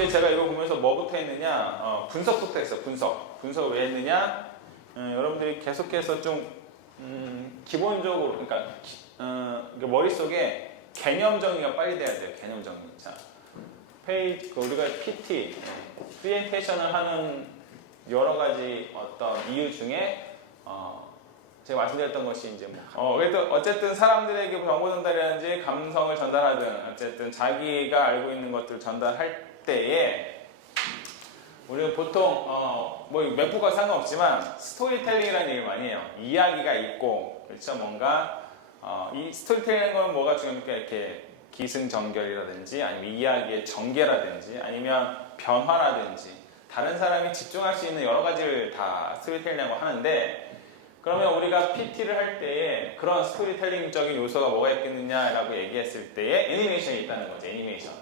이제 제가 이거 보면서 뭐부터 했느냐, 분석부터 했어. 분석 왜 했느냐, 여러분들이 계속해서 좀 기본적으로, 그러니까 머릿속에 개념 정리가 빨리 돼야 돼요. 개념 정리. 자, 페이지, 우리가 PT, 프리젠테이션을 하는 여러 가지 어떤 이유 중에, 제가 말씀드렸던 것이 이제 그래도 어쨌든 사람들에게 정보 전달이라든지 감성을 전달하든 어쨌든 자기가 알고 있는 것들을 전달할 때에 우리는 보통 뭐 맥북과 상관없지만 스토리텔링이라는 얘기를 많이 해요. 이야기가 있고 그렇죠. 뭔가 이 스토리텔링은 건 뭐가 중요합니까? 이렇게 기승전결이라든지 아니면 이야기의 전개라든지 아니면 변화라든지 다른 사람이 집중할 수 있는 여러 가지를 다 스토리텔링이라고 하는데, 그러면 우리가 PT를 할 때에 그런 스토리텔링적인 요소가 뭐가 있겠느냐라고 얘기했을 때에 애니메이션이 있다는 거죠. 애니메이션.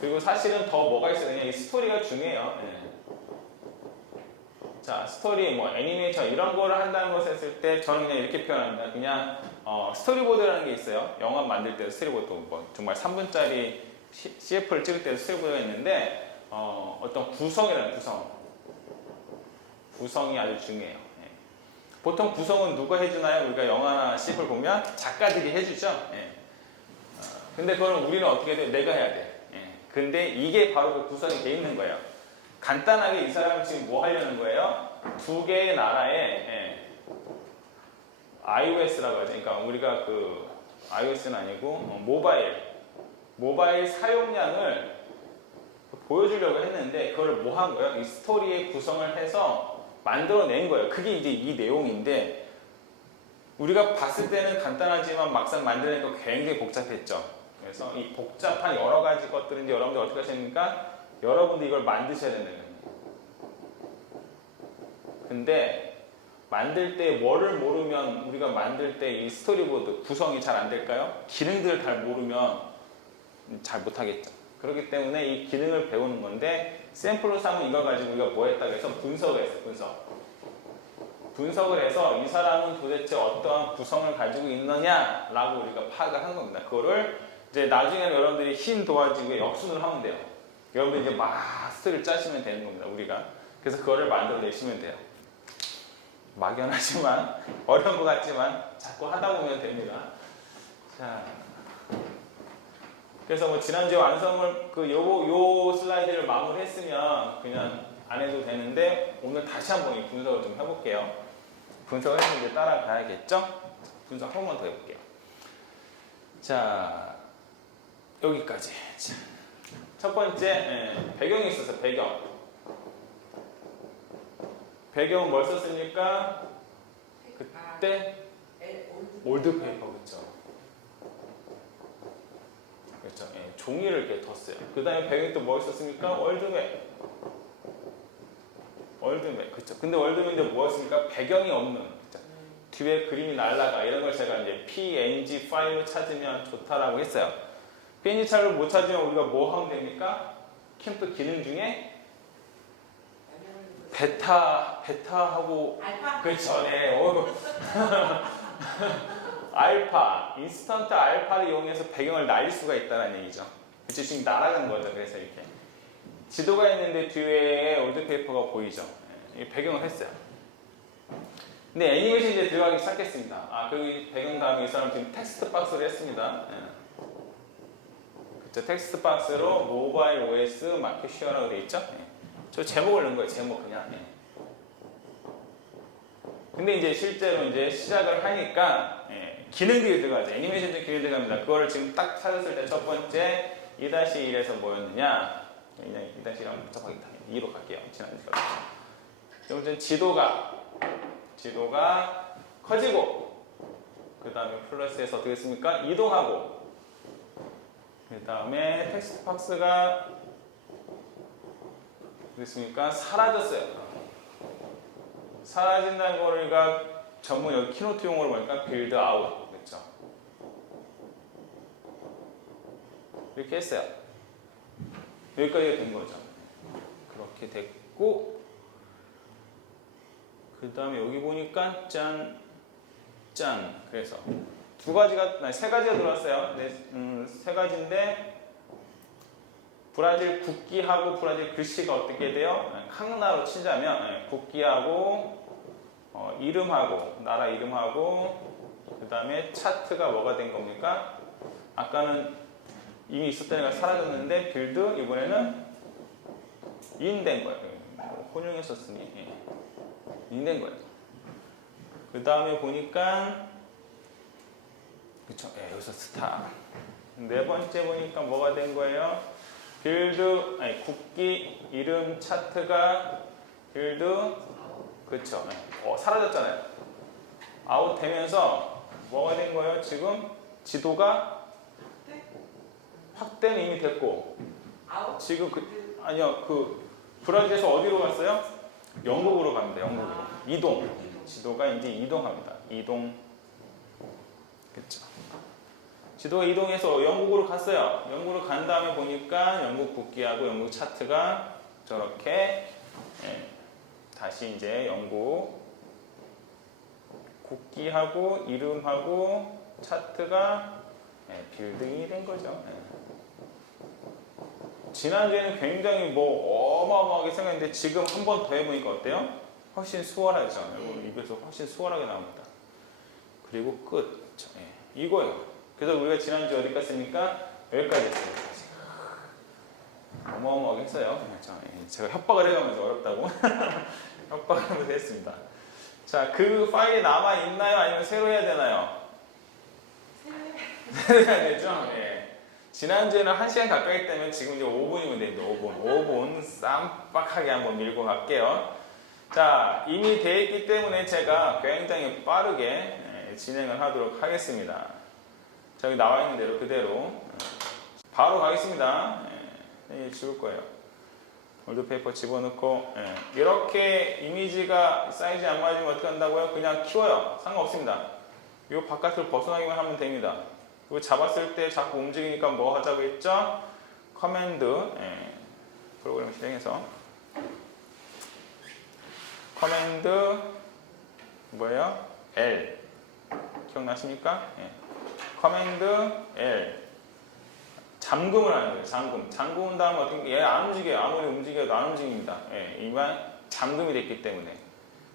그리고 사실은 더 뭐가 있어야 되냐, 이 스토리가 중요해요. 자, 스토리, 뭐 애니메이션 이런 거를 한다는 것을 했을 때 저는 그냥 이렇게 표현합니다. 그냥 스토리보드라는 게 있어요. 영화 만들 때도 스토리보드, 뭐 정말 3분짜리 CF를 찍을 때도 스토리보드가 있는데 어떤 구성이라는 구성이 아주 중요해요. 보통 구성은 누가 해주나요? 우리가 영화나 CF를 보면 작가들이 해주죠. 근데 그걸 우리는 어떻게 해야 돼? 내가 해야 돼. 근데 이게 바로 그 구성이 돼 있는 거예요. 간단하게 이 사람은 지금 뭐 하려는 거예요? 두 개의 나라의 iOS라고 하죠. 그러니까 우리가 그 iOS는 아니고 모바일 사용량을 보여주려고 했는데 그걸 뭐 한 거예요? 이 스토리의 구성을 해서 만들어낸 거예요. 그게 이제 이 내용인데 우리가 봤을 때는 간단하지만 막상 만드니까 굉장히 복잡했죠. 그래서 이 복잡한 여러 가지 것들인데 여러분들 어떻게 하십니까? 여러분들 이걸 만드셔야 되는 거예요. 근데 만들 때 뭐를 모르면 우리가 만들 때 이 스토리보드 구성이 잘 안 될까요? 기능들을 잘 모르면 잘 못하겠죠. 그렇기 때문에 이 기능을 배우는 건데 샘플로 삼은 이걸 가지고 우리가 뭐 했다고 해서 분석을 했어요. 분석을 해서 이 사람은 도대체 어떠한 구성을 가지고 있느냐라고 우리가 파악을 한 겁니다. 그거를 이제 나중에는 여러분들이 흰 도화지구에 역순을 하면 돼요. 여러분들이 이제 막 스토리를 짜시면 되는 겁니다. 우리가. 그래서 그거를 만들어내시면 돼요. 막연하지만 어려운 것 같지만 자꾸 하다 보면 됩니다. 자, 그래서 뭐 지난주에 완성을 요 슬라이드를 마무리했으면 그냥 안 해도 되는데 오늘 다시 한번 이 분석을 좀 해볼게요. 분석을 해서 이제 따라가야겠죠? 분석 한 번만 더 해볼게요. 자, 여기까지. 자, 첫 번째 배경이 있었어요. 배경은 뭘 썼습니까? 그때 올드페이퍼, 그렇죠? 그렇죠. 종이를 이렇게 뒀어요. 그 다음에 배경이 또 뭐 썼습니까? 월드맵, 그렇죠. 근데 월드맵인데 뭐였습니까? 배경이 없는, 그렇죠? 뒤에 그림이 날라가 이런 걸 제가 이제 PNG 파일로 찾으면 좋다라고 했어요. PNG 파일을 못 찾으면 우리가 뭐 하면 됩니까? 캠프 기능 중에 베타하고 알파? 그렇죠. 네. 알파, 인스턴트 알파를 이용해서 배경을 날릴 수가 있다는 얘기죠. 그렇죠. 지금 날아간 거죠. 그래서 이렇게 지도가 있는데 뒤에 올드페이퍼가 보이죠. 이 배경을 했어요. 근데 애니메이션 이제 들어가기 시작했습니다. 그 배경 다음에 이 사람 지금 텍스트 박스를 했습니다. 그렇죠. 텍스트 박스로 모바일 OS 마켓 쉐어라고 되어 있죠. 저 제목을 넣은 거예요. 제목 그냥. 근데 이제 실제로 이제 시작을 하니까 기능들이 들어가죠. 애니메이션 중 기능이 들어갑니다. 그거를 지금 딱 찾았을 때 첫 번째 2-1에서 뭐였느냐? 그냥 2-1하면 복잡하겠다. 2로 갈게요. 지난주에. 그럼 지도가 커지고 그 다음에 플러스에서 어떻게 했습니까? 이동하고 그 다음에 텍스트 박스가 그랬습니까? 사라졌어요. 사라진다는 걸 우리가 전문 여기 키노트 용어로 보니까 빌드 아웃, 그렇죠? 이렇게 했어요. 여기까지가 된 거죠. 그렇게 됐고 그 다음에 여기 보니까 짠. 그래서 세 가지가 들어왔어요. 세 가지인데 브라질 국기하고 브라질 글씨가 어떻게 돼요? 칸나로 치자면 국기하고 이름하고 나라 이름하고 그 다음에 차트가 뭐가 된 겁니까? 아까는 이미 있었던 애가 사라졌는데 빌드 이번에는 인된 거예요. 혼용했었으니 인된 거예요. 그 다음에 보니까 그쵸? 여기서 스타. 네 번째 보니까 뭐가 된 거예요? 빌드 국기 이름 차트가 빌드 그쵸? 사라졌잖아요. 아웃 되면서 뭐가 된 거예요? 지금 지도가 확대는 이미 됐고 지금 아니요 브라질에서 어디로 갔어요? 영국으로 갑니다. 영국으로 이동. 지도가 이제 이동합니다. 이동. 그쵸? 지도가 이동해서 영국으로 갔어요. 영국으로 간 다음에 보니까 영국 국기하고 영국 차트가 저렇게 다시 이제 영국 국기하고 이름하고 차트가 빌딩이 된 거죠. 지난주에는 굉장히 어마어마하게 생각했는데 지금 한 번 더 해보니까 어때요? 훨씬 수월하죠. 입에서 훨씬 수월하게 나옵니다. 그리고 끝. 이거예요. 그래서 우리가 지난주 어디 갔습니까? 여기까지 했어요. 어마어마하게 했어요. 제가 협박을 해가면서 어렵다고 협박을 하면서 했습니다. 자, 그 파일이 남아있나요? 아니면 새로 해야 되나요? 새로 해야 되죠? 지난주에는 1시간 가까이 때문에 지금 이제 5분이면 됩니다. 5분 쌈박하게 한번 밀고 갈게요. 자, 이미 되어 있기 때문에 제가 굉장히 빠르게 진행을 하도록 하겠습니다. 자, 여기 나와 있는 대로 그대로 바로 가겠습니다. 지울 거예요. 올드페이퍼 집어넣고 이렇게 이미지가 사이즈 안 맞으면 어떻게 한다고요? 그냥 키워요. 상관없습니다. 이 바깥을 벗어나기만 하면 됩니다. 그리고 잡았을 때 자꾸 움직이니까 뭐 하자고 했죠? 커맨드 프로그램 실행해서 커맨드 뭐예요? L 기억나십니까? 커맨드 L 잠금을 하는 거예요. 잠금은 다음에 어떻게 얘 안 움직여요. 아무리 움직여도 안 움직입니다. 이만 잠금이 됐기 때문에.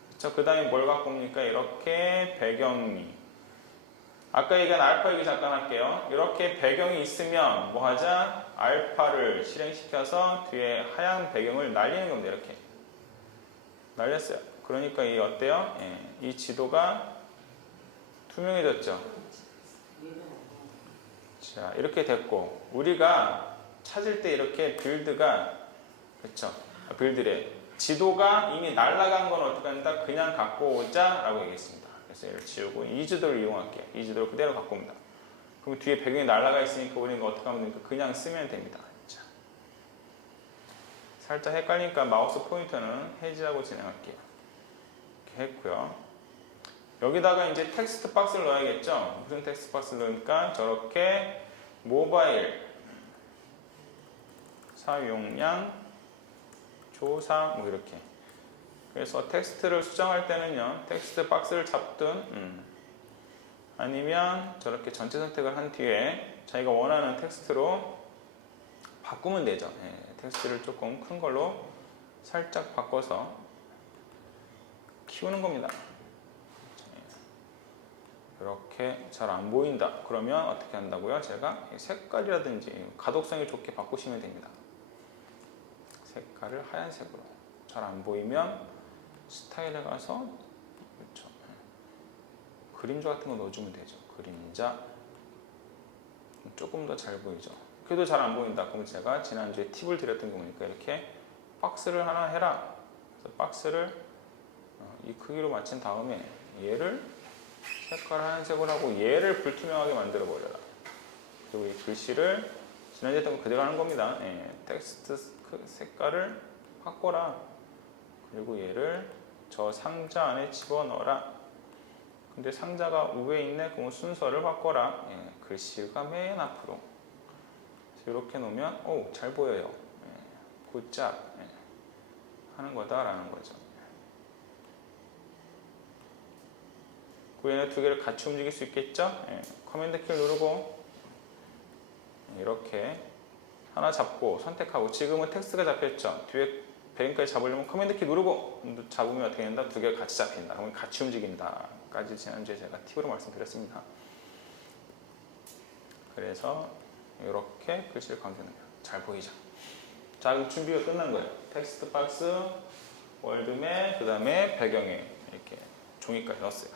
그렇죠? 그 다음에 뭘 갖고 옵니까? 이렇게 배경이 아까 얘기한 알파 얘기 잠깐 할게요. 이렇게 배경이 있으면 뭐 하자? 알파를 실행시켜서 뒤에 하얀 배경을 날리는 겁니다. 이렇게 날렸어요. 그러니까 이 어때요? 이 지도가 투명해졌죠. 자, 이렇게 됐고 우리가 찾을 때 이렇게 빌드가 그렇죠? 빌드래. 지도가 이미 날아간 건 어떻게 한다? 그냥 갖고 오자 라고 얘기했습니다. 그래서 얘를 지우고 이 지도를 이용할게요. 이 지도를 그대로 갖고 옵니다. 그럼 뒤에 배경이 날아가 있으니까 우리는 어떻게 하면 됩니까? 그냥 쓰면 됩니다. 자, 살짝 헷갈리니까 마우스 포인터는 해지하고 진행할게요. 이렇게 했고요. 여기다가 이제 텍스트 박스를 넣어야겠죠? 무슨 텍스트 박스를 넣으니까 저렇게 모바일 사용량 조사 뭐 이렇게 그래서 텍스트를 수정할 때는요 텍스트 박스를 잡든 아니면 저렇게 전체 선택을 한 뒤에 자기가 원하는 텍스트로 바꾸면 되죠. 텍스트를 조금 큰 걸로 살짝 바꿔서 키우는 겁니다. 이렇게 잘 안 보인다. 그러면 어떻게 한다고요? 제가 색깔이라든지 가독성이 좋게 바꾸시면 됩니다. 색깔을 하얀색으로. 잘 안 보이면 스타일에 가서 그렇죠. 그림자 같은 거 넣어주면 되죠. 그림자 조금 더 잘 보이죠. 그래도 잘 안 보인다. 그럼 제가 지난주에 팁을 드렸던 거 보니까 이렇게 박스를 하나 해라. 그래서 박스를 이 크기로 맞춘 다음에 얘를 색깔 하얀색으로 하고 얘를 불투명하게 만들어 버려라. 그리고 이 글씨를 지난주에 했던 거 그대로 하는 겁니다. 텍스트 색깔을 바꿔라. 그리고 얘를 저 상자 안에 집어넣어라. 근데 상자가 위에 있네. 그럼 순서를 바꿔라. 글씨가 맨 앞으로. 이렇게 놓으면 잘 보여요. 굿잡 하는 거다라는 거죠. 그 얘네 두 개를 같이 움직일 수 있겠죠? 커맨드 키를 누르고 이렇게 하나 잡고 선택하고 지금은 텍스트가 잡혔죠. 뒤에 배경까지 잡으려면 커맨드 키 누르고 잡으면 어떻게 된다? 두 개가 같이 잡힌다. 그러면 같이 움직인다. 까지 지난주에 제가 팁으로 말씀드렸습니다. 그래서 이렇게 글씨를 가운데 넣어요. 잘 보이죠? 자, 그럼 준비가 끝난 거예요. 텍스트 박스, 월드맵, 그 다음에 배경에 이렇게 종이까지 넣었어요.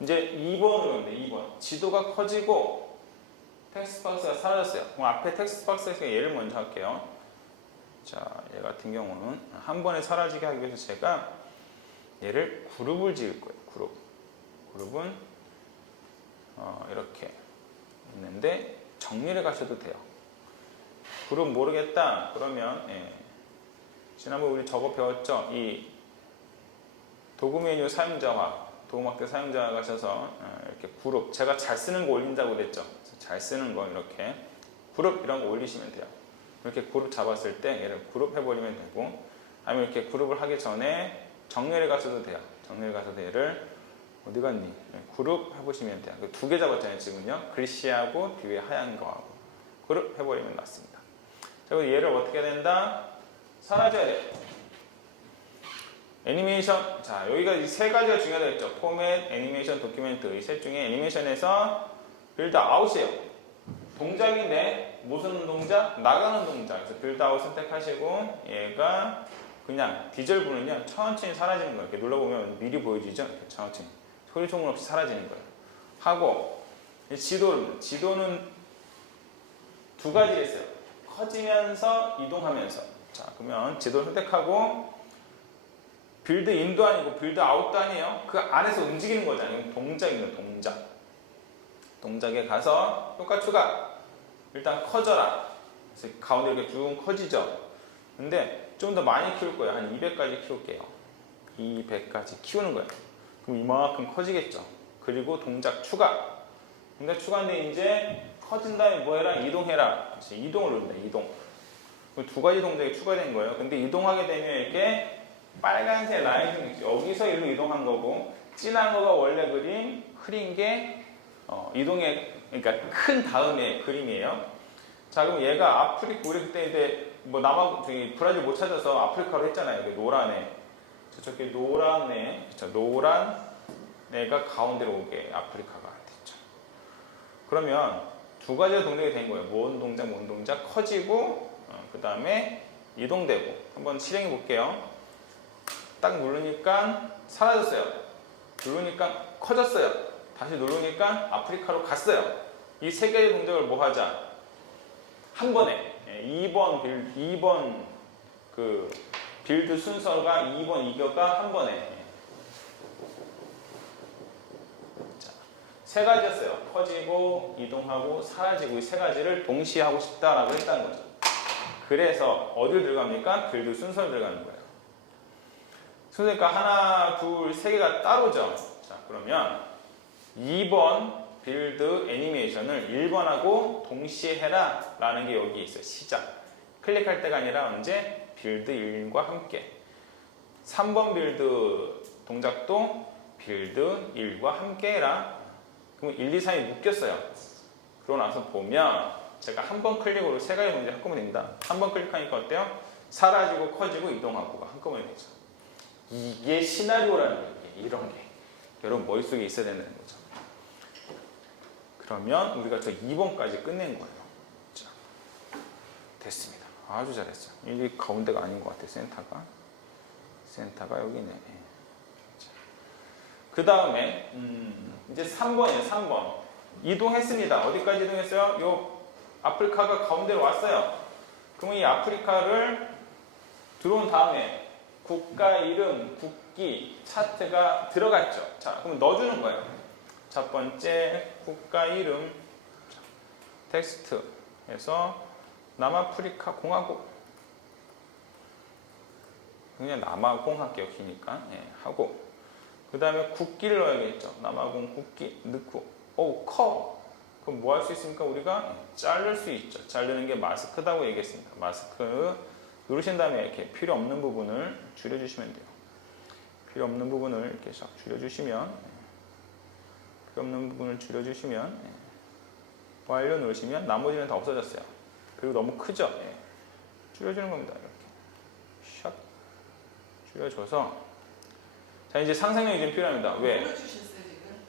이제 2번으로 오는데 2번. 지도가 커지고 텍스트 박스가 사라졌어요. 그럼 앞에 텍스트 박스에서 얘를 먼저 할게요. 자, 얘 같은 경우는 한 번에 사라지게 하기 위해서 제가 얘를 그룹을 지을 거예요. 그룹은 이렇게 있는데 정리를 가셔도 돼요. 그룹 모르겠다 그러면 지난번 우리 저거 배웠죠? 이 도구 메뉴 사용자화, 도구막대 사용자화 가셔서 이렇게 그룹, 제가 잘 쓰는 거 올린다고 그랬죠? 잘 쓰는 거 이렇게 그룹 이런 거 올리시면 돼요. 이렇게 그룹 잡았을 때 얘를 그룹 해버리면 되고, 아니면 이렇게 그룹을 하기 전에 정렬에 가셔도 돼요. 정렬에 가서도 얘를 어디 갔니? 그룹 해보시면 돼요. 두 개 잡았잖아요 지금요. 글씨하고 뒤에 하얀 거하고 그룹 해버리면 낫습니다. 자, 그리고 얘를 어떻게 해야 된다? 사라져야 돼요. 애니메이션. 자, 여기가 이 세 가지가 중요하다고 했죠. 포맷, 애니메이션, 도큐멘트. 이 셋 중에 애니메이션에서 빌드 아웃이에요. 동작인데 무슨 동작? 나가는 동작. 그래서 빌드 아웃 선택하시고 얘가 그냥 디젤브는요 천천히 사라지는 거예요. 이렇게 눌러보면 미리 보여지죠? 이렇게 천천히 소리 소문 없이 사라지는 거예요. 하고 지도는 두 가지가 있어요. 커지면서 이동하면서. 자, 그러면 지도를 선택하고 빌드 인도 아니고 빌드 아웃도 아니에요. 그 안에서 움직이는 거잖아요. 동작입니다. 동작에 가서 효과 추가. 일단 커져라. 그래서 가운데 이렇게 쭉 커지죠. 근데 좀 더 많이 키울 거예요. 한 200까지 키울게요. 200까지 키우는 거예요. 그럼 이만큼 커지겠죠. 그리고 동작 추가. 동작 추가인데 이제 커진 다음에 뭐 해라? 이동해라. 그래서 이동을 누른다. 이동. 두 가지 동작이 추가된 거예요. 근데 이동하게 되면 이렇게 빨간색 라인이 여기서 일로 이동한 거고, 진한 거가 원래 그림, 흐린 게 이동의, 그러니까 큰 다음에 그림이에요. 자, 그럼 얘가 아프리카, 우리 그때 이제 뭐 저기 브라질 못 찾아서 아프리카로 했잖아요. 여기 노란 애. 저쪽에 노란 애, 그쵸? 노란 애가 가운데로 오게 아프리카가 됐죠. 그러면 두 가지가 동작이 된 거예요. 뭔 동작, 커지고, 그 다음에 이동되고. 한번 실행해 볼게요. 딱 누르니까 사라졌어요. 누르니까 커졌어요. 다시 누르니까 아프리카로 갔어요. 이 세 개의 동작을 뭐 하자? 한 번에 2번 그 빌드 순서가 2번 이겨가 한 번에. 자, 세 가지였어요. 커지고 이동하고 사라지고 이 세 가지를 동시에 하고 싶다라고 했다는 거죠. 그래서 어디를 들어갑니까? 빌드 순서를 들어가는 거예요. 그러니까 하나, 둘, 세 개가 따로죠. 자, 그러면 2번 빌드 애니메이션을 1번하고 동시에 해라 라는 게 여기 있어요. 시작. 클릭할 때가 아니라 언제? 빌드 1과 함께. 3번 빌드 동작도 빌드 1과 함께 해라. 그럼 1, 2, 3이 묶였어요. 그러고 나서 보면 제가 한 번 클릭으로 세 가지 문제 한꺼번에 됩니다. 한 번 클릭하니까 어때요? 사라지고 커지고 이동하고가 한꺼번에 되죠. 이게 시나리오라는 거예요. 이런 게 여러분 머릿속에 있어야 된다는 거죠. 그러면 우리가 저 2번까지 끝낸 거예요. 자, 됐습니다. 아주 잘했어요. 이게 가운데가 아닌 것 같아요. 센터가 여기네. 그 다음에 이제 3번이에요. 3번 이동했습니다. 어디까지 이동했어요? 요 아프리카가 가운데로 왔어요. 그러면 이 아프리카를 들어온 다음에 국가 이름, 국기, 차트가 들어갔죠. 자, 그럼 넣어주는 거예요. 첫 번째 국가 이름, 텍스트에서 남아프리카 공화국, 그냥 남아공 할게요. 기니까 하고, 그 다음에 국기를 넣어야겠죠. 남아공 국기 넣고, 커. 그럼 뭐 할 수 있습니까? 우리가 자를 수 있죠. 자르는 게 마스크다고 얘기했습니다. 마스크 누르신 다음에 이렇게 필요 없는 부분을 줄여주시면 돼요. 필요 없는 부분을 이렇게 싹 줄여주시면, 완료 누르시면 나머지는 다 없어졌어요. 그리고 너무 크죠? 예. 줄여주는 겁니다. 이렇게 샥 줄여줘서 자 이제 상상력이 좀 필요합니다. 왜? 줄여주셨어요 지금?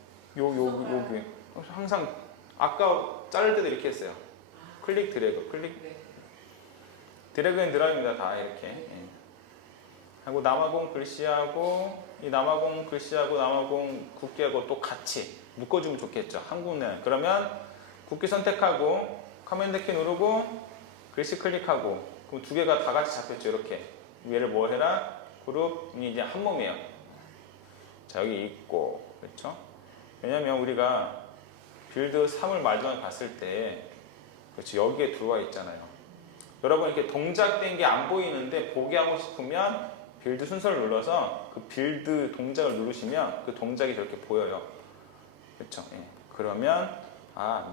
여기 항상 아까 자를 때도 이렇게 했어요. 클릭 드래그 클릭 네. 드래그 앤 드랍입니다. 다 이렇게 예. 하고 남아공 글씨하고 이 남아공 글씨하고 남아공 국기하고 또 같이 묶어주면 좋겠죠. 한국 내 그러면 국기 선택하고 커맨드 키 누르고 글씨 클릭하고 그럼 두 개가 다 같이 잡혔죠. 이렇게 얘를 뭐 해라 그룹이 이제 한 몸이에요. 자 여기 있고 그렇죠. 왜냐면 우리가 빌드 3을 마지막에 봤을 때 그렇죠 여기에 들어와 있잖아요. 여러분 이렇게 동작된 게 안 보이는데 보게 하고 싶으면 빌드 순서를 눌러서 그 빌드 동작을 누르시면 그 동작이 저렇게 보여요. 그렇죠? 예. 그러면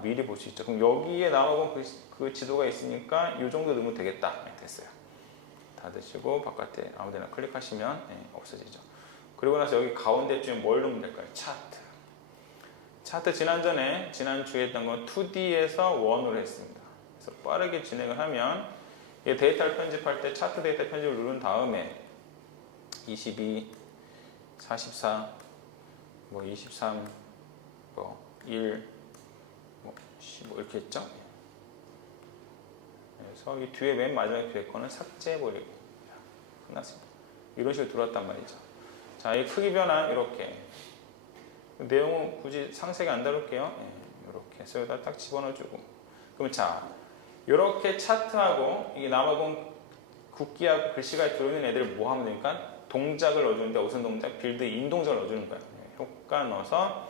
미리 볼 수 있죠. 그럼 여기에 나오고 그 지도가 있으니까 이 정도 넣으면 되겠다. 네, 됐어요. 닫으시고 바깥에 아무데나 클릭하시면 없어지죠. 그리고 나서 여기 가운데쯤에 뭘 넣으면 될까요? 차트. 차트 지난주에 했던 건 2D에서 1으로 했습니다. 그래서 빠르게 진행을 하면 데이터를 편집할 때 차트 데이터 편집을 누른 다음에 22, 44, 23, 1, 15 이렇게 했죠. 그래서 이 뒤에 맨 마지막에 뒤에 거는 삭제해버리고 끝났습니다. 이런 식으로 들어왔단 말이죠. 자, 이 크기 변환 이렇게 내용은 굳이 상세하게 안 다룰게요. 이렇게 해서 여기다 딱 집어넣어주고 그럼 자 이렇게 차트하고 이게 남아공 국기하고 글씨가 들어있는 애들을 뭐 하면 되니까 동작을 넣어주는데 우선 동작 빌드 인동작을 넣어주는 거예요. 효과 넣어서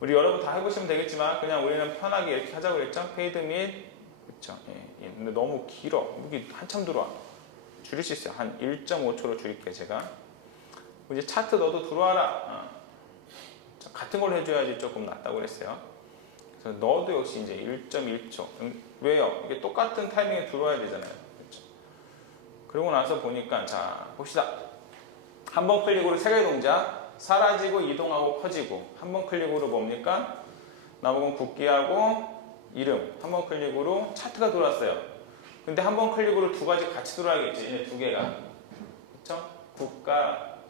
우리 여러분 다 해보시면 되겠지만 그냥 우리는 편하게 이렇게 하자고 그랬죠. 페이드 및 그렇죠. 근데 너무 길어. 여기 한참 들어와. 줄일 수 있어요. 한 1.5초로 줄일게요. 제가 이제 차트 너도 들어와라. 같은 걸 해줘야지 조금 낫다고 그랬어요. 그래서 너도 역시 이제 1.1초. 왜요? 이게 똑같은 타이밍에 들어와야 되잖아요. 그렇죠? 그러고 나서 보니까 자 봅시다. 한 번 클릭으로 세 가지 동작 사라지고 이동하고 커지고 한 번 클릭으로 뭡니까? 남아공 국기하고 이름 한 번 클릭으로 차트가 들어왔어요. 근데 한 번 클릭으로 두 가지 같이 들어와야겠지. 두 개가 그렇죠?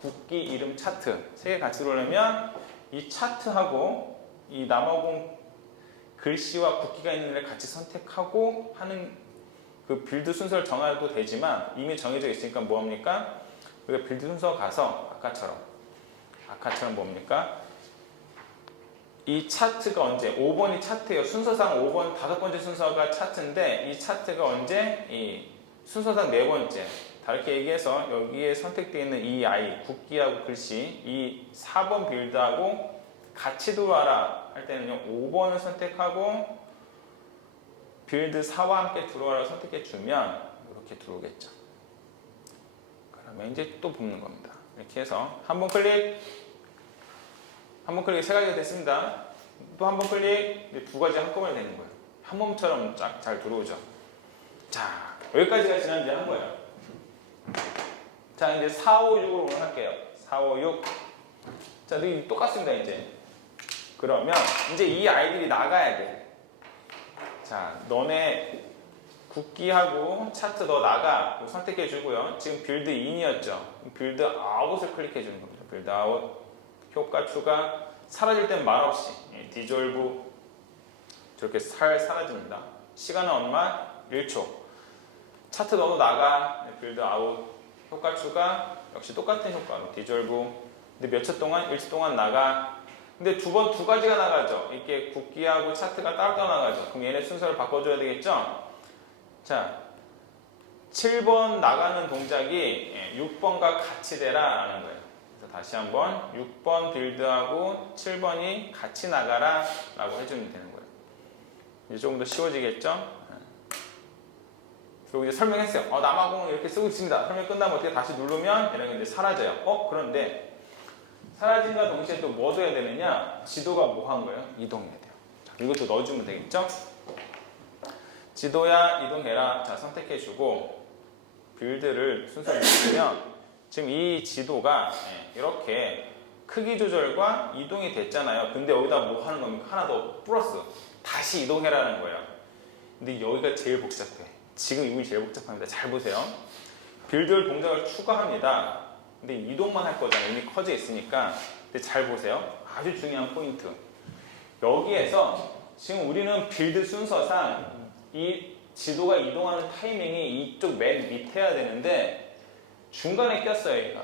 국기 이름 차트 세 개 같이 들어오려면 이 차트하고 이 남아공 글씨와 국기가 있는 애를 같이 선택하고 하는 그 빌드 순서를 정해도 되지만 이미 정해져 있으니까 뭐합니까? 우리가 빌드 순서 가서 아까처럼 뭡니까? 이 차트가 언제 5번이 차트예요. 순서상 5번 다섯 번째 순서가 차트인데 이 차트가 언제? 이 순서상 네 번째. 다르게 얘기해서 여기에 선택되어 있는 이 아이 국기하고 글씨 이 4번 빌드하고 같이 들어와라 할 때는요 5번을 선택하고 빌드 4와 함께 들어와라 선택해 주면 이렇게 들어오겠죠. 그러면 이제 또 볶는 겁니다. 이렇게 해서 한 번 클릭 세 가지가 됐습니다. 또 한 번 클릭 두 가지 한꺼번에 되는 거예요. 한 몸처럼 쫙 잘 들어오죠. 자 여기까지가 지난주에 한 거예요. 자 이제 4, 5, 6으로 오늘 할게요. 4, 5, 6 자 똑같습니다. 이제 그러면 이제 이 아이들이 나가야 돼. 자 너네 국기하고 차트 너 나가 선택해 주고요. 지금 빌드 인이었죠. 빌드 아웃을 클릭해 주는 겁니다. 빌드 아웃 효과 추가 사라질 땐 말없이 디졸브 저렇게 사라집니다. 시간은 얼마? 1초. 차트 너도 나가 빌드 아웃 효과 추가 역시 똑같은 효과로 디졸브 근데 몇 초 동안? 1초 동안 나가 근데 두 가지가 나가죠. 이렇게 국기하고 차트가 따로 나가죠. 그럼 얘네 순서를 바꿔줘야 되겠죠? 자, 7번 나가는 동작이 6번과 같이 되라 라는 거예요. 그래서 다시 한번 6번 빌드하고 7번이 같이 나가라 라고 해주면 되는 거예요. 이제 조금 더 쉬워지겠죠? 그리고 이제 설명했어요. 남아공은 이렇게 쓰고 있습니다. 설명 끝나면 어떻게 다시 누르면 얘네가 이제 사라져요. 그런데 사라짐과 동시에 또 뭐 줘야 되느냐? 지도가 뭐 한 거예요? 이동해야 돼요. 자, 이것도 넣어주면 되겠죠? 지도야 이동해라. 자 선택해주고 빌드를 순서를 누르면 지금 이 지도가 이렇게 크기 조절과 이동이 됐잖아요. 근데 여기다 뭐 하는 겁니까? 하나 더 플러스 다시 이동해라는 거예요. 근데 여기가 제일 복잡해. 지금 이 부분이 제일 복잡합니다. 잘 보세요. 빌드 동작을 추가합니다. 근데 이동만 할 거잖아요. 이미 커져 있으니까. 근데 잘 보세요. 아주 중요한 포인트. 여기에서 지금 우리는 빌드 순서상 이 지도가 이동하는 타이밍이 이쪽 맨 밑에 해야 되는데 중간에 꼈어요, 얘가.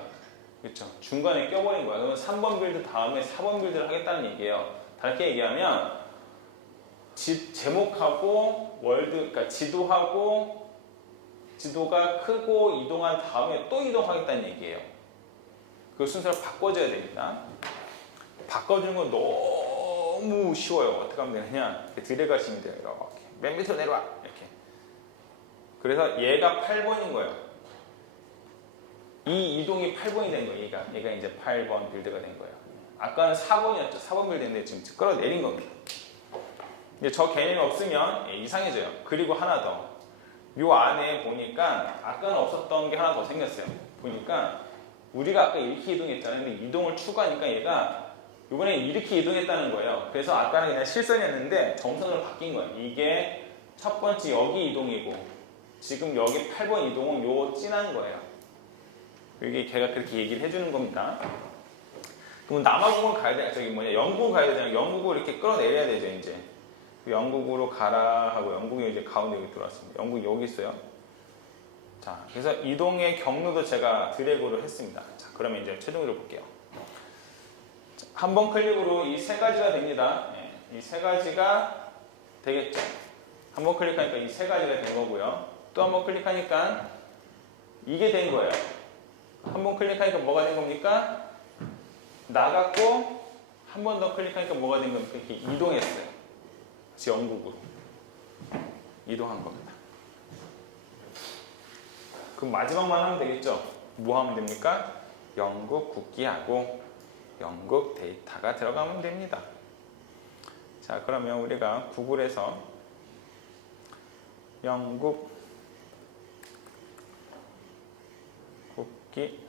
그렇죠? 중간에 껴버린 거야. 그러면 3번 빌드 다음에 4번 빌드를 하겠다는 얘기예요. 다르게 얘기하면 제목하고 월드, 그러니까 지도하고 지도가 크고 이동한 다음에 또 이동하겠다는 얘기예요. 그 순서를 바꿔줘야 됩니다. 바꿔주는 건 너무 쉬워요. 어떻게 하면 되느냐? 이렇게 들어가시면 돼요. 이렇게. 맨 밑으로 내려와. 이렇게. 그래서 얘가 8번인 거예요. 이 이동이 8번이 된 거예요. 얘가 이제 8번 빌드가 된 거예요. 아까는 4번이었죠. 4번 빌드인데 지금 끌어내린 겁니다. 이제 저 개념이 없으면 이상해져요. 그리고 하나 더. 요 안에 보니까 아까는 없었던 게 하나 더 생겼어요. 보니까 우리가 아까 이렇게 이동했잖아요. 근데 이동을 추가하니까 얘가 이번에 이렇게 이동했다는 거예요. 그래서 아까는 그냥 실선이었는데 점선으로 바뀐 거예요. 이게 첫 번째 여기 이동이고 지금 여기 8번 이동은 요 진한 거예요. 이게 걔가 그렇게 얘기를 해주는 겁니다. 그럼 남아공은 가야 돼. 저기 영국 가야 되잖아요. 영국을 이렇게 끌어내려야 되죠, 이제. 영국으로 가라 하고 영국이 이제 가운데 여기 들어왔습니다. 영국이 여기 있어요. 자, 그래서 이동의 경로도 제가 드래그로 했습니다. 자, 그러면 이제 최종으로 볼게요. 한 번 클릭으로 이 세 가지가 됩니다. 이 세 가지가 되겠죠. 한 번 클릭하니까 이 세 가지가 된 거고요. 또 한 번 클릭하니까 이게 된 거예요. 한 번 클릭하니까 뭐가 된 겁니까? 나갔고 한 번 더 클릭하니까 뭐가 된 겁니까? 이렇게 이동했어요. 영국으로 이동한 겁니다. 그럼 마지막만 하면 되겠죠? 뭐 하면 됩니까? 영국 국기하고 영국 데이터가 들어가면 됩니다. 자, 그러면 우리가 구글에서 영국 국기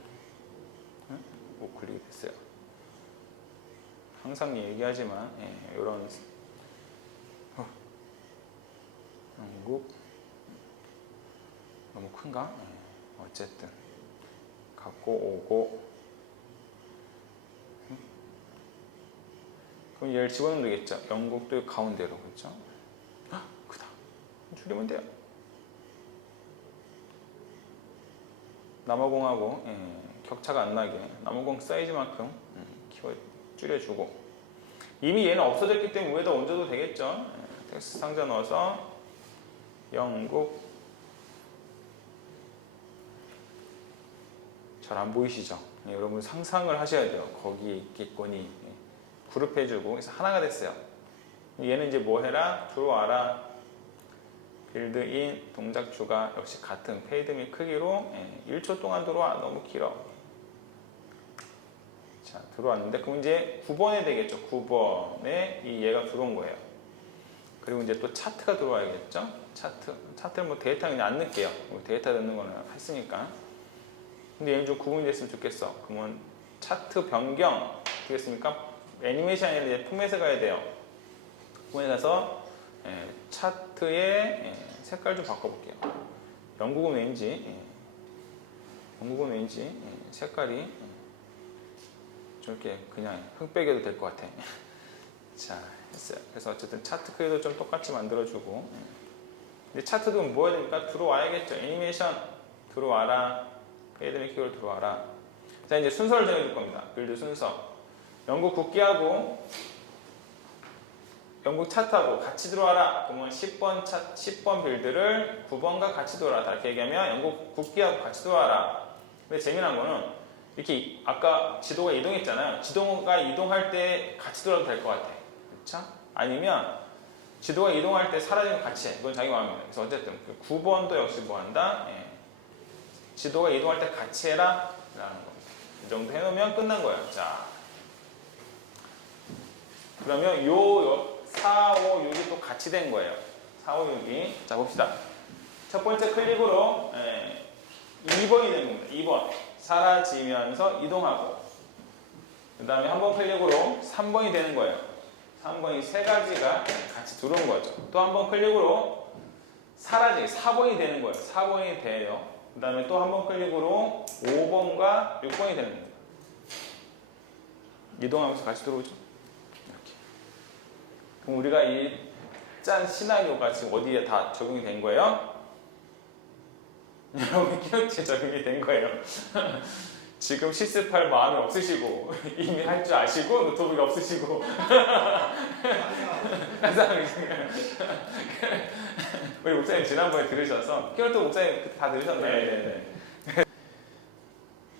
우클릭이 됐어요. 항상 얘기하지만 이런 영국 너무 큰가? 어쨌든 갖고 오고 그럼 얘를 집어넣으면 되겠죠. 영국도 가운데로 그렇죠? 크다. 줄이면 돼요. 남아공하고 격차가 안 나게 남아공 사이즈만큼 줄여주고 이미 얘는 없어졌기 때문에 위에다 얹어도 되겠죠. 텍스트 상자 넣어서 영국 잘 안 보이시죠? 여러분 상상을 하셔야 돼요. 거기에 있겠거니 그룹해주고 그래서 하나가 됐어요. 얘는 이제 뭐 해라? 들어와라. 빌드인 동작 추가 역시 같은 페이드 및 크기로 1초 동안 들어와. 너무 길어. 자, 들어왔는데 그럼 이제 9번에 되겠죠. 9번에 얘가 들어온 거예요. 그리고 이제 또 차트가 들어와야겠죠. 차트는 뭐 데이터는 그냥 안 넣을게요. 데이터 넣는 거는 했으니까. 근데 얘는 좀 구분이 됐으면 좋겠어. 그러면 차트 변경 되겠습니까? 애니메이션이 아니라 이제 포맷에 가야 돼요. 포맷에 가서 차트의 색깔 좀 바꿔볼게요. 영국은 왠지 색깔이 저렇게 그냥 흑백이어도 될 것 같아. 자, 했어요. 그래서 어쨌든 차트 크기도 좀 똑같이 만들어주고 근데 차트도 뭐 해야 됩니까? 들어와야겠죠. 애니메이션 들어와라. 페이드 및 키로 들어와라. 자, 이제 순서를 정해줄 겁니다. 빌드 순서. 영국 국기하고 영국 차트하고 같이 들어와라. 그러면 10번 빌드를 9번과 같이 들어와라. 이렇게 얘기하면 영국 국기하고 같이 들어와라. 근데 재미난 거는 이렇게 아까 지도가 이동했잖아요. 지도가 이동할 때 같이 들어와도 될 것 같아. 그렇죠? 아니면 지도가 이동할 때 사라지면 같이 해. 이건 자기 마음입니다. 그래서 어쨌든 9번도 역시 뭐 한다? 지도가 이동할 때 같이 해라. 라는 겁니다. 이 정도 해놓으면 끝난 거예요. 자, 그러면 요 4, 5, 6이 또 같이 된 거예요. 4, 5, 6이. 자, 봅시다. 첫 번째 클릭으로 2번이 된 겁니다. 2번. 사라지면서 이동하고. 그 다음에 한 번 클릭으로 3번이 되는 거예요. 3번이 세 가지가 같이 들어온 거죠. 또 한 번 클릭으로 사라지게 4번이 되는 거예요. 4번이 돼요. 그 다음에 또 한 번 클릭으로 5번과 6번이 되는 겁니다. 이동하면서 같이 들어오죠. 이렇게. 그럼 우리가 이 짠 시나리오가 지금 어디에 다 적용이 된 거예요? 여러분 키노트에 적용이 된 거예요. 지금 실습할 마음이 없으시고 이미 할 줄 아시고 노트북이 없으시고 우리 목사님 지난번에 들으셔서 키노트 목사님 다 들으셨나요? 네.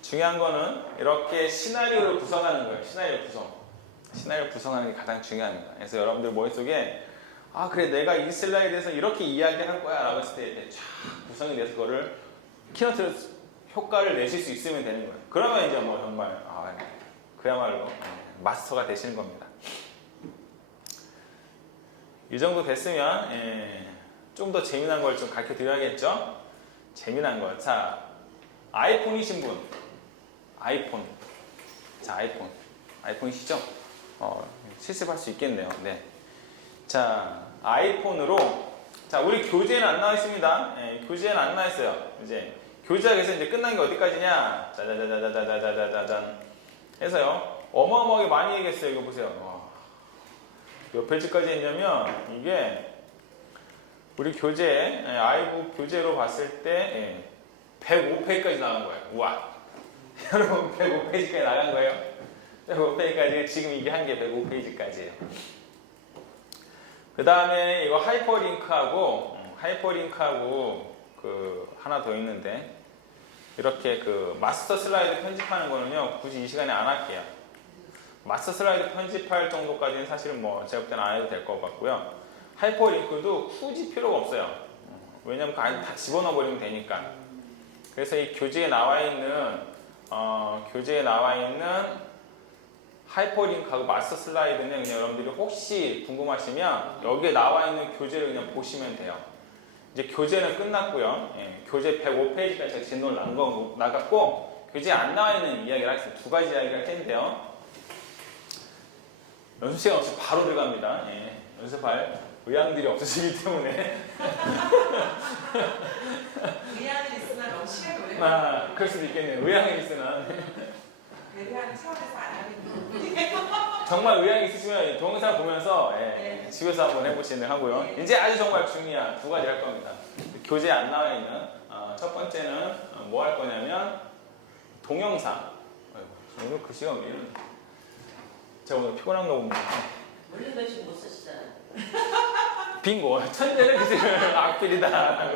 중요한 거는 이렇게 시나리오를 구성하는 거예요. 시나리오 구성하는 게 가장 중요합니다. 그래서 여러분들 머릿속에 아 그래 내가 이 슬라이드에서 이렇게 이야기할 거야 라고 했을 때 쫙 구성이 돼서 그거를 키노트 효과를 내실 수 있으면 되는 거예요. 그러면 이제 뭐 정말 그야말로 마스터가 되시는 겁니다. 이 정도 됐으면 좀 더 재미난 걸 좀 가르쳐 드려야겠죠? 재미난 거. 자, 아이폰이신 분. 아이폰. 자, 아이폰이시죠? 실습할 수 있겠네요. 네. 자, 아이폰으로. 자, 우리 교재에는 안 나와 있습니다. 교재에는 안 나와 있어요. 이제 교재가 그래서 이제 끝난 게 어디까지냐? 짜자자자자자자자잔. 해서요. 어마어마하게 많이 얘기했어요. 이거 보세요. 몇 페이지까지 했냐면 이게 우리 교재 아이북 교재로 봤을 때 105페이지까지 나간 거예요. 우와. 여러분 105페이지까지 나간 거예요. 105페이지까지 지금 이게 한 게 105페이지까지예요. 그 다음에 이거 하이퍼링크하고 그 하나 더 있는데 이렇게 그 마스터 슬라이드 편집하는 거는요 굳이 이 시간에 안 할게요. 마스터 슬라이드 편집할 정도까지는 사실은 뭐 제가 볼 때는 안 해도 될 것 같고요. 하이퍼링크도 굳이 필요가 없어요. 왜냐면 다 집어넣어 버리면 되니까. 그래서 이 교재에 나와 있는 하이퍼링크하고 마스터 슬라이드는 그냥 여러분들이 혹시 궁금하시면 여기에 나와 있는 교재를 그냥 보시면 돼요. 이제 교재는 끝났고요. 교재 105페이지까지 제가 진도를 나갔고 교재에 안 나와 있는 이야기를 하겠습니다. 두 가지 이야기를 할 텐데요. 연습 시간 없이 바로 들어갑니다. 연습할 의향들이 없으시기 때문에 의향은 있으나 너무 시간이 오래 걸려요. 그럴 수도 있겠네요. 의향이 있으나 의향은 차원에서 안 하는 정말 의향이 있으시면 동영상 보면서 네. 집에서 한번 해보시는 하고요. 이제 아주 정말 중요한 두 가지 할 겁니다. 교재에 안 나와 있는 첫 번째는 뭐 할 거냐면 동영상. 오늘 글씨가 왜 이러냐. 제가 오늘 피곤한가 봅니다. 원래 글씨 못 쓰시잖아요. 빙고. 천재는 글씨를 악필이다.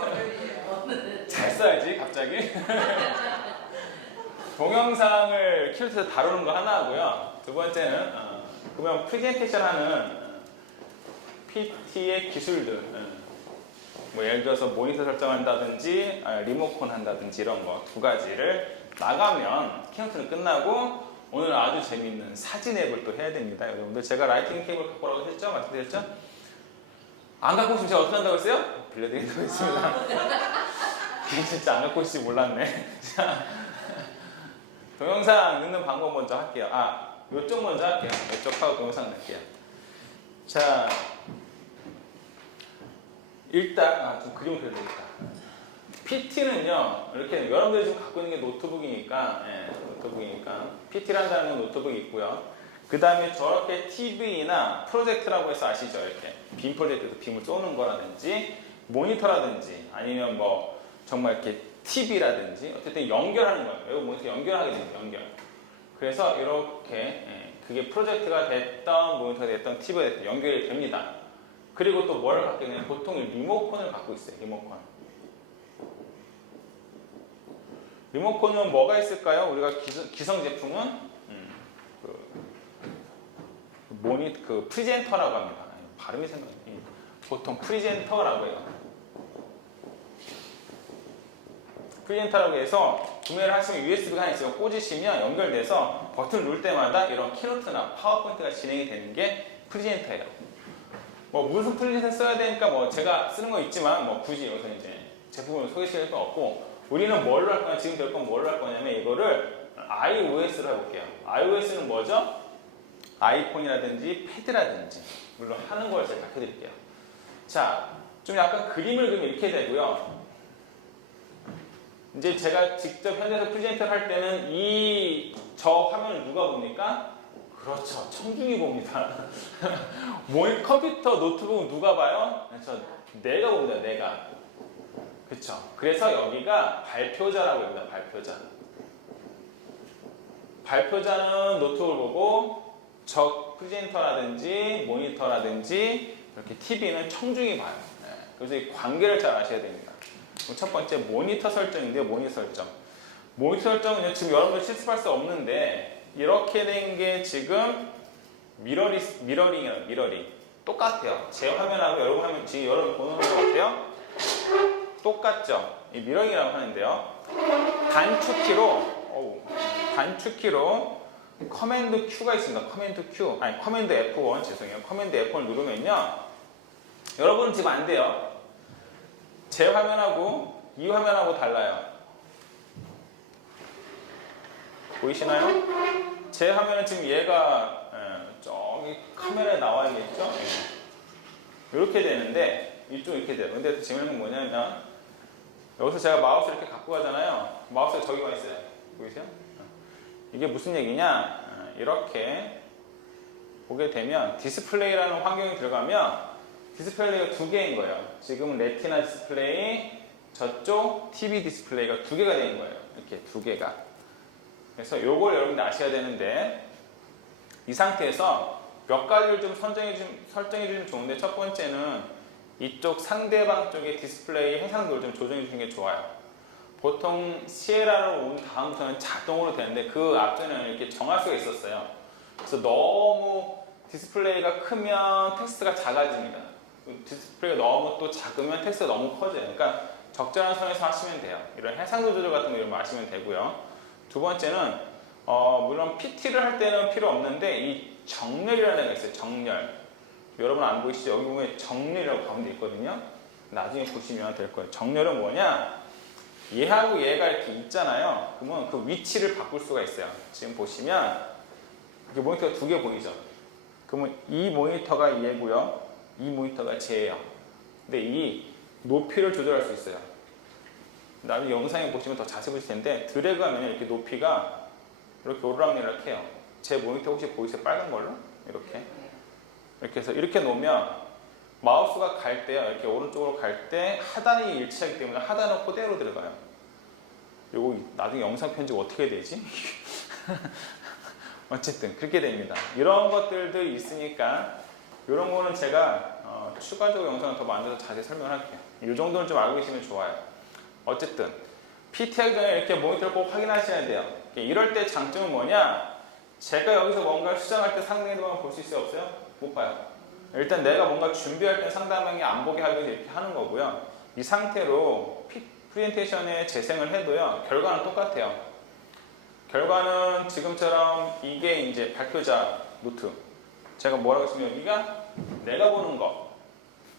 월요일이에요. 잘 써야지 갑자기. 동영상을 키노트에서 다루는 거 하나 하고요. 두 번째는 그러면 프레젠테이션 하는 PT의 기술들 뭐 예를 들어서 모니터 설정한다든지 리모컨 한다든지 이런 거 두 가지를 나가면 키노트는 끝나고 오늘 아주 재밌는 사진 앱을 또 해야 됩니다. 여러분들 제가 라이팅 케이블 갖고 오라고 했죠? 말씀드렸죠? 안 갖고 오시면 제가 어떻게 한다고 했어요? 빌려드린다고 했습니다. 진짜 안 갖고 오실지 몰랐네. 자, 동영상 넣는 방법 먼저 할게요. 이쪽 먼저 할게요. 이쪽하고 동영상 넣을게요. 자, 일단 좀 그림 그려드릴까. PT는요 이렇게 여러분들이 지금 갖고 있는 게 노트북이니까 PT를 한다는 건 노트북이 있고요. 그 다음에 저렇게 TV나 프로젝트라고 해서 아시죠? 이렇게 빔 프로젝트에서 빔을 쏘는 거라든지 모니터라든지 아니면 뭐 정말 이렇게 TV라든지 어쨌든 연결하는 거예요. 이거 모니터 연결하게 됩니다. 연결. 그래서 이렇게 그게 프로젝트가 됐던 모니터가 됐던 TV가 됐던 연결이 됩니다. 그리고 또 뭘 갖게 되냐면 보통 리모컨을 갖고 있어요. 리모컨은 뭐가 있을까요? 우리가 기성 제품은 그 프리젠터라고 합니다. 발음이 생각나요. 보통 프리젠터라고 해요. 프리젠터라고 해서 구매를 하시면 USB가 하나 있어요. 꽂으시면 연결돼서 버튼 누를 때마다 이런 키노트나 파워포인트가 진행이 되는 게 프리젠터예요. 뭐 무슨 프리젠터 써야 되니까 뭐 제가 쓰는 거 있지만 뭐 굳이 여기서 이제 제품을 소개시킬 건 없고 우리는 뭘로 할 거냐, 지금 배울 건 뭘로 할 거냐면 이거를 iOS로 해볼게요. iOS는 뭐죠? 아이폰이라든지 패드라든지 물론 하는 걸 제가 가르쳐 드릴게요. 자, 좀 약간 그림을 그리면 이렇게 되고요. 이제 제가 직접 현장에서 프레젠터를 할 때는 저 화면을 누가 봅니까? 그렇죠. 청중이 봅니다. 컴퓨터, 노트북은 누가 봐요? 내가 봅니다. 내가. 그렇죠. 그래서 여기가 발표자라고 합니다. 발표자. 발표자는 노트북을 보고 저 프레젠터라든지 모니터라든지 이렇게 TV는 청중이 봐요. 그래서 이 관계를 잘 아셔야 됩니다. 첫 번째 모니터 설정인데요. 모니터 설정. 모니터 설정은 지금 여러분들 실습할 수 없는데 이렇게 된 게 지금 미러링이에요. 미러링. 똑같아요. 제 화면하고 여러분 화면 지금 여러분 보는 거 어때요? 똑같죠? 이 미러링이라고 하는데요. 단축키로 커맨드 Q가 있습니다. 커맨드 Q. 아니 커맨드 F1 죄송해요. 커맨드 F1을 누르면요. 여러분은 지금 안 돼요. 제 화면하고 이 화면하고 달라요. 보이시나요? 제 화면은 지금 얘가 저기 카메라에 나와야겠죠? 이렇게 되는데 이쪽 이렇게 돼요. 근데 재밌는 건 뭐냐면 여기서 제가 마우스를 이렇게 갖고 가잖아요. 마우스가 저기가 있어요. 보이세요? 이게 무슨 얘기냐? 이렇게 보게 되면 디스플레이라는 환경이 들어가면 디스플레이가 두 개인 거예요. 지금은 레티나 디스플레이, 저쪽 TV 디스플레이가 두 개가 된 거예요. 이렇게 두 개가. 그래서 요걸 여러분들 아셔야 되는데 이 상태에서 몇 가지를 좀 설정해 주면 좋은데 첫 번째는 이쪽 상대방 쪽의 디스플레이 해상도를 좀 조정해 주는 게 좋아요. 보통 시에라로 온 다음부터는 자동으로 되는데 그 앞전에는 이렇게 정할 수가 있었어요. 그래서 너무 디스플레이가 크면 텍스트가 작아집니다. 디스플레이가 너무 또 작으면 텍스트가 너무 커져요. 그러니까 적절한 선에서 하시면 돼요. 이런 해상도 조절 같은 거 이런 거 하시면 되고요. 두 번째는 물론 PT를 할 때는 필요 없는데 이 정렬이라는 게 있어요. 정렬. 여러분 안 보이시죠? 여기 보면 정렬이라고 가운데 있거든요. 나중에 보시면 될 거예요. 정렬은 뭐냐? 얘하고 얘가 이렇게 있잖아요. 그러면 그 위치를 바꿀 수가 있어요. 지금 보시면 이렇게 모니터가 두 개 보이죠? 그러면 이 모니터가 얘고요. 이 모니터가 쟤예요. 근데 이 높이를 조절할 수 있어요. 나중에 영상에 보시면 더 자세히 보실 텐데 드래그 하면 이렇게 높이가 이렇게 오르락내리락 해요. 제 모니터 혹시 보이세요? 빨간 걸로? 이렇게 해서 이렇게 놓으면 마우스가 갈 때요. 이렇게 오른쪽으로 갈 때 하단이 일치하기 때문에 하단은 그대로 들어가요. 요거 나중에 영상 편집 어떻게 되지? 어쨌든 그렇게 됩니다. 이런 것들도 있으니까 이런 거는 제가 추가적으로 영상을 더 만들어서 자세히 설명할게요. 이 정도는 좀 알고 계시면 좋아요. 어쨌든 PT 하기 전에 이렇게 모니터를 꼭 확인하셔야 돼요. 이럴 때 장점은 뭐냐? 제가 여기서 뭔가를 수정할 때 상대방을 볼 수 있어요? 없어요? 못 봐요. 일단 내가 뭔가 준비할 때 상대방이 안 보게 하기 위해서 이렇게 하는 거고요. 이 상태로 프레젠테이션에 재생을 해도요. 결과는 똑같아요. 결과는 지금처럼 이게 이제 발표자 노트. 제가 뭐라고 했으면 여기가 내가 보는 거.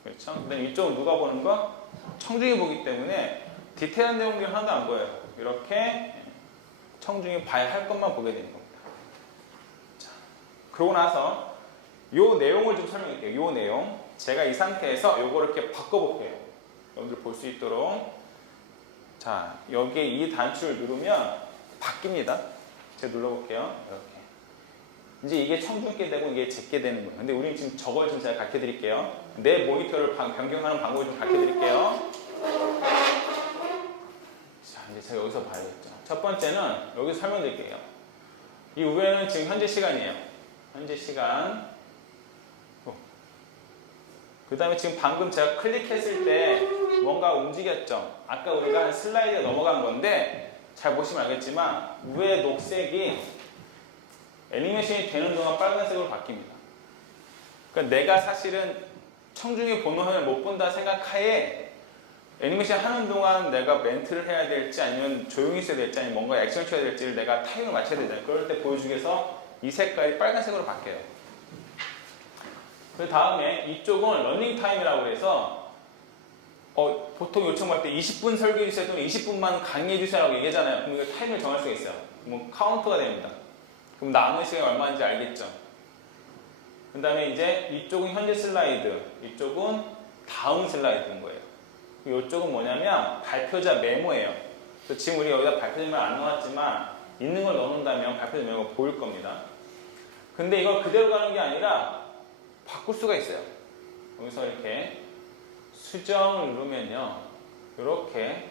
그렇죠? 근데 이쪽은 누가 보는 거? 청중이 보기 때문에 디테일한 내용들이 하나도 안 보여요. 이렇게 청중이 봐야 할 것만 보게 되는 겁니다. 자, 그러고 나서 요 내용을 좀 설명할게요. 요 내용. 제가 이 상태에서 요거를 이렇게 바꿔볼게요. 여러분들 볼 수 있도록. 자, 여기에 이 단추를 누르면 바뀝니다. 제가 눌러볼게요. 이렇게. 이제 이게 청중께 되고 이게 제게 되는 거예요. 근데 우리는 지금 저걸 좀 제가 가르쳐 드릴게요. 내 모니터를 변경하는 방법을 좀 가르쳐 드릴게요. 자, 이제 제가 여기서 봐야겠죠. 첫 번째는 여기서 설명드릴게요. 이 위에는 지금 현재 시간이에요. 현재 시간. 그 다음에 지금 방금 제가 클릭했을 때 뭔가 움직였죠. 아까 우리가 한 슬라이드에 넘어간 건데 잘 보시면 알겠지만 위에 녹색이 애니메이션이 되는 동안 빨간색으로 바뀝니다. 그러니까 내가 사실은 청중이 보는 화면을 못 본다 생각하에 애니메이션 하는 동안 내가 멘트를 해야 될지 아니면 조용히 있어야 될지 아니면 뭔가 액션을 쳐야 될지를 내가 타이밍을 맞춰야 되잖아요. 그럴 때 보여주기 위해서 이 색깔이 빨간색으로 바뀌어요. 그 다음에 이쪽은 러닝 타임이라고 해서 보통 요청할 때 20분 설계해 주세요 또는 20분만 강의해 주세요라고 얘기하잖아요. 그럼 이거 타임을 정할 수가 있어요. 그럼 카운트가 됩니다. 그럼 남은 시간이 얼마인지 알겠죠? 그 다음에 이제 이쪽은 현재 슬라이드, 이쪽은 다음 슬라이드인 거예요. 이쪽은 뭐냐면 발표자 메모예요. 그래서 지금 우리 여기다 발표자 메모 안 넣었지만 있는 걸 넣는다면 발표자 메모가 보일 겁니다. 근데 이걸 그대로 가는 게 아니라 바꿀 수가 있어요. 여기서 이렇게 수정을 누르면요. 이렇게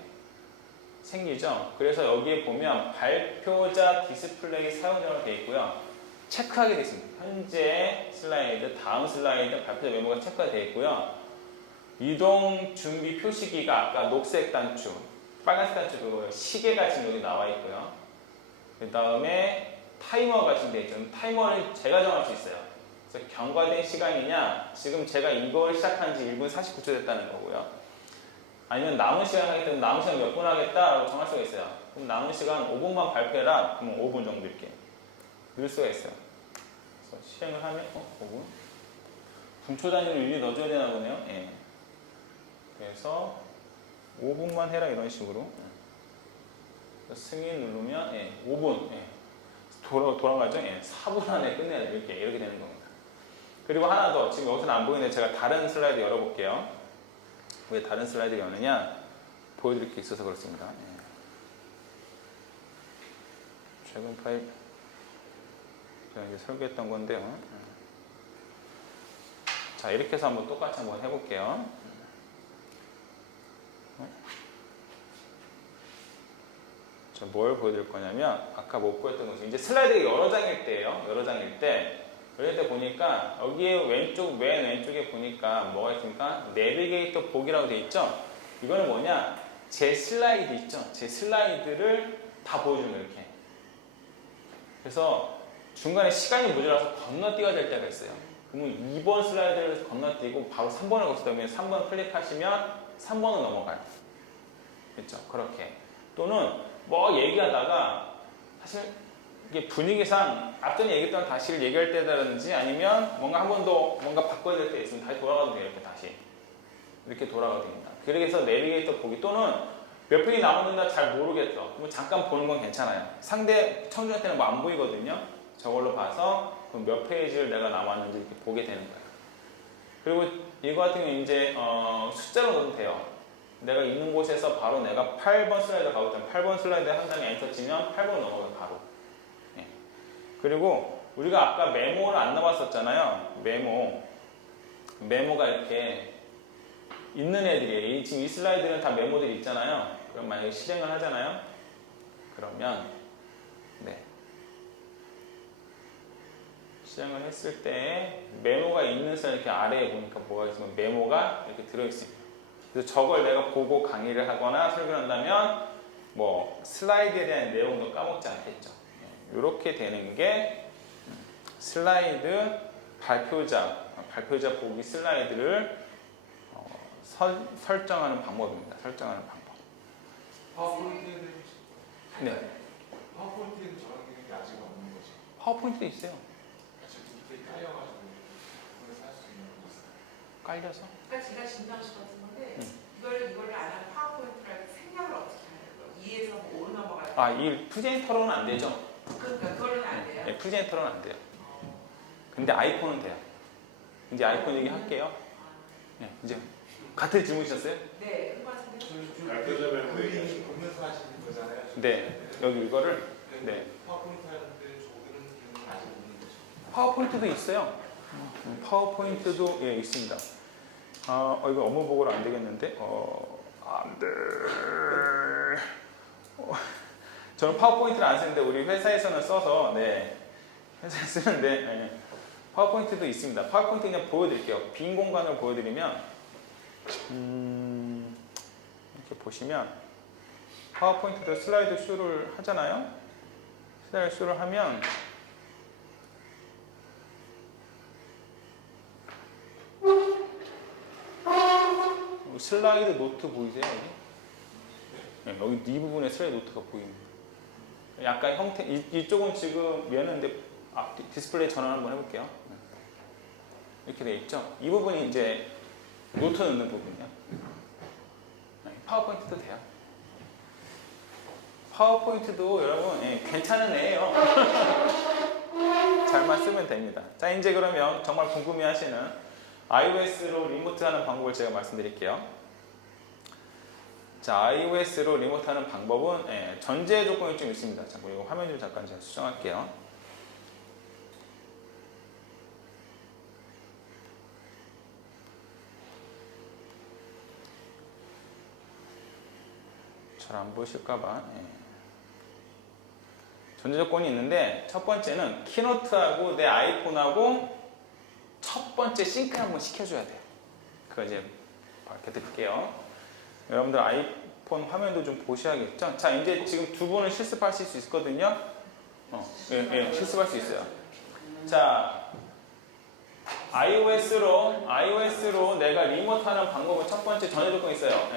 생기죠. 그래서 여기에 보면 발표자 디스플레이 사용자로 되어 있고요. 체크하게 되어 있습니다. 현재 슬라이드, 다음 슬라이드, 발표자 메모가 체크가 되어 있고요. 이동 준비 표시기가 아까 녹색 단추, 빨간색 단추 그 시계가 지금 여기 나와 있고요. 그 다음에 타이머가 지금 되어 있죠. 타이머를 제가 정할 수 있어요. 그래서 경과된 시간이냐, 지금 제가 이걸 시작한 지 1분 49초 됐다는 거고요. 아니면 남은 시간 하기 때문에 남은 시간 몇 분 하겠다라고 정할 수가 있어요. 그럼 남은 시간 5분만 발표해라. 그러면 5분 정도 이렇게 넣을 수가 있어요. 그래서 실행을 하면 5분? 분초 단위를 일일이 넣어줘야 되나 보네요. 예. 그래서 5분만 해라 이런 식으로. 승인 누르면 5분. 돌아가죠. 4분 안에 끝내야 돼. 이렇게 되는 겁니다. 그리고 하나 더. 지금 여기서는 안 보이는데 제가 다른 슬라이드 열어볼게요. 왜 다른 슬라이드를 여느냐? 보여드릴 게 있어서 그렇습니다. 최근 파일 제가 이제 설계했던 건데요. 자, 이렇게 해서 한번 똑같이 한번 해볼게요. 자, 뭘 보여드릴 거냐면 아까 못 보였던 것이 이제 슬라이드가 여러 장일 때예요. 여러 장일 때 이럴 때 보니까 여기에 맨 왼쪽에 보니까 뭐가 있습니까? 내비게이터 보기라고 되어 있죠? 이거는 뭐냐? 제 슬라이드 있죠? 제 슬라이드를 다 보여주는 거예요, 이렇게. 그래서 중간에 시간이 모자라서 건너뛰어야 될 때가 있어요. 그러면 2번 슬라이드를 건너뛰고 바로 3번을 거치다 보면 3번 클릭하시면 3번은 넘어가요. 그렇죠? 그렇게. 또는 뭐 얘기하다가 사실 이게 분위기상 앞전에 얘기했던 다시 얘기할 때라든지 아니면 뭔가 한 번 더 뭔가 바꿔야 될 때 있으면 다시 돌아가도 돼요. 이렇게 다시. 이렇게 돌아가도 됩니다. 그래서 내비게이터 보기 또는 몇 페이지 남았는데 잘 모르겠어. 그럼 잠깐 보는 건 괜찮아요. 상대 청중한테는 뭐 안 보이거든요. 저걸로 봐서 그럼 몇 페이지를 내가 남았는지 이렇게 보게 되는 거예요. 그리고 이거 같은 경우는 이제 숫자로 넣어도 돼요. 내가 있는 곳에서 바로 내가 8번 슬라이드 가고 있다면 8번 슬라이드 한 장에 엔터 치면 8번 넘어가요, 바로. 예. 그리고 우리가 아까 메모를 안 넣어봤었잖아요. 메모가 이렇게 있는 애들이에요. 지금 이 슬라이드는 다 메모들이 있잖아요. 그럼 만약에 실행을 하잖아요. 그러면 실행을 했을 때 메모가 있는 슬라이드 이렇게 아래에 보니까 뭐가 있으면 메모가 이렇게 들어있습니다. 그래서 저걸 내가 보고 강의를 하거나 설교를 한다면 뭐 슬라이드에 대한 내용도 까먹지 않겠죠. 이렇게 되는 게 슬라이드 발표자 보기 슬라이드를 설정하는 방법입니다. 설정하는 방법. 파워포인트는 네. 파워포인트는 저런 기능이 아직 없는 거죠. 파워포인트도 있어요. 지금 이렇게 깔려가지고 그걸 살 수 있는 거 있어요. 깔려서. 그러니까 제가 진단식 같은 건데 이거를 안 하면 파워포인트를 생략을 어떻게 하는 거예요? 2에서 5 넘어가요? 이 프레젠터로는 안 되죠. 그러니까 그거는 안 돼요? 네, 프레젠터로는 안 돼요. 근데 아이폰은 돼요. 이제 아이폰 얘기할게요. 네, 이제 같은 질문이셨어요? 네, 그거 같은데. 발표자별 회의 보면서 하시는 거잖아요. 네, 여기 이거를 네. 파워포인트 하는데 저기는 기능이 아직 없는 거죠. 파워포인트도 있어요. 파워포인트도 있습니다. 이거 업무 보고로 안 되겠는데? 안 돼. 저는 파워포인트를 안 쓰는데 우리 회사에서는 써서 회사에 쓰는데 파워포인트도 있습니다. 파워포인트 그냥 보여드릴게요. 빈 공간을 보여드리면 이렇게 보시면 파워포인트도 슬라이드 쇼를 하잖아요. 슬라이드 쇼를 하면 슬라이드 노트 보이세요? 여기? 여기 이 부분에 슬라이드 노트가 보입니다. 약간 형태, 이쪽은 지금 얘는데 디스플레이 전환 한번 해볼게요. 이렇게 돼 있죠? 이 부분이 이제 노트 넣는 부분이요. 파워포인트도 돼요. 파워포인트도 여러분 괜찮은 애예요. 잘만 쓰면 됩니다. 자, 이제 그러면 정말 궁금해하시는 iOS로 리모트하는 방법을 제가 말씀드릴게요. 자, iOS로 리모트하는 방법은 전제 조건이 좀 있습니다. 자, 이거 화면 좀 잠깐 제가 수정할게요. 잘 안 보이실까봐. 전제 조건이 있는데 첫 번째는 키노트하고 내 아이폰하고 첫 번째 싱크 한번 시켜줘야 돼요. 그거 이제 밝혀드릴게요. 여러분들 아이폰 화면도 좀 보셔야겠죠? 자, 이제 지금 두 분은 실습하실 수 있거든요. 실습할 수 있어요. 자, iOS로 내가 리모트하는 방법은 첫 번째 전제 조건이 있어요.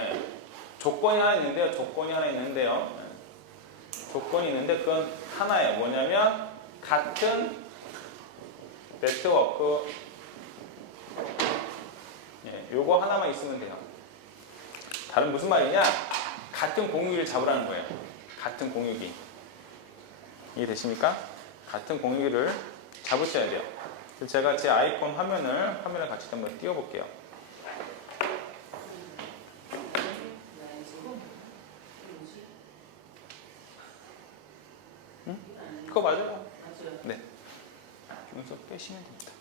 조건이 하나 있는데요. 조건이 있는데 그건 하나예요. 뭐냐면 같은 네트워크 요거 하나만 있으면 돼요. 다른 무슨 말이냐? 같은 공유기를 잡으라는 거예요. 같은 공유기. 이해되십니까? 같은 공유기를 잡으셔야 돼요. 그래서 제가 제 아이폰 화면을 같이 한번 띄워볼게요. 응? 그거 맞아요. 네. 여기서 빼시면 됩니다.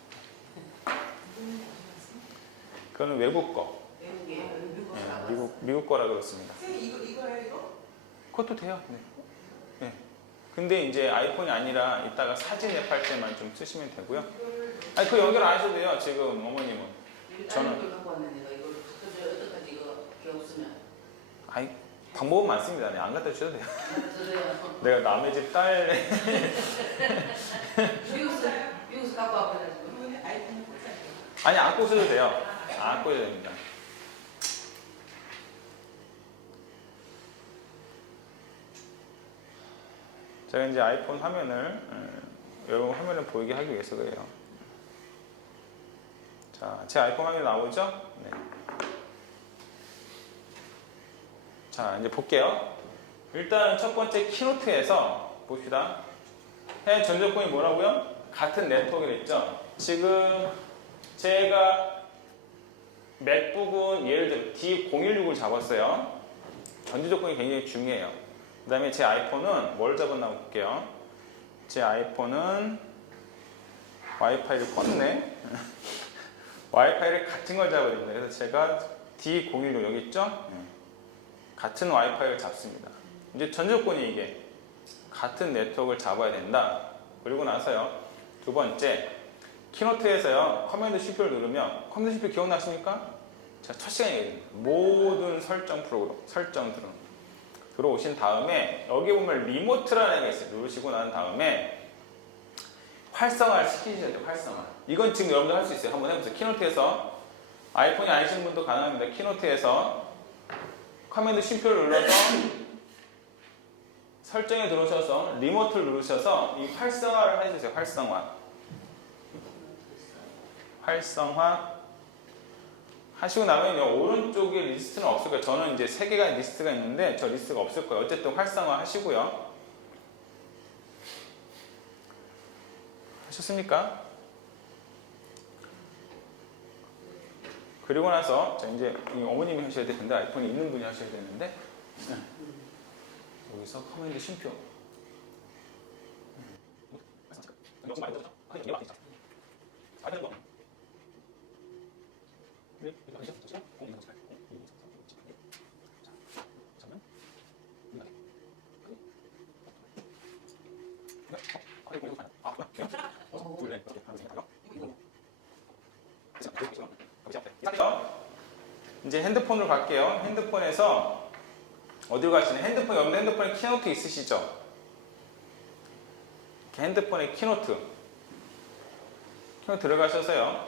그거는 외국 거. 미국 거라 그렇습니다. 선생님 이거예요 이거? 그것도 돼요. 네. 근데 이제 아이폰이 아니라 이따가 사진 앱할 때만 좀 쓰시면 되고요. 아니 그 연결 안 하셔도 돼요. 지금 어머님은. 저는 걸 갖고 왔는데 이거 갖다 줘요. 어떡하지 이거 게 없으면. 아이 방법은 많습니다. 네, 안 갖다 주셔도 돼요. 저도요. 내가 남의 집 딸 미국에서 갖고 와가지고. 그러면 아이폰 꽂아요. 아니 안 꽂으셔도 돼요. 안 꽂아야 됩니다. 제가 이제 아이폰 화면을 여러분 화면을 보이게 하기 위해서 그래요. 자, 제 아이폰 화면이 나오죠? 네. 자, 이제 볼게요. 일단 첫 번째 키노트에서 봅시다. 전 조건이 뭐라고요? 같은 네트워크를 했죠. 지금 제가 맥북은 예를 들어 D016을 잡았어요. 전제 조건이 굉장히 중요해요. 그 다음에 제 아이폰은 뭘 잡았나 볼게요. 제 아이폰은 와이파이를 껐네. 와이파이를 같은 걸 잡아야 됩니다. 그래서 제가 D016 여기 있죠? 같은 와이파이를 잡습니다. 이제 전 조건이 이게 같은 네트워크를 잡아야 된다. 그리고 나서요. 두 번째 키노트에서요. 커맨드 C표를 누르면 커맨드 C표 기억나십니까? 제가 첫 시간에 얘기했는데 모든 설정 프로그램 설정들은 들어오신 다음에 여기 보면 리모트라는 애가 있어요. 누르시고 난 다음에 활성화를 시키셔야 돼요. 활성화. 이건 지금 여러분들 할 수 있어요. 한번 해보세요. 키노트에서 아이폰이 아니신 분도 가능합니다. 키노트에서 커맨드 C표를 눌러서 설정에 들어오셔서 리모트를 누르셔서 이 활성화를 해주세요. 활성화 하시고 나면 오른쪽에 리스트는 없을 거예요. 저는 이제 3개가 리스트가 있는데 저 리스트가 없을 거예요. 어쨌든 활성화 하시고요. 하셨습니까? 그리고 나서 자 이제 어머님이 하셔야 되는데 아이폰이 있는 분이 하셔야 되는데 여기서 커맨드 쉼표 이제 핸드폰으로 갈게요. 핸드폰에서 어디로 가시나요? 여러분 핸드폰에 키노트 있으시죠? 핸드폰에 키노트 들어가셔서요.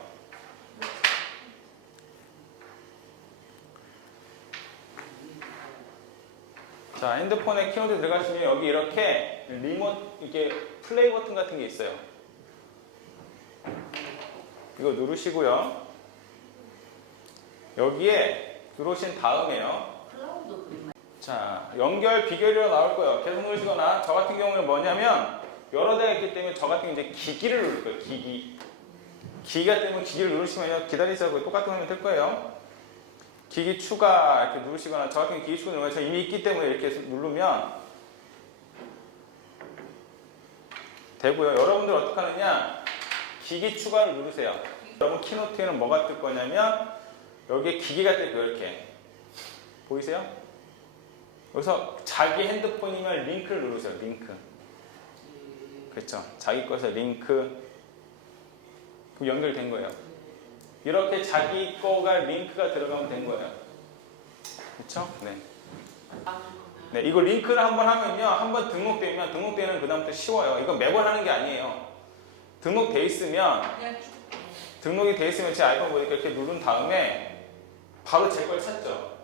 자, 핸드폰에 키노트 들어가시면 여기 이렇게 이렇게 플레이 버튼 같은 게 있어요. 이거 누르시고요. 여기에 들어오신 다음에요. 자, 연결 비결이라고 나올 거예요. 계속 누르시거나 저 같은 경우는 뭐냐면 여러 대가 있기 때문에 저 같은 경우 이제 기기를 누를 거예요. 기기가 뜨면 기기를 누르시면 기다리세요. 그거 똑같은 거 하면 될 거예요. 기기 추가 이렇게 누르시거나 저 같은 경우 기기 추가 누르면 저 이미 있기 때문에 이렇게 누르면 되고요. 여러분들 어떻게 하느냐? 기기 추가를 누르세요. 여러분 키노트에는 뭐가 뜰 거냐면 여기에 기기가 뜰 거예요. 이렇게 보이세요? 여기서 자기 핸드폰이면 링크를 누르세요. 링크. 그렇죠. 자기 거에서 링크. 그럼 연결된 거예요. 이렇게 자기 거가 링크가 들어가면 된 거예요. 그렇죠? 네. 네, 이거 링크를 한번 하면요. 한번 등록되면 등록되는 그다음부터 쉬워요. 이거 매번 하는 게 아니에요. 등록돼 있으면 그냥 쭉. 등록이 돼 있으면 제 아이폰 보니까 이렇게 누른 다음에 바로 제 걸 찾죠.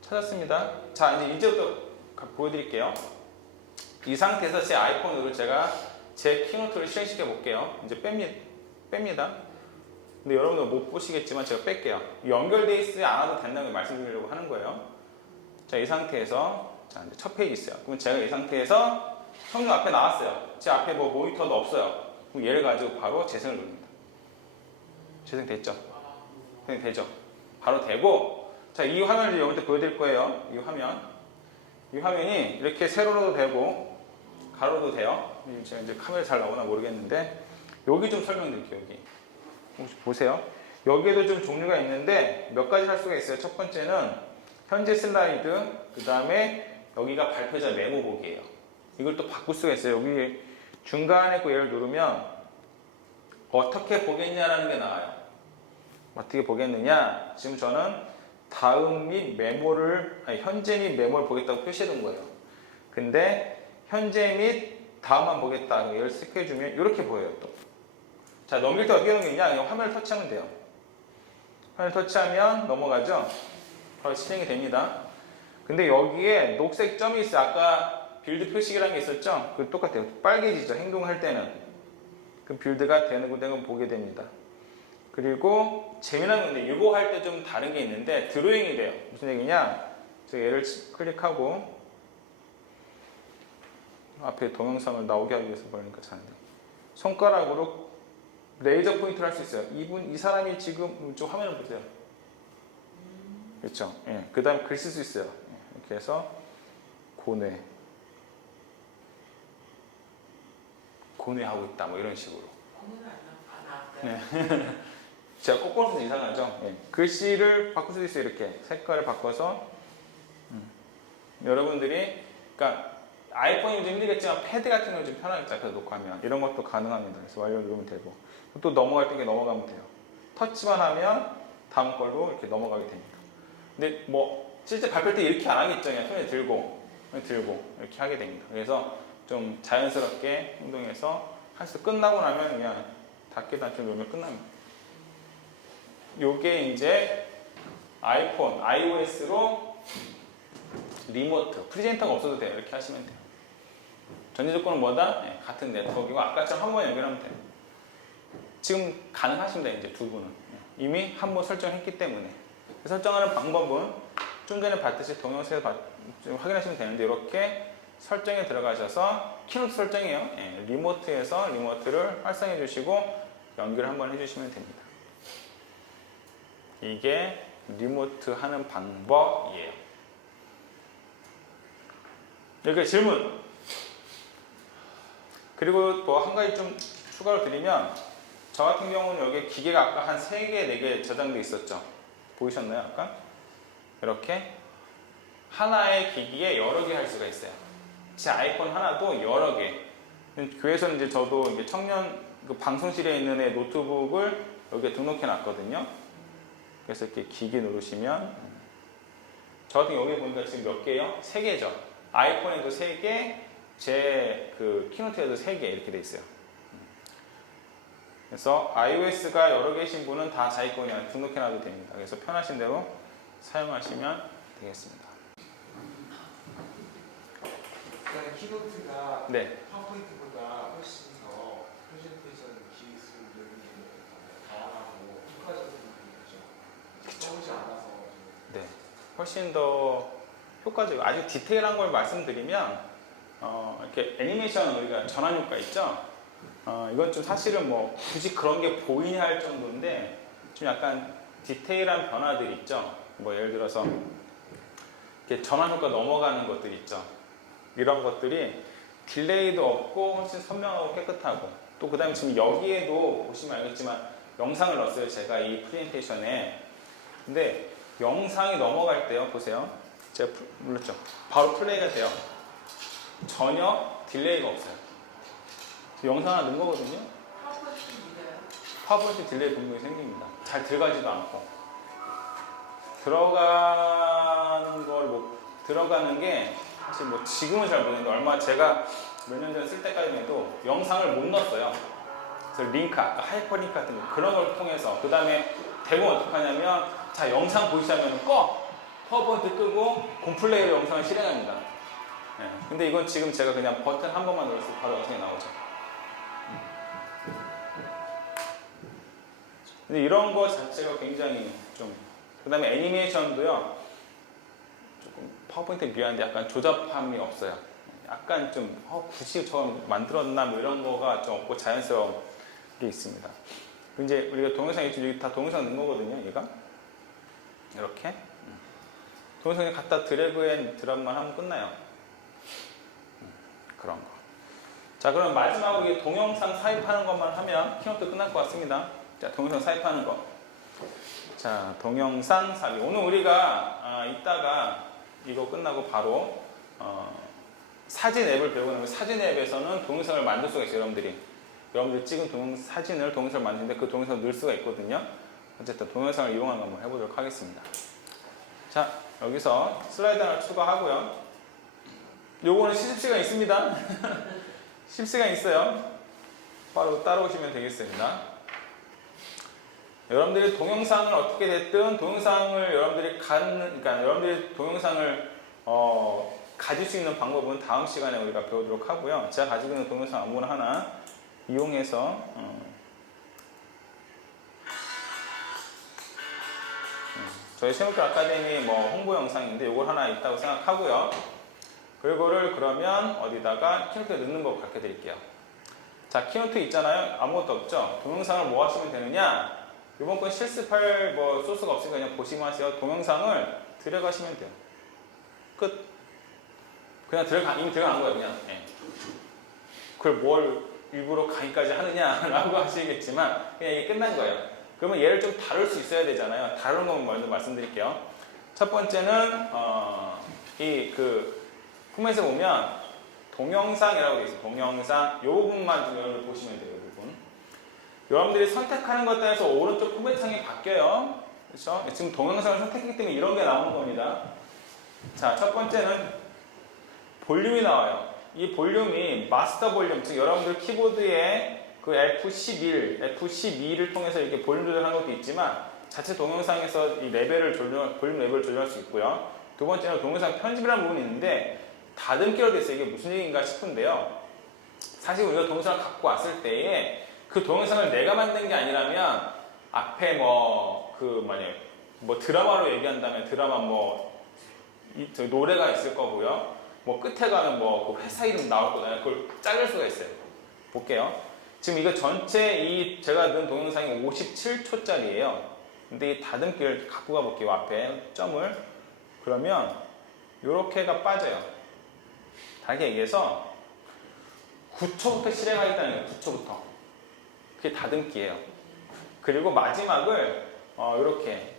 찾았습니다. 자, 이제부터 보여드릴게요. 이 상태에서 제 아이폰으로 제가 제 키노트를 실행시켜 볼게요. 이제 뺍니다. 근데 여러분들 못 보시겠지만 제가 뺄게요. 연결돼 있으면 안 와도 된다는 걸 말씀드리려고 하는 거예요. 자, 이 상태에서 자, 이제 첫 페이지 있어요. 그럼 제가 이 상태에서 성능 앞에 나왔어요. 제 앞에 뭐 모니터도 없어요. 그럼 얘를 가지고 바로 재생을 누릅니다. 재생됐죠? 재생되죠? 바로 되고, 자, 이 화면을 여러분들 보여드릴 거예요. 이 화면이 이렇게 세로로도 되고 가로도 돼요. 제가 이제 카메라 잘 나오나 모르겠는데 여기 좀 설명드릴게요. 여기 혹시 보세요. 여기에도 좀 종류가 있는데 몇 가지 할 수가 있어요. 첫 번째는 현재 슬라이드, 그 다음에 여기가 발표자 메모 보기예요. 이걸 또 바꿀 수가 있어요. 여기 중간에 그 얘를 누르면 어떻게 보겠냐라는 게 나와요. 어떻게 보겠느냐? 지금 저는 다음 및 메모를, 현재 및 메모를 보겠다고 표시해 둔 거예요. 근데 현재 및 다음만 보겠다. 얘를 체크해주면 이렇게 보여요. 또. 자, 넘길 때 어떻게 넘기냐? 그냥 화면을 터치하면 돼요. 화면을 터치하면 넘어가죠? 바로 실행이 됩니다. 근데 여기에 녹색 점이 있어요. 아까 빌드 표식이라는 게 있었죠? 그 똑같아요. 빨개지죠. 행동할 때는. 그 빌드가 되는 곳에 보게 됩니다. 그리고 재미난 건데 이거 할 때 좀 다른 게 있는데 드로잉이 돼요. 무슨 얘기냐? 제가 얘를 클릭하고 앞에 동영상을 나오게 하기 위해서 보니까 잘안돼요. 손가락으로 레이저 포인트를 할 수 있어요. 이 사람이 지금 이쪽 화면을 보세요. 그렇죠? 예. 그 다음 글 쓸 수 있어요. 이렇게 해서 고뇌하고 있다. 뭐 이런 식으로. 오늘은 안 나왔어요. 네. 제가 거꾸로 써서 이상하죠? 예. 글씨를 바꿀 수도 있어요. 이렇게 색깔을 바꿔서 여러분들이 그러니까 아이폰이 좀 힘들겠지만 패드 같은 걸 좀 편하게 잡혀서 놓고 하면 이런 것도 가능합니다. 그래서 완료 누르면 되고 또 넘어갈 때 이렇게 넘어가면 돼요. 터치만 하면 다음 걸로 이렇게 넘어가게 됩니다. 근데 뭐 실제 발표할 때 이렇게 안 하겠죠. 그냥 손에 들고 이렇게 하게 됩니다. 그래서 좀 자연스럽게 행동해서 할수 끝나고 나면 그냥 닫게 닫게 누르면 끝납니다. 요게 이제 아이폰, iOS로 리모트, 프리젠터가 없어도 돼요. 이렇게 하시면 돼요. 전제 조건은 뭐다? 네, 같은 네트워크이고 아까처럼 한 번 연결하면 돼요. 지금 가능하십니다. 이제 두 분은. 이미 한 번 설정했기 때문에. 설정하는 방법은 좀 전에 봤듯이 동영상에서 확인하시면 되는데 이렇게 설정에 들어가셔서 키노트 설정이에요. 네, 리모트에서 리모트를 활성해 주시고 연결 한번 해주시면 됩니다. 이게 리모트 하는 방법이에요. 여기 질문. 그리고 뭐 한 가지 좀 추가로 드리면 저 같은 경우는 여기 기계가 아까 한 3개, 4개 저장돼 있었죠. 보이셨나요? 아까? 이렇게 하나의 기기에 여러 개 할 수가 있어요. 제 아이폰 하나도 여러 개. 교회에서는 이제 저도 이제 청년 그 방송실에 있는 애 노트북을 여기에 등록해 놨거든요. 그래서 이렇게 기기 누르시면 저 같은 경우 여기 보니까 지금 몇 개요? 3개죠. 아이폰에도 3개, 제 그 키노트에도 3개 이렇게 돼 있어요. 그래서 iOS가 여러 개신 분은 다 자기 거 그냥 등록해 놔도 됩니다. 그래서 편하신 대로 사용하시면 되겠습니다. 그러니까 키노트가 네. 파워포인트보다 훨씬 더 프레젠테이션 기술을 강화하고 효과적인 부분이죠. 써오지 않아서 네. 훨씬 더 효과적이고 아주 디테일한 걸 말씀드리면 이렇게 애니메이션 우리가 전환 효과 있죠? 이건 좀 사실은 뭐 굳이 그런 게 보이냐 할 정도인데 좀 약간 디테일한 변화들 있죠. 뭐 예를 들어서 이렇게 전환 효과 넘어가는 것들 있죠. 이런 것들이 딜레이도 없고 훨씬 선명하고 깨끗하고 또 그 다음에 지금 여기에도 보시면 알겠지만 영상을 넣었어요. 제가 이 프레젠테이션에. 근데 영상이 넘어갈 때요. 보세요. 제가 눌렀죠. 바로 플레이가 돼요. 전혀 딜레이가 없어요. 영상 하나 넣은 거거든요. 파워포인트 믿어요. 파워포인트 딜레이 분명히 생깁니다. 잘 들어가지도 않고. 들어가는 게 사실 뭐 지금은 잘 모르겠는데 얼마 제가 몇 년 전에 쓸 때까지만 해도 영상을 못 넣었어요. 그래서 링크, 아까 하이퍼링크 같은 거 그런 걸 통해서 그 다음에 대부분 어떻게 하냐면 자 영상 보시자면 꺼! 파워포인트 끄고 곰플레이로 영상을 실행합니다. 네. 근데 이건 지금 제가 그냥 버튼 한 번만 눌렀을 때 바로 영상이 나오죠. 근데 이런 거 자체가 굉장히 좀 그 다음에 애니메이션도요 조금 파워포인트에 비하는데 약간 조잡함이 없어요. 약간 좀 굳이 저걸 만들었나 뭐 이런 거가 좀 없고 자연스러운 게 있습니다. 이제 우리가 동영상이 여기 다 동영상 넣은 거거든요. 얘가 이렇게 동영상에 갖다 드래그 앤 드랍만 하면 끝나요. 그런 거. 자, 그럼 마지막으로 이게 동영상 삽입하는 것만 하면 키노트 끝날 것 같습니다. 자, 동영상 삽입하는 거. 자, 동영상 삽입. 오늘 우리가 이따가 이거 끝나고 바로 사진 앱을 배우고 나면 사진 앱에서는 동영상을 만들 수가 있어요. 여러분들이 찍은 사진을 동영상을 만드는데 그 동영상을 넣을 수가 있거든요. 어쨌든 동영상을 이용하는 거 한번 해보도록 하겠습니다. 자, 여기서 슬라이드 하나 추가하고요. 요거는 실습시간 있습니다. 실습시간 있어요. 바로 따라오시면 되겠습니다. 여러분들이 동영상을 어떻게 됐든 동영상을 그러니까 여러분들이 동영상을 가질 수 있는 방법은 다음 시간에 우리가 배우도록 하고요. 제가 가지고 있는 동영상 아무거나 하나 이용해서 저희 세무교 아카데미 뭐 홍보 영상인데 이걸 하나 있다고 생각하고요. 그거를 그러면 어디다가 키노트에 넣는 거 가르쳐 드릴게요. 자, 키노트 있잖아요. 아무것도 없죠. 동영상을 뭐 하시면 되느냐? 이번 건 실습할 뭐 소스가 없으니까 그냥 보시면 하세요. 동영상을 들어가시면 돼요. 끝. 그냥 이미 들어간 거예요, 그냥. 네. 그걸 뭘 일부러 강의까지 하느냐라고 하시겠지만 그냥 이게 끝난 거예요. 그러면 얘를 좀 다룰 수 있어야 되잖아요. 다루는 건 먼저 말씀드릴게요. 첫 번째는 이 포맷에 보면 동영상이라고 되어 있어요. 동영상 이 부분만 좀 여러분들 보시면 돼요. 이 부분. 여러분들이 선택하는 것에 따라서 오른쪽 포맷 창이 바뀌어요. 그렇죠? 지금 동영상을 선택했기 때문에 이런 게 나오는 겁니다. 자, 첫 번째는 볼륨이 나와요. 이 볼륨이 마스터 볼륨, 즉 여러분들 키보드에 그 F11을 통해서 이렇게 볼륨 조절하는 것도 있지만 자체 동영상에서 이 볼륨 레벨을 조절할 수 있고요. 두 번째는 동영상 편집이라는 부분이 있는데 다듬기로 됐어요. 이게 무슨 얘기인가 싶은데요. 사실 우리가 동영상을 갖고 왔을 때에 그 동영상을 내가 만든 게 아니라면 앞에 드라마로 얘기한다면 드라마 노래가 있을 거고요. 끝에 가면 그 회사 이름 나올 거잖아요. 그걸 자를 수가 있어요. 볼게요. 지금 이거 전체 제가 넣은 동영상이 57초짜리예요. 근데 이 다듬기를 갖고 가볼게요. 앞에 점을. 그러면 요렇게가 빠져요. 다르게 얘기해서 9초부터 실행하겠다는 거예요. 9초부터. 그게 다듬기예요. 그리고 마지막을 이렇게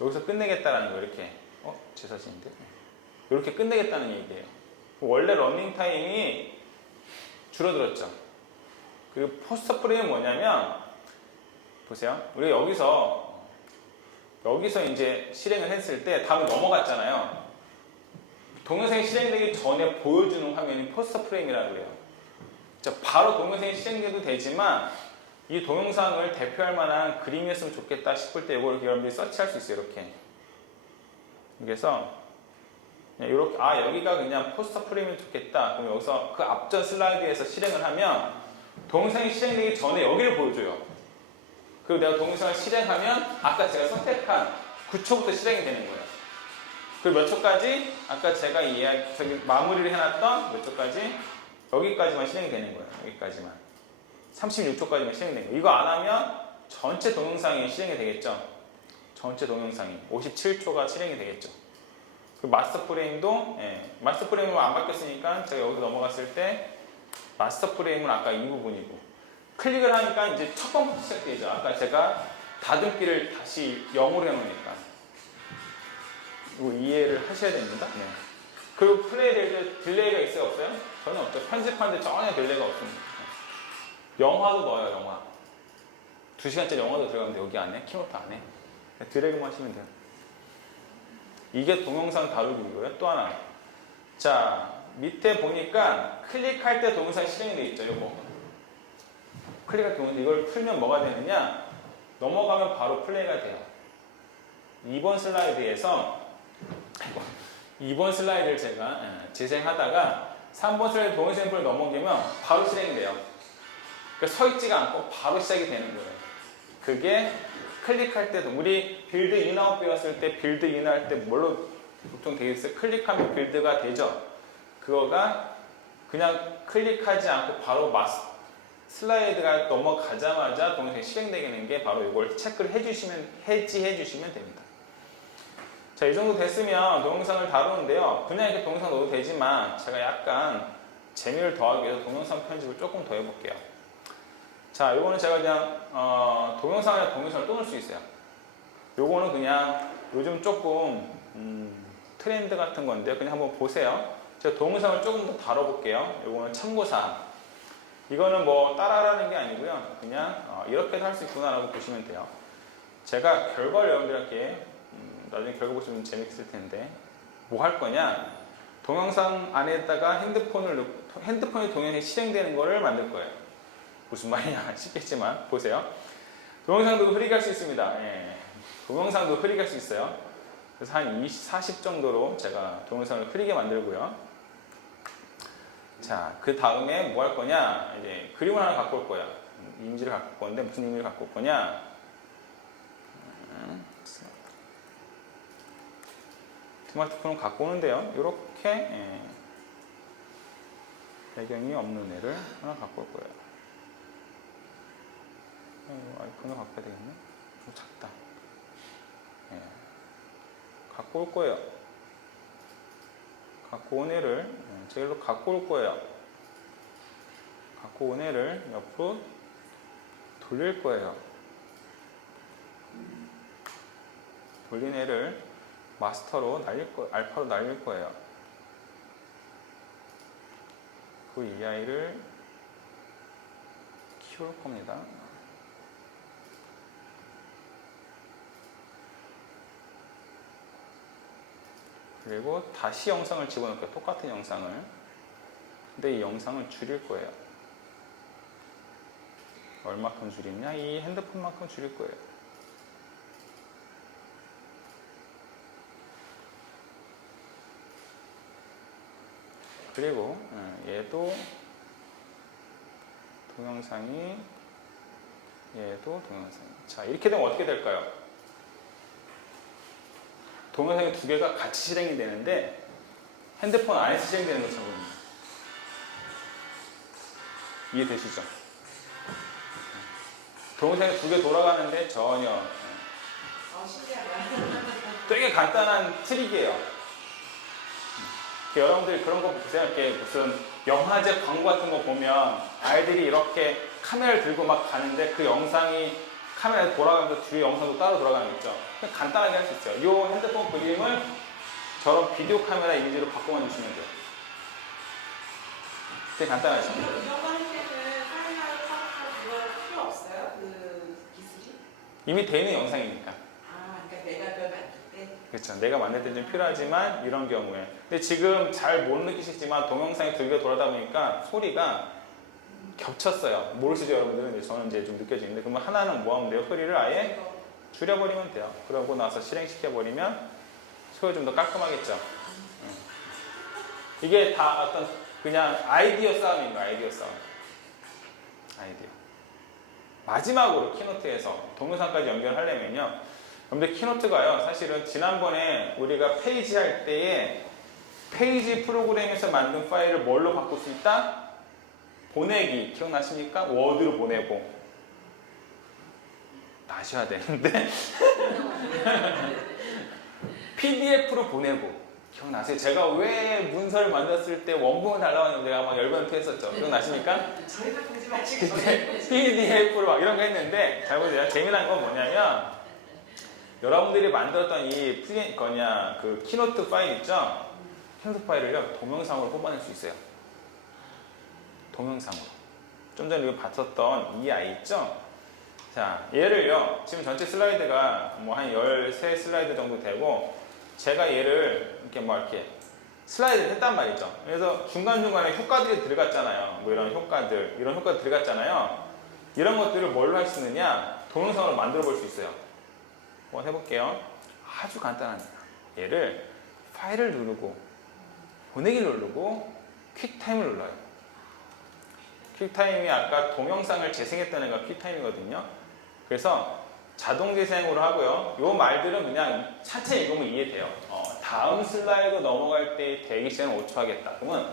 여기서 끝내겠다라는 거 이렇게 제 사진인데 이렇게 끝내겠다는 얘기예요. 원래 러닝 타임이 줄어들었죠. 그리고 포스터 프레임은 뭐냐면 보세요. 우리가 여기서 이제 실행을 했을 때 다음에 넘어갔잖아요. 동영상이 실행되기 전에 보여주는 화면이 포스터 프레임이라고 그래요. 바로 동영상이 실행돼도 되지만 이 동영상을 대표할 만한 그림이었으면 좋겠다 싶을 때 이걸 여러분들이 서치할 수 있어요. 이렇게. 그래서 이렇게 여기가 그냥 포스터 프레임이 좋겠다. 그럼 여기서 그 앞전 슬라이드에서 실행을 하면 동영상이 실행되기 전에 여기를 보여줘요. 그리고 내가 동영상을 실행하면 아까 제가 선택한 9초부터 실행이 되는 거예요. 그리고 몇 초까지? 아까 제가 마무리를 해놨던 몇 초까지? 여기까지만 실행이 되는 거예요. 여기까지만. 36초까지만 실행된 거. 이거 안 하면 전체 동영상이 실행이 되겠죠. 전체 동영상이 57초가 실행이 되겠죠. 그 마스터 프레임도 마스터 프레임은 안 바뀌었으니까 제가 여기서 넘어갔을 때 마스터 프레임은 아까 이 부분이고 클릭을 하니까 이제 첫 번부터 시작되죠. 아까 제가 다듬기를 다시 0으로 해놓으니까 이거 이해를 하셔야 됩니다. 네. 그리고 플레이 될 때 딜레이가 있어요? 없어요? 전혀 없죠. 편집하는데 전혀 딜레이가 없습니다. 영화도 넣어요. 영화 2시간짜리 영화도 들어가는데 여기 안에 키노트 안에 드래그만 하시면 돼요. 이게 동영상 다루기고요. 또 하나. 자, 밑에 보니까 클릭할 때 동영상이 실행이 되어 있죠. 요거. 클릭할 때 동영상 이걸 풀면 뭐가 되느냐? 넘어가면 바로 플레이가 돼요. 2번 슬라이드에서 2번 슬라이드를 제가 재생하다가 3번 슬라이드 동영상 샘플을 넘어가면 바로 실행이 돼요. 그러니까 서 있지가 않고 바로 시작이 되는 거예요. 그게 클릭할 때도 우리 빌드 인아웃 배웠을 때 빌드 인할 때 뭘로 보통 되겠어요? 클릭하면 빌드가 되죠. 그거가 그냥 클릭하지 않고 바로 슬라이드가 넘어가자마자 동영상이 실행되게 되는 게 바로 이걸 체크를 해지해 주시면 됩니다. 자, 이 정도 됐으면 동영상을 다루는데요. 그냥 이렇게 동영상 넣어도 되지만 제가 약간 재미를 더하기 위해서 동영상 편집을 조금 더 해볼게요. 자, 요거는 제가 그냥 동영상에 동영상을 또 넣을 수 있어요. 요거는 그냥 요즘 조금 트렌드 같은 건데요. 그냥 한번 보세요. 제가 동영상을 조금 더 다뤄볼게요. 요거는 참고사항. 이거는 뭐 따라하라는 게 아니고요. 그냥 이렇게도 할 수 있구나라고 보시면 돼요. 제가 결과를 여러분들께 나중에 결과 보시면 재밌을 텐데 뭐 할 거냐? 동영상 안에다가 핸드폰이 동영상이 실행되는 거를 만들 거예요. 무슨 말이냐 싶겠지만 보세요. 동영상도 흐리게 할 수 있습니다. 예. 동영상도 흐리게 할 수 있어요. 그래서 한 20, 40 정도로 제가 동영상을 흐리게 만들고요. 자, 그 다음에 뭐 할 거냐? 이제 그림을 하나 갖고 올 거야. 이미지를 갖고 올 건데 무슨 이미지를 갖고 올 거냐? 스마트폰을 갖고 오는데요. 이렇게 배경이 없는 애를 하나 갖고 올 거예요. 아이콘을 갖고 와야 되겠네. 좀 작다. 갖고 올 거예요. 갖고 온 애를 제일로 갖고 올 거예요. 갖고 온 애를 옆으로 돌릴 거예요. 돌린 애를 마스터로 알파로 날릴 거예요. 그 이 아이를 키울 겁니다. 그리고 다시 영상을 집어넣을게요. 똑같은 영상을. 근데 이 영상을 줄일 거예요. 얼마큼 줄이냐? 이 핸드폰만큼 줄일 거예요. 그리고 얘도 동영상이 자, 이렇게 되면 어떻게 될까요? 동영상이 두 개가 같이 실행이 되는데 핸드폰 안에서 실행되는 것처럼 이해되시죠? 동영상이 두 개 돌아가는데 전혀 신기하다. 되게 간단한 트릭이에요. 여러분들이 그런 거 보세요. 이렇게 무슨 영화제 광고 같은 거 보면 아이들이 이렇게 카메라를 들고 막 가는데 그 영상이 카메라에 돌아가면서 뒤에 영상도 따로 돌아가는 거 있죠. 그냥 간단하게 할 수 있어요. 이 핸드폰 그림을 저런 비디오 카메라 이미지로 바꿔만 주시면 돼요. 되게 간단하죠. 이런 거 할 때는 파일하고 그거 필요 없어요? 그 기술이? 이미 돼 있는 영상이니까. 그러니까 내가 그걸 만들 때? 그렇죠. 내가 만들 때 좀 필요하지만 이런 경우에. 근데 지금 잘 못 느끼시지만 동영상이 두 개가 돌아다 보니까 소리가 겹쳤어요. 모르시죠 여러분들은? 근데 저는 이제 좀 느껴지는데 그러면 하나는 뭐 하면 돼요? 소리를 아예 줄여버리면 돼요. 그러고 나서 실행시켜버리면 소리가 좀 더 깔끔하겠죠. 이게 다 어떤 그냥 아이디어 싸움입니다. 아이디어 싸움. 아이디어. 마지막으로 키노트에서 동영상까지 연결하려면요. 여러분들 키노트가요. 사실은 지난번에 우리가 페이지 할 때에 페이지 프로그램에서 만든 파일을 뭘로 바꿀 수 있다? 보내기 기억나십니까? 워드로 보내고 나셔야 되는데 PDF로 보내고 기억나세요? 제가 왜 문서를 만들었을 때 원본을 달라고 했는데 내가 막 열변을 토했었죠. 기억나십니까? 저희가 보지 마시고 그때 PDF로 막 이런 거 했는데 잘 보세요. 재미난 건 뭐냐면 여러분들이 만들었던 이 그 키노트 파일 있죠? 키노트 파일을요 동영상으로 뽑아낼 수 있어요. 동영상으로. 좀 전에 우리 봤었던 이 아이 있죠? 자, 얘를요 지금 전체 슬라이드가 뭐 한 13 슬라이드 정도 되고 제가 얘를 이렇게 뭐 이렇게 슬라이드를 했단 말이죠. 그래서 중간중간에 효과들이 들어갔잖아요. 뭐 이런 효과들 들어갔잖아요. 이런 것들을 뭘로 할 수 있느냐? 동영상으로 만들어 볼 수 있어요. 한번 해볼게요. 아주 간단합니다. 얘를 파일을 누르고 보내기를 누르고 퀵타임을 눌러요. 퀵타임이 아까 동영상을 재생했다는 애가 퀵타임이거든요. 그래서 자동 재생으로 하고요. 요 말들은 그냥 차차 읽으면 이해돼요. 다음 슬라이드 넘어갈 때 대기 시간은 5초 하겠다. 그러면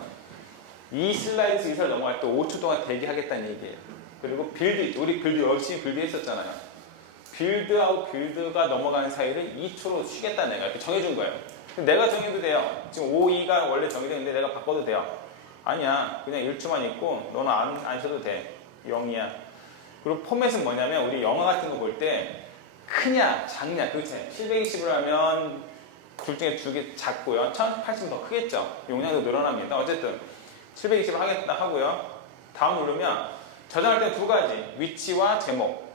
이 슬라이드에서 이 슬라이드 넘어갈 때 5초 동안 대기하겠다는 얘기예요. 그리고 빌드, 우리 빌드 열심히 빌드 했었잖아요. 빌드하고 빌드가 넘어가는 사이를 2초로 쉬겠다는 애가 이렇게 정해준 거예요. 내가 정해도 돼요. 지금 5, 2가 원래 정해져 있는데 내가 바꿔도 돼요. 아니야. 그냥 1초만 있고 너는 안 쉬어도 돼. 0이야. 그리고 포맷은 뭐냐면 우리 영화 같은 거 볼 때 크냐 작냐 그렇지. 720으로 하면 둘 중에 두 개 작고요. 1080은 더 크겠죠. 용량도 늘어납니다. 어쨌든 720을 하겠다 하고요. 다음 누르면 저장할 때 두 가지. 위치와 제목.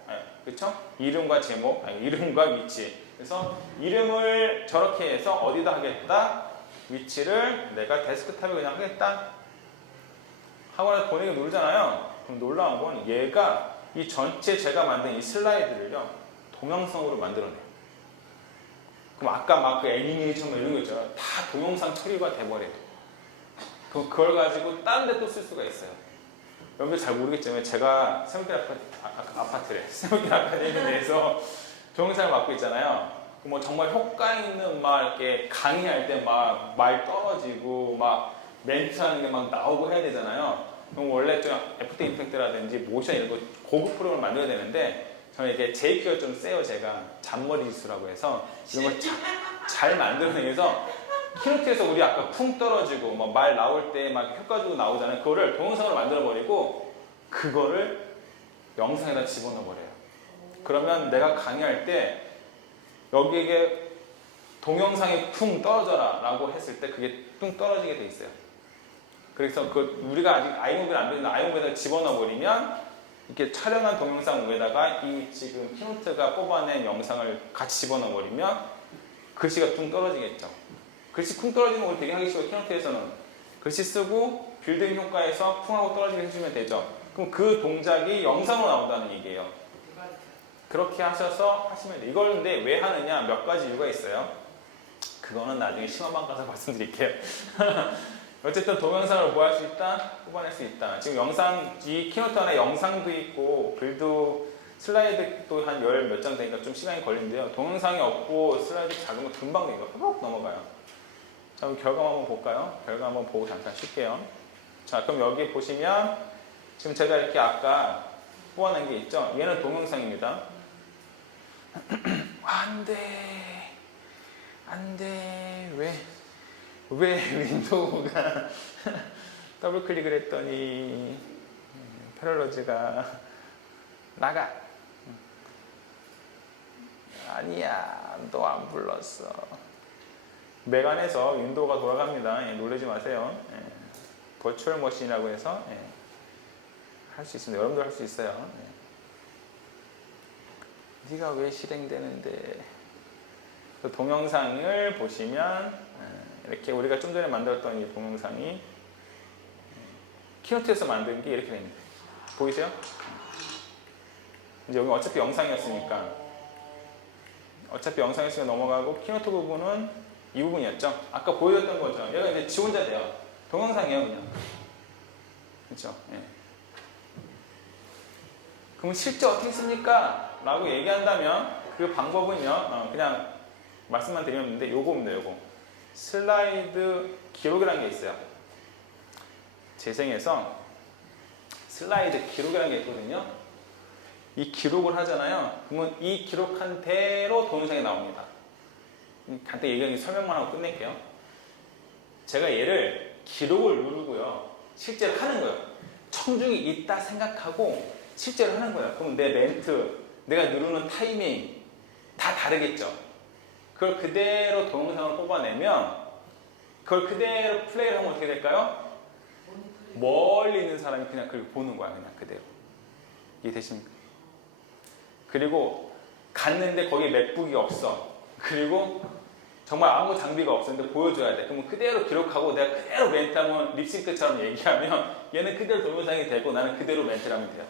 그렇죠? 이름과 제목, 이름과 위치. 그래서 이름을 저렇게 해서 어디다 하겠다. 위치를 내가 데스크탑에 그냥 하겠다. 하거나 보내기 누르잖아요. 그럼 놀라운 건 얘가 이 전체 제가 만든 이 슬라이드를요 동영상으로 만들어내요. 그럼 아까 막 그 애니메이션 이런 거 있잖아요. 다 동영상 처리가 돼버려요. 그걸 가지고 다른 데 또 쓸 수가 있어요. 여러분들 잘 모르겠지만 제가 세븐틴 아파트래. 세븐틴 아카데미에 대해서 동영상을 맡고 있잖아요. 뭐 정말 효과 있는 막 이렇게 강의할 때 막 말 떨어지고 막 멘트하는 게 막 나오고 해야 되잖아요. 그럼 원래 좀 애프터 이펙트라든지 모션 이런 거 고급 프로그램을 만들어야 되는데 저는 이게 제 키가 좀 세요. 제가 잔머리 지수라고 해서 이런 걸 잘 만들어내서 키노트에서 우리 아까 쿵 떨어지고 막 말 나올 때 막 효과 주고 나오잖아요. 그거를 동영상으로 만들어버리고 그거를 영상에다 집어넣어버려요. 그러면 내가 강의할 때 여기에 동영상이 쿵 떨어져라 라고 했을 때 그게 쿵 떨어지게 돼 있어요. 그래서 우리가 아직 아이모비를 안 되는데 아이모비에다가 집어넣어버리면 이렇게 촬영한 동영상 위에다가 이 지금 키노트가 뽑아낸 영상을 같이 집어넣어버리면 글씨가 쿵 떨어지겠죠. 글씨 쿵 떨어지는 걸 되게 하기 쉬워요. 키노트에서는 글씨 쓰고 빌딩 효과에서 쿵 하고 떨어지게 해주면 되죠. 그럼 그 동작이 영상으로 나온다는 얘기예요. 그렇게 하셔서 하시면 돼요. 이걸 근데 왜 하느냐 몇 가지 이유가 있어요. 그거는 나중에 심화반 가서 말씀드릴게요. 어쨌든 동영상으로 뭐 할 수 있다? 뽑아낼 수 있다. 지금 영상, 이 키노트 안에 영상도 있고 빌드 슬라이드도 한 열 몇 장 되니까 좀 시간이 걸리는데요. 동영상이 없고 슬라이드 작은 거 금방 되니까 훅 넘어가요. 자, 그럼 결과 한번 볼까요? 결과 한번 보고 잠깐 쉴게요. 자, 그럼 여기 보시면 지금 제가 이렇게 아까 뽑아낸 게 있죠? 얘는 동영상입니다. 안 돼. 왜 윈도우가 더블 클릭을 했더니 패럴러즈가 나가. 아니야, 너 안 불렀어. 맥안에서 윈도우가 돌아갑니다. 놀라지 마세요. 버추얼 머신이라고 해서 할 수 있습니다. 여러분도 할 수 있어요. 네가 왜 실행되는데? 동영상을 보시면 이렇게 우리가 좀 전에 만들었던 이 동영상이 키노트에서 만든 게 이렇게 됩니다. 보이세요? 이제 여기 어차피 영상이었으니까 넘어가고 키노트 부분은 이 부분이었죠. 아까 보여줬던 거죠. 얘가 이제 지 혼자 돼요. 동영상이에요, 그냥. 그렇죠? 그럼 실제 어떻게 씁니까? 라고 얘기한다면 그 방법은요, 그냥 말씀만 드리면 되는데 요거입니다, 요거. 슬라이드 기록이라는 게 있어요. 재생해서 슬라이드 기록이라는 게 있거든요. 이 기록을 하잖아요. 그러면 이 기록한 대로 동영상이 나옵니다. 간단히 얘기하기 설명만 하고 끝낼게요. 제가 얘를 기록을 누르고요. 실제로 하는 거예요. 청중이 있다 생각하고 실제로 하는 거예요. 그럼 내 멘트, 내가 누르는 타이밍 다 다르겠죠. 그걸 그대로 동영상을 뽑아내면 그걸 그대로 플레이를 하면 어떻게 될까요? 멀리 있는 사람이 그냥 그걸 보는 거야. 그냥 그대로. 이해되십니까? 그리고 갔는데 거기에 맥북이 없어. 그리고 정말 아무 장비가 없었는데 보여줘야 돼. 그러면 그대로 기록하고 내가 그대로 멘트하면 립싱크처럼 얘기하면 얘는 그대로 동영상이 되고 나는 그대로 멘트를 하면 돼요.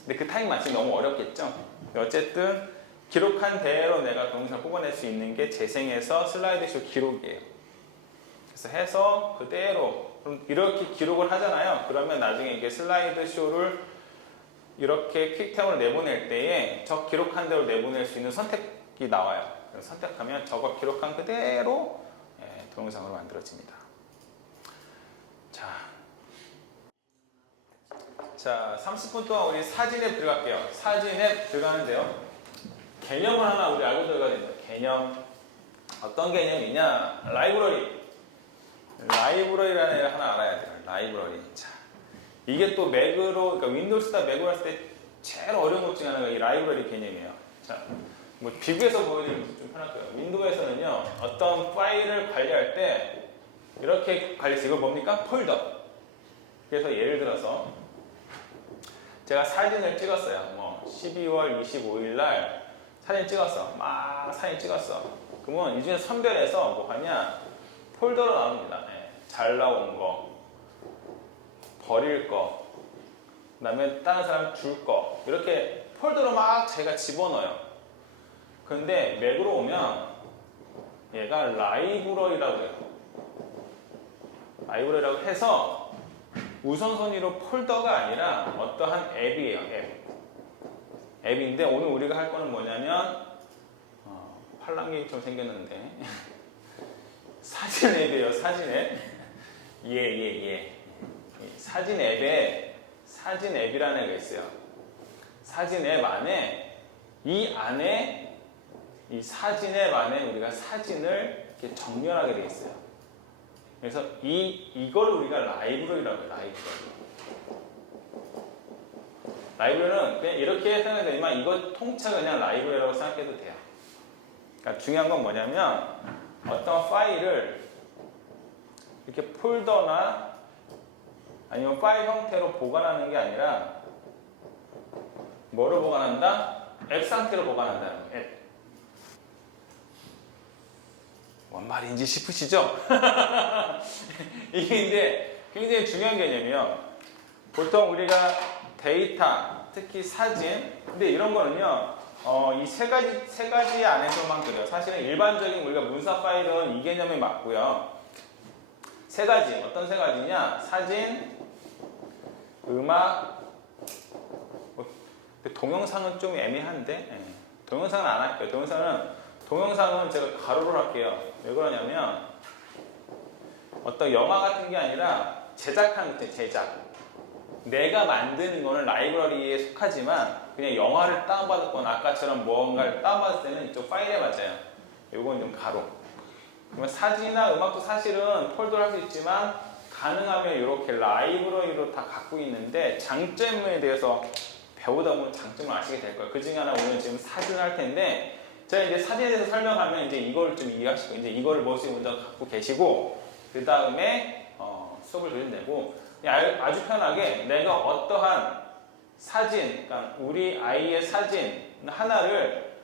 근데 그 타임 맞추기 너무 어렵겠죠? 어쨌든 기록한 대로 내가 동영상을 뽑아낼 수 있는 게 재생해서 슬라이드쇼 기록이에요. 그래서 해서 그대로 그럼 이렇게 기록을 하잖아요. 그러면 나중에 이게 슬라이드쇼를 이렇게 퀵템으로 내보낼 때에 저 기록한 대로 내보낼 수 있는 선택이 나와요. 그래서 선택하면 저거 기록한 그대로 동영상으로 만들어집니다. 자, 30분 동안 우리 사진 앱 들어갈게요. 사진 앱 들어가는데요. 개념을 하나 우리 알고 들어가야 됩니다. 개념. 어떤 개념이냐? 라이브러리라는 애를 하나 알아야 돼요. 라이브러리. 자, 이게 또 맥으로, 그러니까 윈도우스다 맥으로 했을 때 제일 어려운 것 중에 하나가 이 라이브러리 개념이에요. 자, 뭐 비교해서 보여드리면 좀 편할 거예요. 윈도우에서는요, 어떤 파일을 관리할 때 이렇게 관리해서 이걸 뭡니까? 폴더. 그래서 예를 들어서 제가 사진을 찍었어요. 뭐 12월 25일 날 사진 찍었어. 막 사진 찍었어. 그러면 이 중에 선별해서 뭐 하냐? 폴더로 나옵니다. 잘 나온 거, 버릴 거, 그 다음에 다른 사람 줄 거, 이렇게 폴더로 막 제가 집어넣어요. 그런데 맥으로 오면 얘가 라이브러리라고 해요. 라이브러리라고 해서 우선순위로 폴더가 아니라 어떠한 앱이에요. 앱인데 오늘 우리가 할 거는 뭐냐면 팔랑귀처럼 생겼는데 사진 앱이에요. 사진 앱. 사진 앱에 사진 앱이라는 애가 있어요. 사진 앱 안에 이 사진 앱 안에 우리가 사진을 이렇게 정렬하게 돼 있어요. 그래서 이걸 우리가 라이브러리라고 해요. 라이브러리는 그냥 이렇게 생각해도 되지만 이거 통째로 그냥 라이브러리라고 생각해도 돼요. 그러니까 중요한 건 뭐냐면 어떤 파일을 이렇게 폴더나 아니면 파일 형태로 보관하는 게 아니라 뭐로 보관한다? 앱 상태로 보관한다는 거예요. 앱. 뭔 말인지 싶으시죠? 이게 이제 굉장히 중요한 개념이에요. 보통 우리가 데이터, 특히 사진, 근데 이런 거는요, 이 세 가지 안에서만 그래요. 사실은 일반적인 우리가 문서 파일은 이 개념이 맞고요. 세 가지, 어떤 세 가지냐? 사진, 음악, 동영상은 좀 애매한데, 동영상은 안 할게요. 동영상은 제가 가로로 할게요. 왜 그러냐면, 어떤 영화 같은 게 아니라 제작하는 거, 제작. 내가 만드는 거는 라이브러리에 속하지만 그냥 영화를 다운받았거나 아까처럼 무언가를 다운받을 때는 이쪽 파일에 맞아요. 이건 좀 가로. 그러면 사진이나 음악도 사실은 폴더를 할 수 있지만 가능하면 이렇게 라이브러리로 다 갖고 있는데 장점에 대해서 배우다 보면 장점을 아시게 될 거예요. 그 중에 하나 오늘 지금 사진을 할 텐데 제가 이제 사진에 대해서 설명하면 이제 이걸 좀 이해하시고 이제 이거를 머릿속에 먼저 갖고 계시고 그 다음에 수업을 들으면 되고 아주 편하게 내가 어떠한 사진, 그러니까 우리 아이의 사진 하나를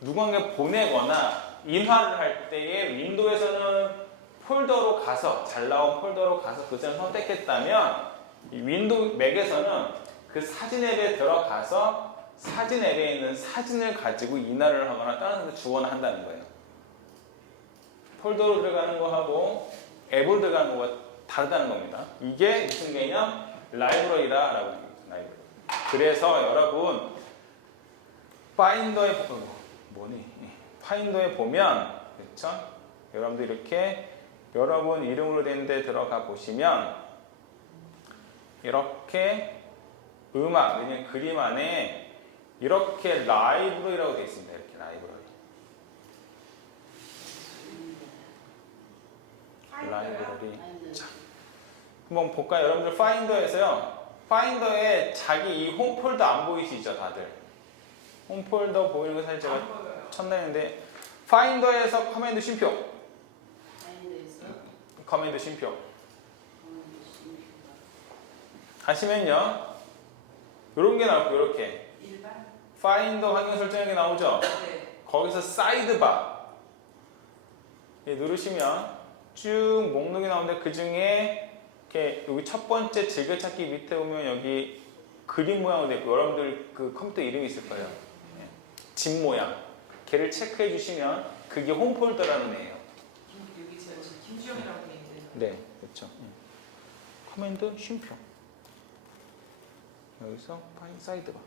누군가에게 보내거나 인화를 할 때에 윈도우에서는 폴더로 가서 잘 나온 폴더로 가서 그것을 선택했다면 이 윈도우 맥에서는 그 사진 앱에 들어가서 사진 앱에 있는 사진을 가지고 인화를 하거나 다른 데 주거나 한다는 거예요. 폴더로 들어가는 거하고 앱으로 들어가는 거가 다르다는 겁니다. 이게 무슨 개념? 라이브러리다라고 합니다. 라이브러리. 그래서 여러분 파인더에 파인더에 보면 그렇죠? 여러분들 이렇게 여러분 이름으로 된 데 들어가 보시면 이렇게 음악, 왜냐면 그림 안에 이렇게 라이브러리라고 되어 있습니다. 이렇게 라이브러리. 라이브러리. 자, 한번 볼까요? 여러분들 파인더에서요. 파인더에 자기 이 홈폴더 안 보이시죠, 다들? 홈폴더 보이는 거 사실 제가 안 보여요. 쳤내는데 파인더에서 커맨드 쉼표. 파인드에서 커맨드 쉼표. 커맨드 쉼표가 하시면요. 요런 게 나올 거예요. 이렇게. 일반? 파인더 환경 설정하게 나오죠? 네. 거기서 사이드바 누르시면 쭉 목록이 나오는데 그 중에 이렇게 여기 첫 번째 즐겨찾기 밑에 보면 여기 그림 모양으로 되어 있고 여러분들 그 컴퓨터 이름이 있을 거예요. 예. 집 모양. 걔를 체크해 주시면 그게 홈폴더라는 애예요. 여기 제가 지금 김주영이라고 돼 있는데. 네, 그렇죠. 커맨드 쉼표. 여기서 파인 사이드바.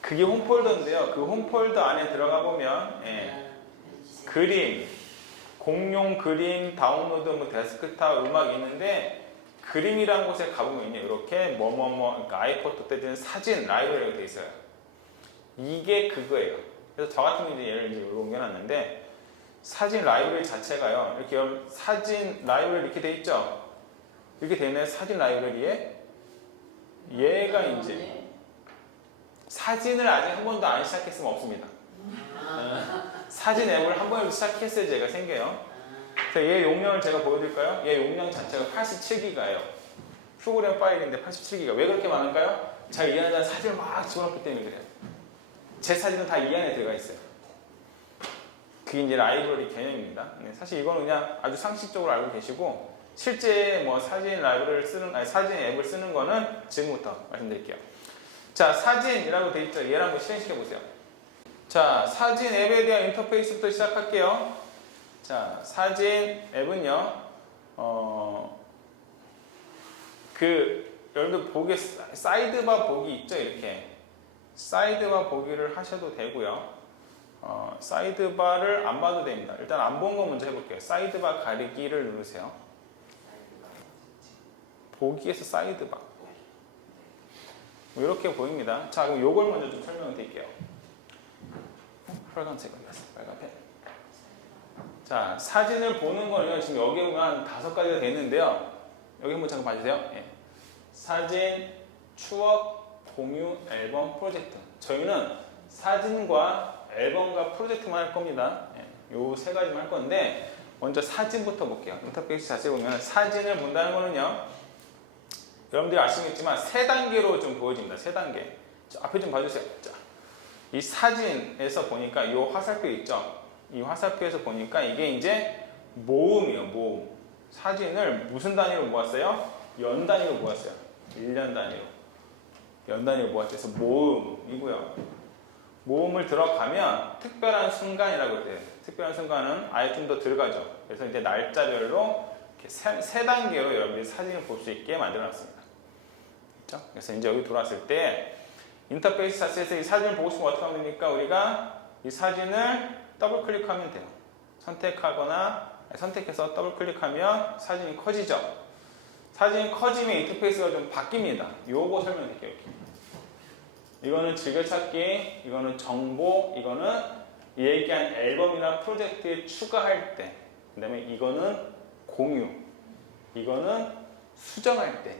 그게 홈폴더인데요. 그 홈폴더 안에 들어가 보면 그림, 공용 그림, 다운로드, 뭐 데스크탑, 음악 있는데 그림이라는 곳에 가보면요. 이렇게 그러니까 아이포토 때 드는 사진 라이브러리가 돼 있어요. 이게 그거예요. 그래서 저 같은 경우 이제 얘를 이제 여기 옮겨놨는데 사진 라이브러리 자체가요. 이렇게 여러분 사진 라이브러리 이렇게 돼 있죠. 이렇게 돼 있는 사진 라이브러리에 얘가 이제 사진을 아직 한 번도 안 시작했으면 없습니다. 사진 앱을 한 번이라도 시작했어야 제가 생겨요. 그래서 얘 용량을 제가 보여드릴까요? 얘 용량 자체가 87기가예요. 프로그램 파일인데 87기가. 왜 그렇게 많을까요? 제가 이 안에 사진을 막 집어넣기 때문에 그래요. 제 사진은 다 이 안에 들어가 있어요. 그게 이제 라이브러리 개념입니다. 사실 이거는 그냥 아주 상식적으로 알고 계시고 실제 뭐 사진 라이브러리를 쓰는, 사진 앱을 쓰는 거는 지금부터 말씀드릴게요. 자, 사진이라고 돼 있죠. 얘를 한번 실행시켜 보세요. 자, 사진 앱에 대한 인터페이스부터 시작할게요. 자, 사진 앱은요, 여러분들 보기, 사이드바 보기 있죠, 이렇게. 사이드바 보기를 하셔도 되고요. 사이드바를 안 봐도 됩니다. 일단 안 본 거 먼저 해볼게요. 사이드바 가리기를 누르세요. 보기에서 사이드바. 이렇게 보입니다. 자, 그럼 요걸 먼저 좀 설명을 드릴게요. 빨간색으로 했어요. 빨간 펜. 자, 사진을 보는 거는요, 지금 여기 보면 한 5가지가 되어 있는데요. 여기 한번 잠깐 봐주세요. 예. 사진, 추억, 공유, 앨범, 프로젝트. 저희는 사진과 앨범과 프로젝트만 할 겁니다. 예. 요 3가지만 할 건데, 먼저 사진부터 볼게요. 인터페이스 자체를 보면 사진을 본다는 거는요, 여러분들이 아시겠지만 3단계로 좀 보여집니다. 3단계. 자, 앞에 좀 봐주세요. 자, 이 사진에서 보니까 이 화살표 있죠? 이 화살표에서 보니까 이게 이제 모음이에요. 모음. 사진을 무슨 단위로 모았어요? 연 단위로 모았어요. 1년 단위로. 연 단위로 모았죠. 그래서 모음이고요. 모음을 들어가면 특별한 순간이라고 돼요. 특별한 순간은 아예 좀 더 들어가죠. 그래서 이제 날짜별로 이렇게 3단계로 여러분들이 사진을 볼 수 있게 만들어놨습니다. 그렇죠? 그래서 이제 여기 들어왔을 때 인터페이스 자체에서 이 사진을 보고 싶으면 어떻게 하면 됩니까? 우리가 이 사진을 더블 클릭하면 돼요. 선택해서 더블 클릭하면 사진이 커지죠. 사진이 커지면 인터페이스가 좀 바뀝니다. 요거 설명드릴게요. 이거는 즐겨찾기, 이거는 정보, 이거는 얘기한 앨범이나 프로젝트에 추가할 때, 그 다음에 이거는 공유, 이거는 수정할 때,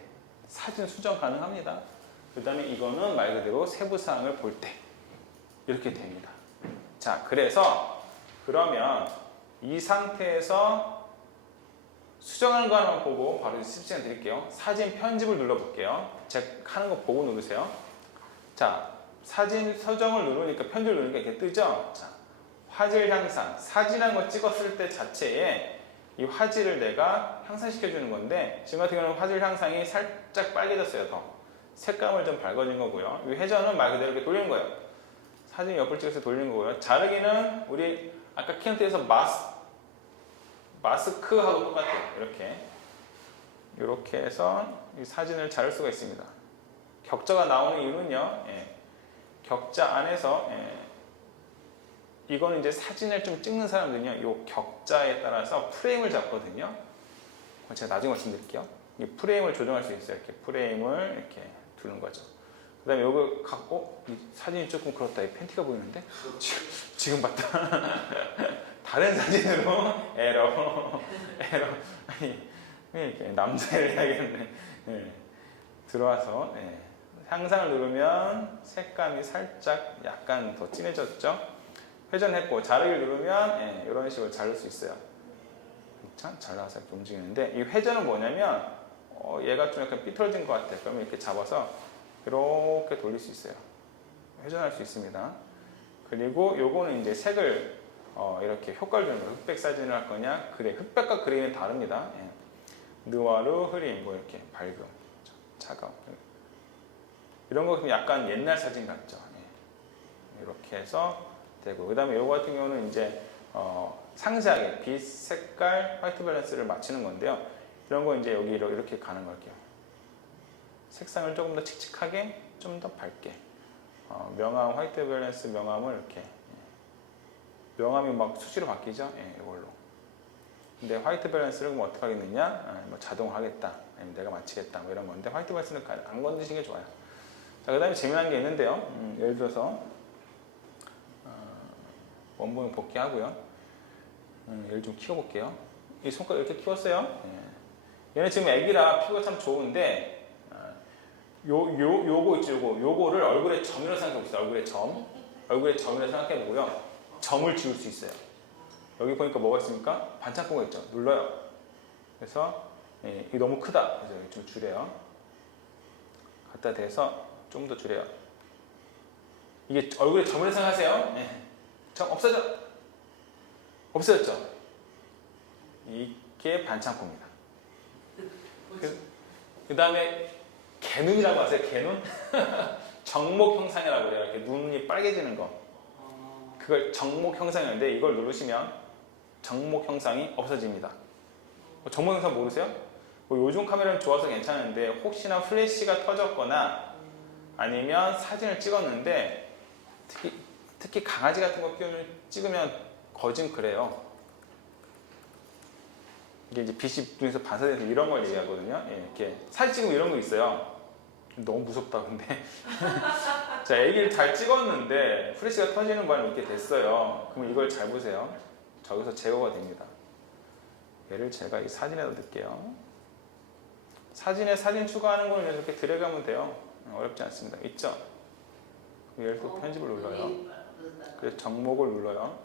사진 수정 가능합니다. 그 다음에 이거는 말 그대로 세부사항을 볼 때 이렇게 됩니다. 자, 그러면 이 상태에서 수정하는 거 하나만 보고 바로 시간 드릴게요. 사진 편집을 눌러볼게요. 제가 하는 거 보고 누르세요. 자, 사진 서정을 누르니까 편집을 누르니까 이렇게 뜨죠? 자, 화질 향상. 사진한 거 찍었을 때 자체에 이 화질을 내가 향상시켜 주는 건데 지금 같은 경우는 화질 향상이 살짝 빨개졌어요. 더 색감을 좀 밝아진 거고요. 이 회전은 말 그대로 이렇게 돌리는 거예요. 사진 옆을 찍어서 돌리는 거고요. 자르기는 우리 아까 키노트에서 마스크하고 똑같아요. 이렇게 해서 이 사진을 자를 수가 있습니다. 격자가 나오는 이유는요. 격자 안에서 이거는 이제 사진을 좀 찍는 사람들은요. 이 격자에 따라서 프레임을 잡거든요. 제가 나중에 말씀드릴게요. 이 프레임을 조정할 수 있어요. 이렇게 프레임을 이렇게 두는 거죠. 그 다음에 요거 갖고 이 사진이 조금 그렇다. 이 팬티가 보이는데 지금 봤다. 다른 사진으로 에러 아니 이렇게 남자를 해야겠네. 네. 들어와서 네. 향상을 누르면 색감이 살짝 약간 더 진해졌죠. 회전했고 자르기를 누르면 네. 이런 식으로 자를 수 있어요. 참 잘라서 이렇게 움직이는데 이 회전은 뭐냐면 얘가 좀 약간 삐뚤어진 것 같아요. 그러면 이렇게 잡아서 이렇게 돌릴 수 있어요. 회전할 수 있습니다. 그리고 요거는 이제 색을 이렇게 효과를 주는 거예요. 흑백 사진을 할 거냐, 그래 흑백과 그레이는 다릅니다. 예. 느와르, 흐림, 뭐 이렇게 밝음, 차가움 이런 거 약간 옛날 사진 같죠. 예. 이렇게 해서 되고 그다음에 요거 같은 경우는 이제 상세하게 빛, 색깔, 화이트 밸런스를 맞추는 건데요. 이런 거 이제 여기로 이렇게 가는 걸게요. 색상을 조금 더 칙칙하게, 좀 더 밝게. 명암, 화이트 밸런스 명암을 이렇게. 명암이 막 수시로 바뀌죠? 예, 이걸로. 근데 화이트 밸런스를 그럼 어떻게 하겠느냐? 뭐 자동으로 하겠다. 아니면 내가 맞추겠다. 뭐 이런 건데, 화이트 밸런스는 안 건드시는 게 좋아요. 자, 그 다음에 재미난 게 있는데요. 예를 들어서, 원본을 복귀하고요. 얘를 좀 키워볼게요. 이 손가락 이렇게 키웠어요. 예. 얘는 지금 애기라 피부가 참 좋은데, 요거 있죠, 요거를 얼굴에 점이라고 생각해보세요. 얼굴에 점이라고 생각해보고요. 점을 지울 수 있어요. 여기 보니까 뭐가 있습니까? 반창고가 있죠. 눌러요. 그래서 예, 이게 너무 크다. 그래서 여기 좀 줄여요. 갖다 대서 좀 더 줄여요. 이게 얼굴에 점이라고 생각하세요. 예. 점 없어졌죠? 이게 반창고입니다. 그 다음에 개눈이라고 하세요. 개눈? 정목 형상이라고 해요. 이렇게 눈이 빨개지는 거. 그걸 정목 형상이었는데 이걸 누르시면 정목 형상이 없어집니다. 정목 형상 모르세요? 요즘 카메라는 좋아서 괜찮은데 혹시나 플래시가 터졌거나 아니면 사진을 찍었는데 특히 강아지 같은 거 찍으면 거진 그래요. 이게 이제 빛이 눈에서 반사돼서 이런 걸 얘기하거든요. 예, 이렇게 사진 찍으면 이런 거 있어요. 너무 무섭다 근데. 자, 애기를 잘 찍었는데 플래시가 터지는 바람에 이렇게 됐어요. 그럼 이걸 잘 보세요. 저기서 제거가 됩니다. 얘를 제가 이 사진에다 넣을게요. 사진에 사진 추가하는 걸 이렇게 들어가면 돼요. 어렵지 않습니다. 있죠? 얘를 또 편집을 눌러요. 그래서 정목을 눌러요.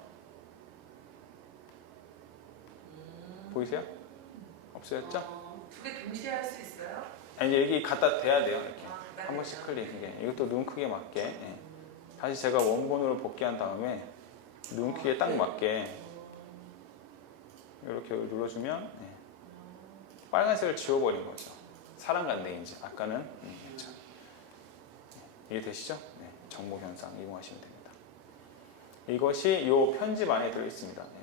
보이세요? 없어졌죠? 두 개 동시에 할 수 있어요? 아니 여기 갖다 대야 돼요. 이렇게 한 번씩 클릭. 이것도 눈 크기에 맞게. 예. 다시 제가 원본으로 복귀한 다음에 눈 크기에 딱 맞게 이렇게 눌러주면 예. 빨간색을 지워버린 거죠. 사람 같네 이제. 아까는 그렇죠. 이해되시죠? 네. 정목 현상 이용하시면 됩니다. 이것이 이 편집 안에 들어 있습니다. 예.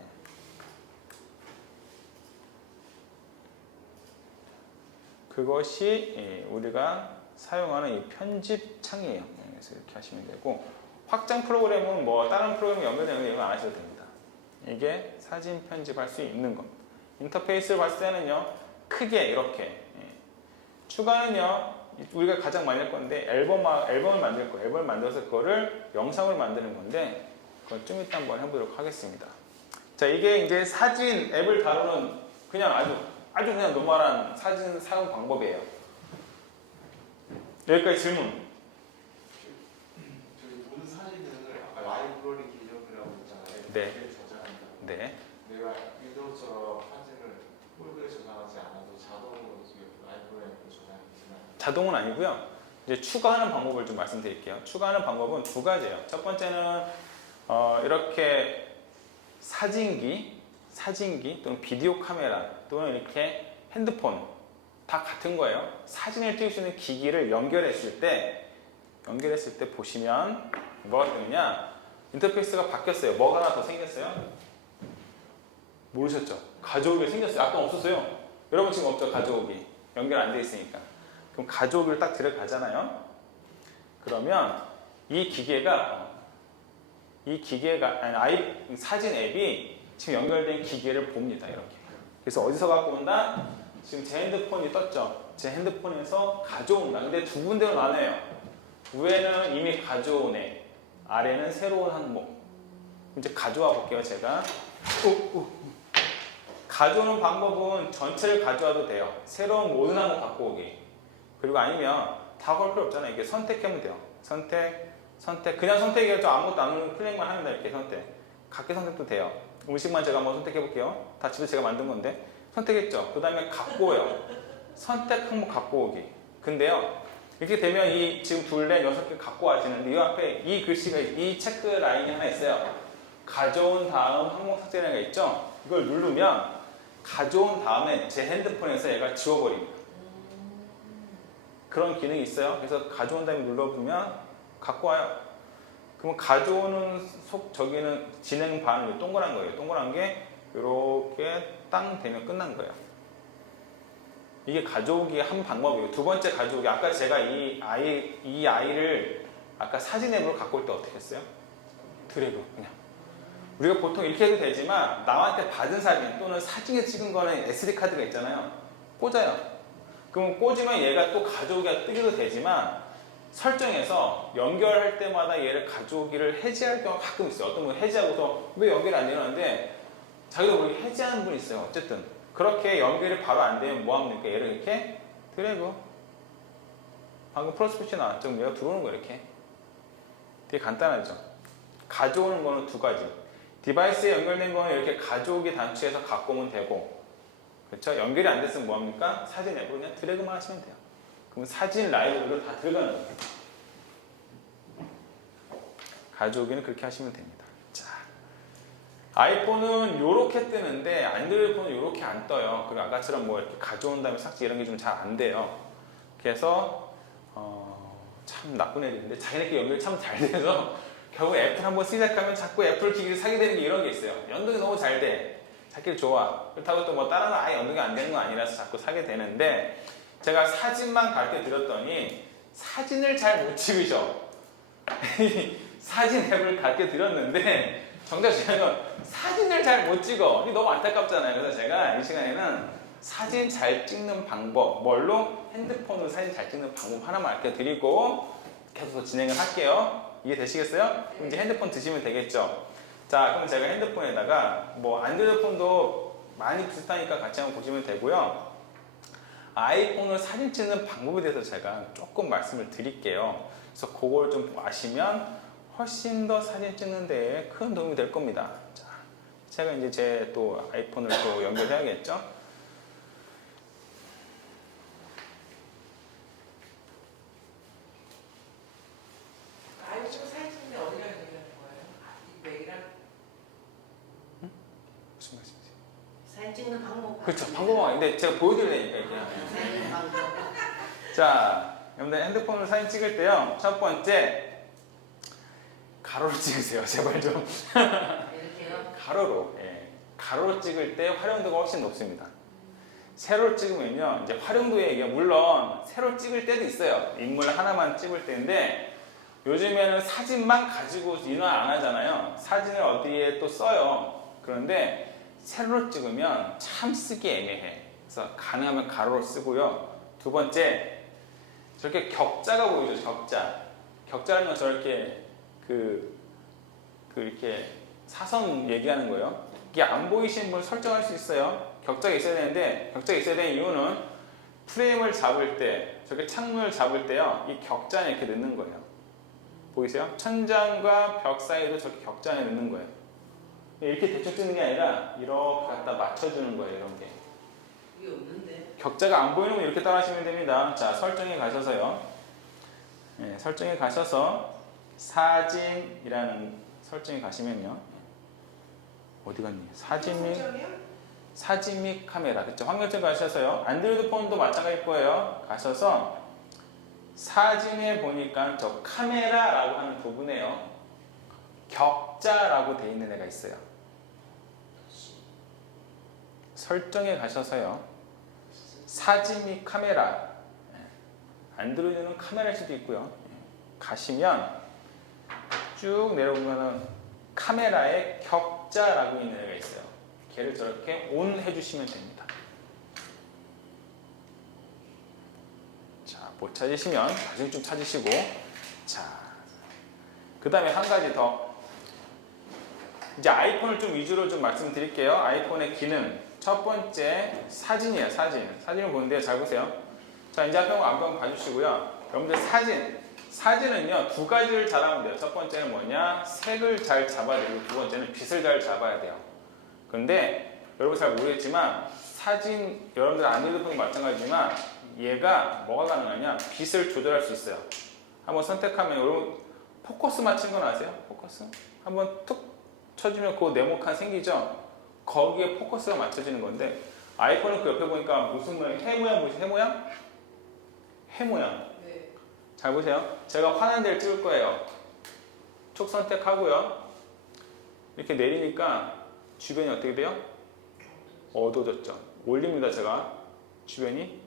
그것이 우리가 사용하는 이 편집 창이에요. 그래서 이렇게 하시면 되고 확장 프로그램은 뭐 다른 프로그램 연결되는 거 이런 거 안 하셔도 됩니다. 이게 사진 편집할 수 있는 겁니다. 인터페이스를 봤을 때는요 크게 이렇게 추가는요 우리가 가장 많이 할 건데 앨범을 만들 거예요. 앨범을 만들어서 그거를 영상으로 만드는 건데 그건 좀 이따 한번 해보도록 하겠습니다. 자, 이게 이제 사진 앱을 다루는 그냥 아주 그냥 노멀한 사진 사용 방법이에요. 여기까지 질문. 저희 모든 사진을 아까 라이브러리 계정이라고 했잖아요. 네. 거기에 저장한다. 네. 내가 윈도우처럼 사진을 폴더에 저장하지 않아도 자동으로 라이브러리에 저장하지만 자동은 아니고요. 이제 추가하는 방법을 좀 말씀드릴게요. 추가하는 방법은 두 가지예요. 첫 번째는 이렇게 사진기 또는 비디오 카메라 또는 이렇게 핸드폰 다 같은 거예요. 사진을 찍을 수 있는 기기를 연결했을 때 보시면 뭐가 뜨느냐? 인터페이스가 바뀌었어요. 뭐가 하나 더 생겼어요? 모르셨죠? 가져오기 생겼어요. 아까 없었어요. 여러분 지금 없죠? 가져오기 연결 안 돼 있으니까. 그럼 가져오기를 딱 들어가잖아요. 그러면 이 기계가 사진 앱이 지금 연결된 기계를 봅니다. 이렇게. 그래서 어디서 갖고 온다? 지금 제 핸드폰이 떴죠. 제 핸드폰에서 가져온다. 근데 두 군데로 나눠요. 위에는 이미 가져온 애, 아래는 새로운 항목. 이제 가져와 볼게요. 제가 가져오는 방법은 전체를 가져와도 돼요. 새로운 모든 항목 갖고 오기. 그리고 아니면 다 걸 필요 없잖아요. 이게 선택하면 돼요. 선택. 그냥 선택이겠죠. 아무것도 안 누르고 클릭만 하면 돼. 이렇게 선택. 각기 선택도 돼요. 음식만 제가 한번 선택해 볼게요. 다 집에 제가 만든 건데. 선택했죠. 그 다음에 갖고 오요. 선택 항목 갖고 오기. 근데요. 이렇게 되면 이 지금 둘레 6개 갖고 와지는데 이 앞에 이 글씨가 이 체크 라인이 하나 있어요. 가져온 다음 항목 삭제라는 게 있죠. 이걸 누르면 가져온 다음에 제 핸드폰에서 얘가 지워버립니다. 그런 기능이 있어요. 그래서 가져온 다음에 눌러보면 갖고 와요. 그러면 가져오는 저기는 진행 반응이 동그란 거예요. 동그란 게 이렇게 땅 되면 끝난 거예요. 이게 가져오기의 한 방법이에요. 두 번째 가져오기. 아까 제가 이 아이를 아까 사진 앱으로 갖고 올 때 어떻게 했어요? 드래그 그냥. 우리가 보통 이렇게 해도 되지만 남한테 받은 사진 또는 사진에 찍은 거는 SD 카드가 있잖아요. 꽂아요. 그럼 꽂으면 얘가 또 가져오기가 뜨기도 되지만 설정해서 연결할 때마다 얘를 가져오기를 해제할 경우가 가끔 있어요. 어떤 분은 해제하고서 왜 연결이 안 되는데 자기도 모르게 해제하는 분이 있어요. 어쨌든 그렇게 연결이 바로 안 되면 뭐 합니까? 얘를 이렇게 드래그. 방금 플러스 표시 나왔죠? 얘가 들어오는 거 이렇게. 되게 간단하죠. 가져오는 거는 두 가지. 디바이스에 연결된 거는 이렇게 가져오기 단추에서 갖고 오면 되고, 그렇죠? 연결이 안 됐으면 뭐 합니까? 사진 앱으로 그냥 드래그만 하시면 돼요. 그럼 사진 라이브러리로 다 들어가는 거예요. 가져오기는 그렇게 하시면 됩니다. 자, 아이폰은 이렇게 뜨는데 안드로이드폰은 이렇게 안 떠요. 그리고 아까처럼 뭐 이렇게 가져온 다음에 삭제 이런 게 좀 잘 안 돼요. 그래서 참 나쁜 애들인데 자기네끼리 연결이 참 잘 돼서 결국 애플 한번 시작하면 자꾸 애플 기기를 사게 되는 게 이런 게 있어요. 연동이 너무 잘 돼. 자기를 좋아. 그렇다고 또 뭐 다른 건 아예 연동이 안 되는 건 아니라서 자꾸 사게 되는데 제가 사진만 가르쳐 드렸더니 사진을 잘 못 찍으셔. 사진 앱을 가르쳐 드렸는데 정작 제가 사진을 잘 못 찍어. 이게 너무 안타깝잖아요. 그래서 제가 이 시간에는 사진 잘 찍는 방법, 뭘로? 핸드폰으로 사진 잘 찍는 방법 하나만 알려 드리고 계속 진행을 할게요. 이해되시겠어요? 그럼 이제 핸드폰 드시면 되겠죠. 자, 그럼 제가 핸드폰에다가 뭐 안드로이드폰도 많이 비슷하니까 같이 한번 보시면 되고요. 아이폰으로 사진 찍는 방법에 대해서 제가 조금 말씀을 드릴게요. 그래서 그걸 좀 아시면 훨씬 더 사진 찍는 데에 큰 도움이 될 겁니다. 자, 제가 이제 제 또 아이폰을 또 연결해야겠죠. 아이폰 사진 찍는데 어디랑 연결하는 거예요? 이 맥이랑? 무슨 말씀이세요? 사진 찍는 방법. 그렇죠. 방법은 근데 제가 보여드리려니까 이게. 사진 방법. 자, 여러분들 핸드폰으로 사진 찍을 때요. 첫 번째 가로로 찍으세요. 제발 좀. 이렇게요. 가로로. 예. 가로로 찍을 때 활용도가 훨씬 높습니다. 세로로 찍으면요. 이제 활용도에 이게 물론 세로 찍을 때도 있어요. 인물 하나만 찍을 때인데 요즘에는 사진만 가지고 인화 안 하잖아요. 사진을 어디에 또 써요. 그런데 세로로 찍으면 참 쓰기 애매해. 그래서 가능하면 가로로 쓰고요. 두 번째, 저렇게 격자가 보이죠. 격자. 격자라는 건 저렇게 이렇게 사선 얘기하는 거예요. 이게 안 보이시는 분 설정할 수 있어요. 격자가 있어야 되는데 격자가 있어야 되는 이유는 프레임을 잡을 때, 저렇게 창문을 잡을 때요. 이 격자 안에 이렇게 넣는 거예요. 보이세요? 천장과 벽 사이도 저렇게 격자 안에 넣는 거예요. 이렇게 대충 찍는 게 아니라 이렇게 갖다 맞춰주는 거예요. 이런 게. 이게 없는데. 격자가 안 보이는 거 이렇게 따라 하시면 됩니다. 자, 설정에 가셔서요. 네, 설정에 가셔서 사진이라는 설정에 가시면요. 어디 갔니? 사진 및 설정이요? 사진 및 카메라. 그쵸? 확률점 가셔서요. 안드로이드 폰도 마찬가지일 거예요. 가셔서 사진에 보니까 저 카메라라고 하는 부분에요. 격자라고 돼 있는 애가 있어요. 설정에 가셔서요. 사진 및 카메라. 안드로이드는 카메라일 수도 있고요. 가시면 쭉 내려보면은 카메라에 격자라고 있는 애가 있어요. 걔를 저렇게 온 해주시면 됩니다. 못 찾으시면 나중에 좀 찾으시고. 자, 그 다음에 한 가지 더. 이제 아이폰을 좀 위주로 좀 말씀드릴게요. 아이폰의 기능. 첫 번째 사진이에요. 사진을 보는데 잘 보세요. 자, 이제 한번 봐주시고요. 여러분들 사진은요 두 가지를 잘하면 돼요. 첫 번째는 뭐냐, 색을 잘 잡아야 되고, 두 번째는 빛을 잘 잡아야 돼요. 그런데 여러분 잘 모르겠지만 사진, 여러분들 안드로이드 폰이 마찬가지지만 얘가 뭐가 가능하냐, 빛을 조절할 수 있어요. 한번 선택하면 여러분 포커스 맞춘 건 아세요? 포커스 한번 툭 쳐주면 그 네모칸 생기죠? 거기에 포커스가 맞춰지는 건데, 아이폰은 그 옆에 보니까 무슨 모양, 해 모양 보이세요? 해 모양? 해 모양. 네. 잘 보세요. 제가 화난 데를 찍을 거예요. 촉 선택하고요. 이렇게 내리니까 주변이 어떻게 돼요? 어두워졌죠. 올립니다. 제가 주변이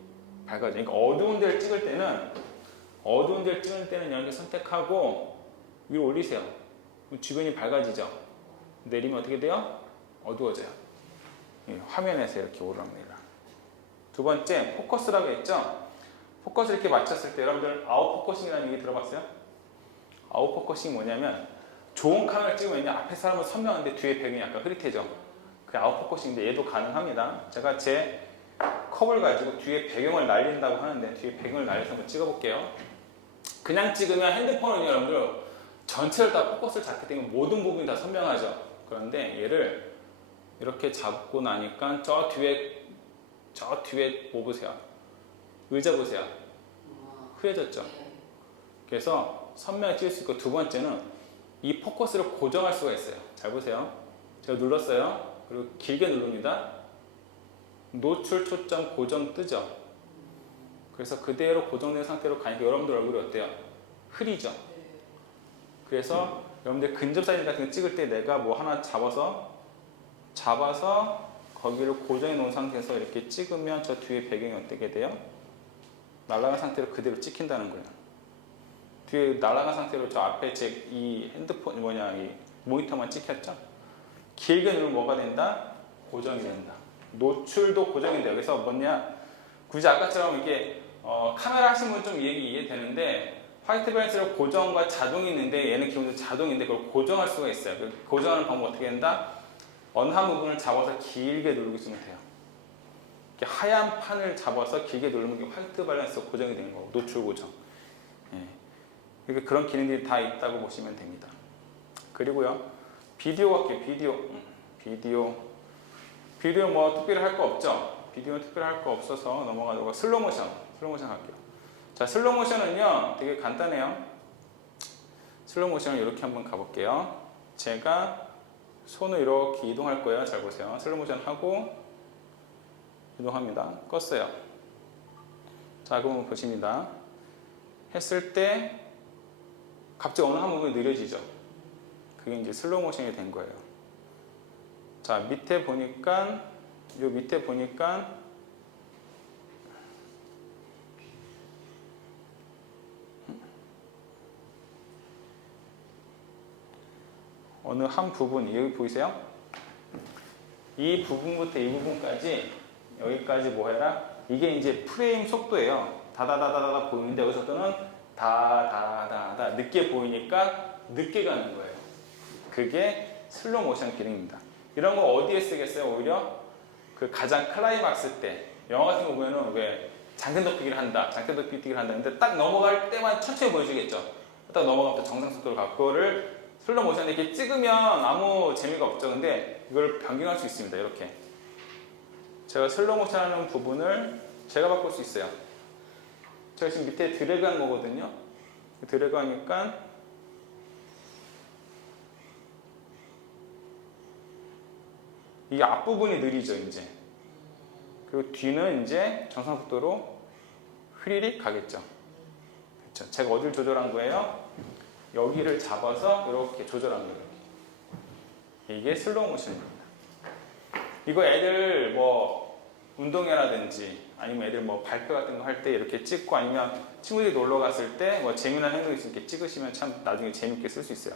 밝아져. 그러니까 어두운 데를 찍을 때는 이렇게 선택하고 위로 올리세요. 그럼 주변이 밝아지죠. 내리면 어떻게 돼요? 어두워져요. 화면에서 이렇게 오르락내리락. 두 번째 포커스라고 했죠. 포커스 이렇게 맞췄을 때 여러분들 아웃포커싱이라는 얘기 들어봤어요? 아웃포커싱이 뭐냐면 좋은 카메라 찍으면 앞에 사람은 선명한데 뒤에 배경이 약간 흐릿해져. 그게 아웃포커싱인데 얘도 가능합니다. 제가 제 컵을 가지고 뒤에 배경을 날린다고 하는데 뒤에 배경을 날려서 한번 찍어볼게요. 그냥 찍으면 핸드폰은 여러분들 전체를 다 포커스를 잡기 때문에 모든 부분이 다 선명하죠. 그런데 얘를 이렇게 잡고 나니까 저 뒤에 뭐 보세요? 의자 보세요. 흐려졌죠. 그래서 선명히 찍을 수 있고, 두 번째는 이 포커스를 고정할 수가 있어요. 잘 보세요. 제가 눌렀어요. 그리고 길게 누릅니다. 노출 초점 고정 뜨죠. 그래서 그대로 고정된 상태로 가니까 여러분들 얼굴이 어때요? 흐리죠. 그래서 여러분들 근접 사진 같은 거 찍을 때 내가 뭐 하나 잡아서 거기를 고정해 놓은 상태에서 이렇게 찍으면 저 뒤에 배경이 어떻게 돼요? 날아간 상태로 그대로 찍힌다는 거예요. 뒤에 날아간 상태로 저 앞에 제 이 핸드폰 이 모니터만 찍혔죠? 길게 누르면 뭐가 된다? 고정이 된다. 노출도 고정이 돼요. 그래서 뭐냐? 굳이 아까처럼 이게 카메라 하신 분 좀 이해되는데, 화이트 밸런스로 고정과 자동이 있는데 얘는 기본적으로 자동인데 그걸 고정할 수가 있어요. 고정하는 방법 어떻게 된다? 어느 한 부분을 잡아서 길게 누르고 있으면 돼요. 이렇게 하얀 판을 잡아서 길게 누르면 이게 화이트 밸런스 고정이 되는 거고, 노출 고정. 예. 그러니까 그런 기능들이 다 있다고 보시면 됩니다. 그리고요, 비디오 갈게요. 비디오 뭐 특별히 할 거 없죠? 비디오는 특별히 할 거 없어서 넘어가고 슬로우 모션 갈게요. 자, 슬로우 모션은요 되게 간단해요. 슬로우 모션을 이렇게 한번 가볼게요. 제가 손을 이렇게 이동할 거예요. 잘 보세요. 슬로우 모션 하고 이동합니다. 껐어요. 자, 그러면 보십니다. 했을 때 갑자기 어느 한 부분이 느려지죠. 그게 이제 슬로우 모션이 된 거예요. 자, 밑에 보니까 어느 한 부분, 여기 보이세요? 이 부분부터 이 부분까지, 여기까지 뭐 해라? 이게 이제 프레임 속도예요. 다다다다다 보이는데 여기서부터는 다다다다 늦게 보이니까 늦게 가는 거예요. 그게 슬로우 모션 기능입니다. 이런 거 어디에 쓰겠어요? 오히려 그 가장 클라이막스 때, 영화 같은 거 보면은 왜 장대덮기를 한다, 근데 딱 넘어갈 때만 천천히 보여주겠죠. 딱 넘어가면 정상 속도로 가고, 그거를 슬로우 모션에 이렇게 찍으면 아무 재미가 없죠. 근데 이걸 변경할 수 있습니다. 이렇게 제가 슬로우 모션 하는 부분을 제가 바꿀 수 있어요. 제가 지금 밑에 드래그 한 거거든요. 드래그 하니까 이 앞부분이 느리죠, 이제. 그리고 뒤는 이제 정상 속도로 흐리릭 가겠죠. 그렇죠. 제가 어디를 조절한 거예요? 여기를 잡아서 이렇게 조절한 거예요. 이게 슬로우 모션입니다. 이거 애들 뭐 운동회라든지 아니면 애들 뭐 발표 같은 거 할 때 이렇게 찍고, 아니면 친구들이 놀러 갔을 때 뭐 재미난 행동이 있으면 이렇게 찍으시면 참 나중에 재밌게 쓸 수 있어요.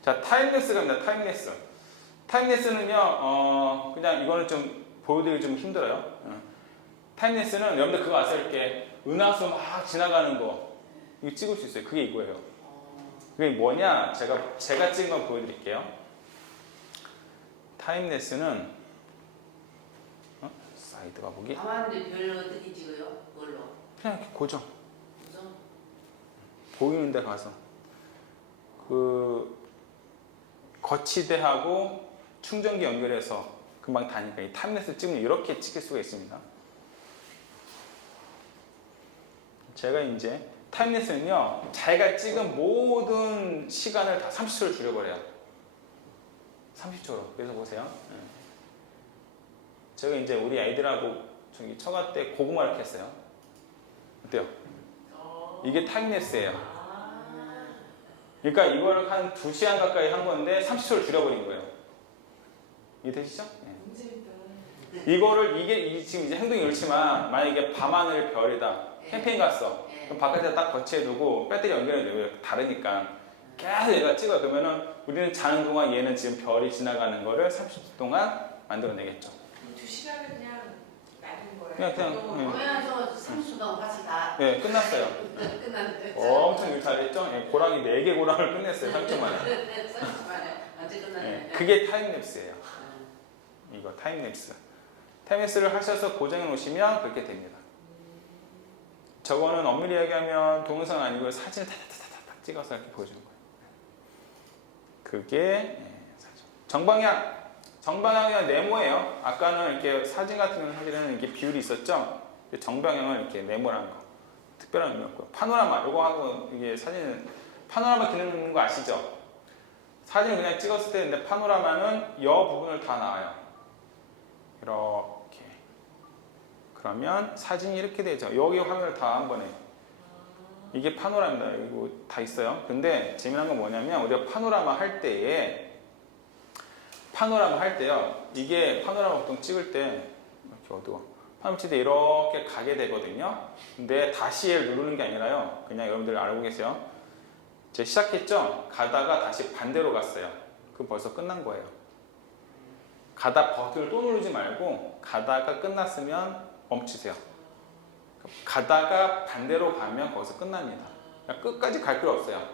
자, 타임랩스 갑니다. 타임랩스는요, 그냥 이거는 좀 보여드리기 좀 힘들어요. 타임랩스는 여러분들 그거 아세요? 이렇게 은하수 막 지나가는 거 이거 찍을 수 있어요. 그게 이거예요. 그게 뭐냐? 제가 찍은 거 보여드릴게요. 타임레스는 사이드가 보기 가만히 별로 어떻게 찍어요? 뭘로? 그냥 이렇게 고정. 무슨? 보이는 데 가서 그 거치대하고 충전기 연결해서 금방 다니까 이 타임레스 찍으면 이렇게 찍힐 수가 있습니다. 제가 이제 타임레스는요 자기가 찍은 모든 시간을 다 30초로 줄여버려요. 30초로. 그래서 보세요. 제가 이제 우리 아이들하고 저기 처가 때 고구마 이렇게 했어요. 어때요? 이게 타임레스예요. 그러니까 이걸 한 2시간 가까이 한 건데 30초를 줄여버린 거예요. 이해되시죠? 너무 재밌다. 이거를 지금 이제 행동이 옳지만 만약에 밤하늘 별이다. 캠핑 갔어. 그럼 바깥에 딱 거치해두고 배터리 연결해줘요. 다르니까. 계속 얘가 찍어요. 그러면은 우리는 자는 동안 얘는 지금 별이 지나가는 거를 30초 동안 만들어내겠죠. 2시간은 그냥 나는 거예요. 그냥, 뭐야 저 30분하고 같이 다 네, 끝났어요. 끝났는데. 엄청 일 잘했죠? 예, 고랑이 4개 고랑을 끝냈어요. 3초 만에. 30분 만에 언제 예, 끝났네. 그게 타임랩스예요. 이거 타임랩스. 타임랩스를 하셔서 고정해 놓으시면 그렇게 됩니다. 저거는 엄밀히 얘기하면 동영상 아니고 사진을 타타타타타 찍어서 이렇게 보여주는 거예요. 그게 사진. 정방향은 네모예요. 아까는 이렇게 사진 같은 경우는 사실은 이렇게 비율이 있었죠. 정방향은 이렇게 네모라는 거. 특별한 의미였고요. 파노라마 이거 하고 이게 사진은 파노라마 기능 있는 거 아시죠? 사진을 그냥 찍었을 때 근데 파노라마는 여 부분을 다 나와요. 이렇게. 그러면 사진이 이렇게 되죠. 여기 화면을 다 한 번에. 이게 파노라마입니다. 이거 다 있어요. 근데 재미난 건 뭐냐면 우리가 파노라마 할 때요. 이게 파노라마 보통 찍을 때 이렇게 어두워. 파노라마 찍을 때 이렇게 가게 되거든요. 근데 다시 얘를 누르는 게 아니라요. 그냥 여러분들 알고 계세요. 제가 시작했죠? 가다가 다시 반대로 갔어요. 그럼 벌써 끝난 거예요. 가다 버튼을 또 누르지 말고 가다가 끝났으면 멈추세요. 가다가 반대로 가면 거기서 끝납니다. 그러니까 끝까지 갈 필요 없어요.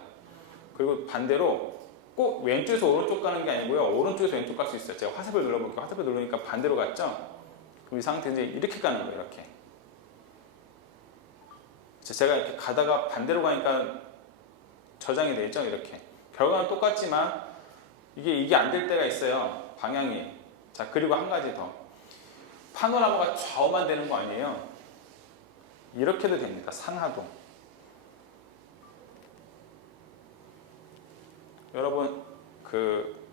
그리고 반대로 꼭 왼쪽에서 오른쪽 가는 게 아니고요. 오른쪽에서 왼쪽 갈 수 있어요. 제가 화살표 눌러볼게요. 화살표 누르니까 반대로 갔죠? 그럼 이 상태에서 이렇게 가는 거예요. 이렇게. 제가 이렇게 가다가 반대로 가니까 저장이 되죠? 이렇게. 결과는 똑같지만 이게 안 될 때가 있어요. 방향이. 자, 그리고 한 가지 더. 파노라마가 좌우만 되는 거 아니에요. 이렇게도 됩니다. 상하동. 여러분 그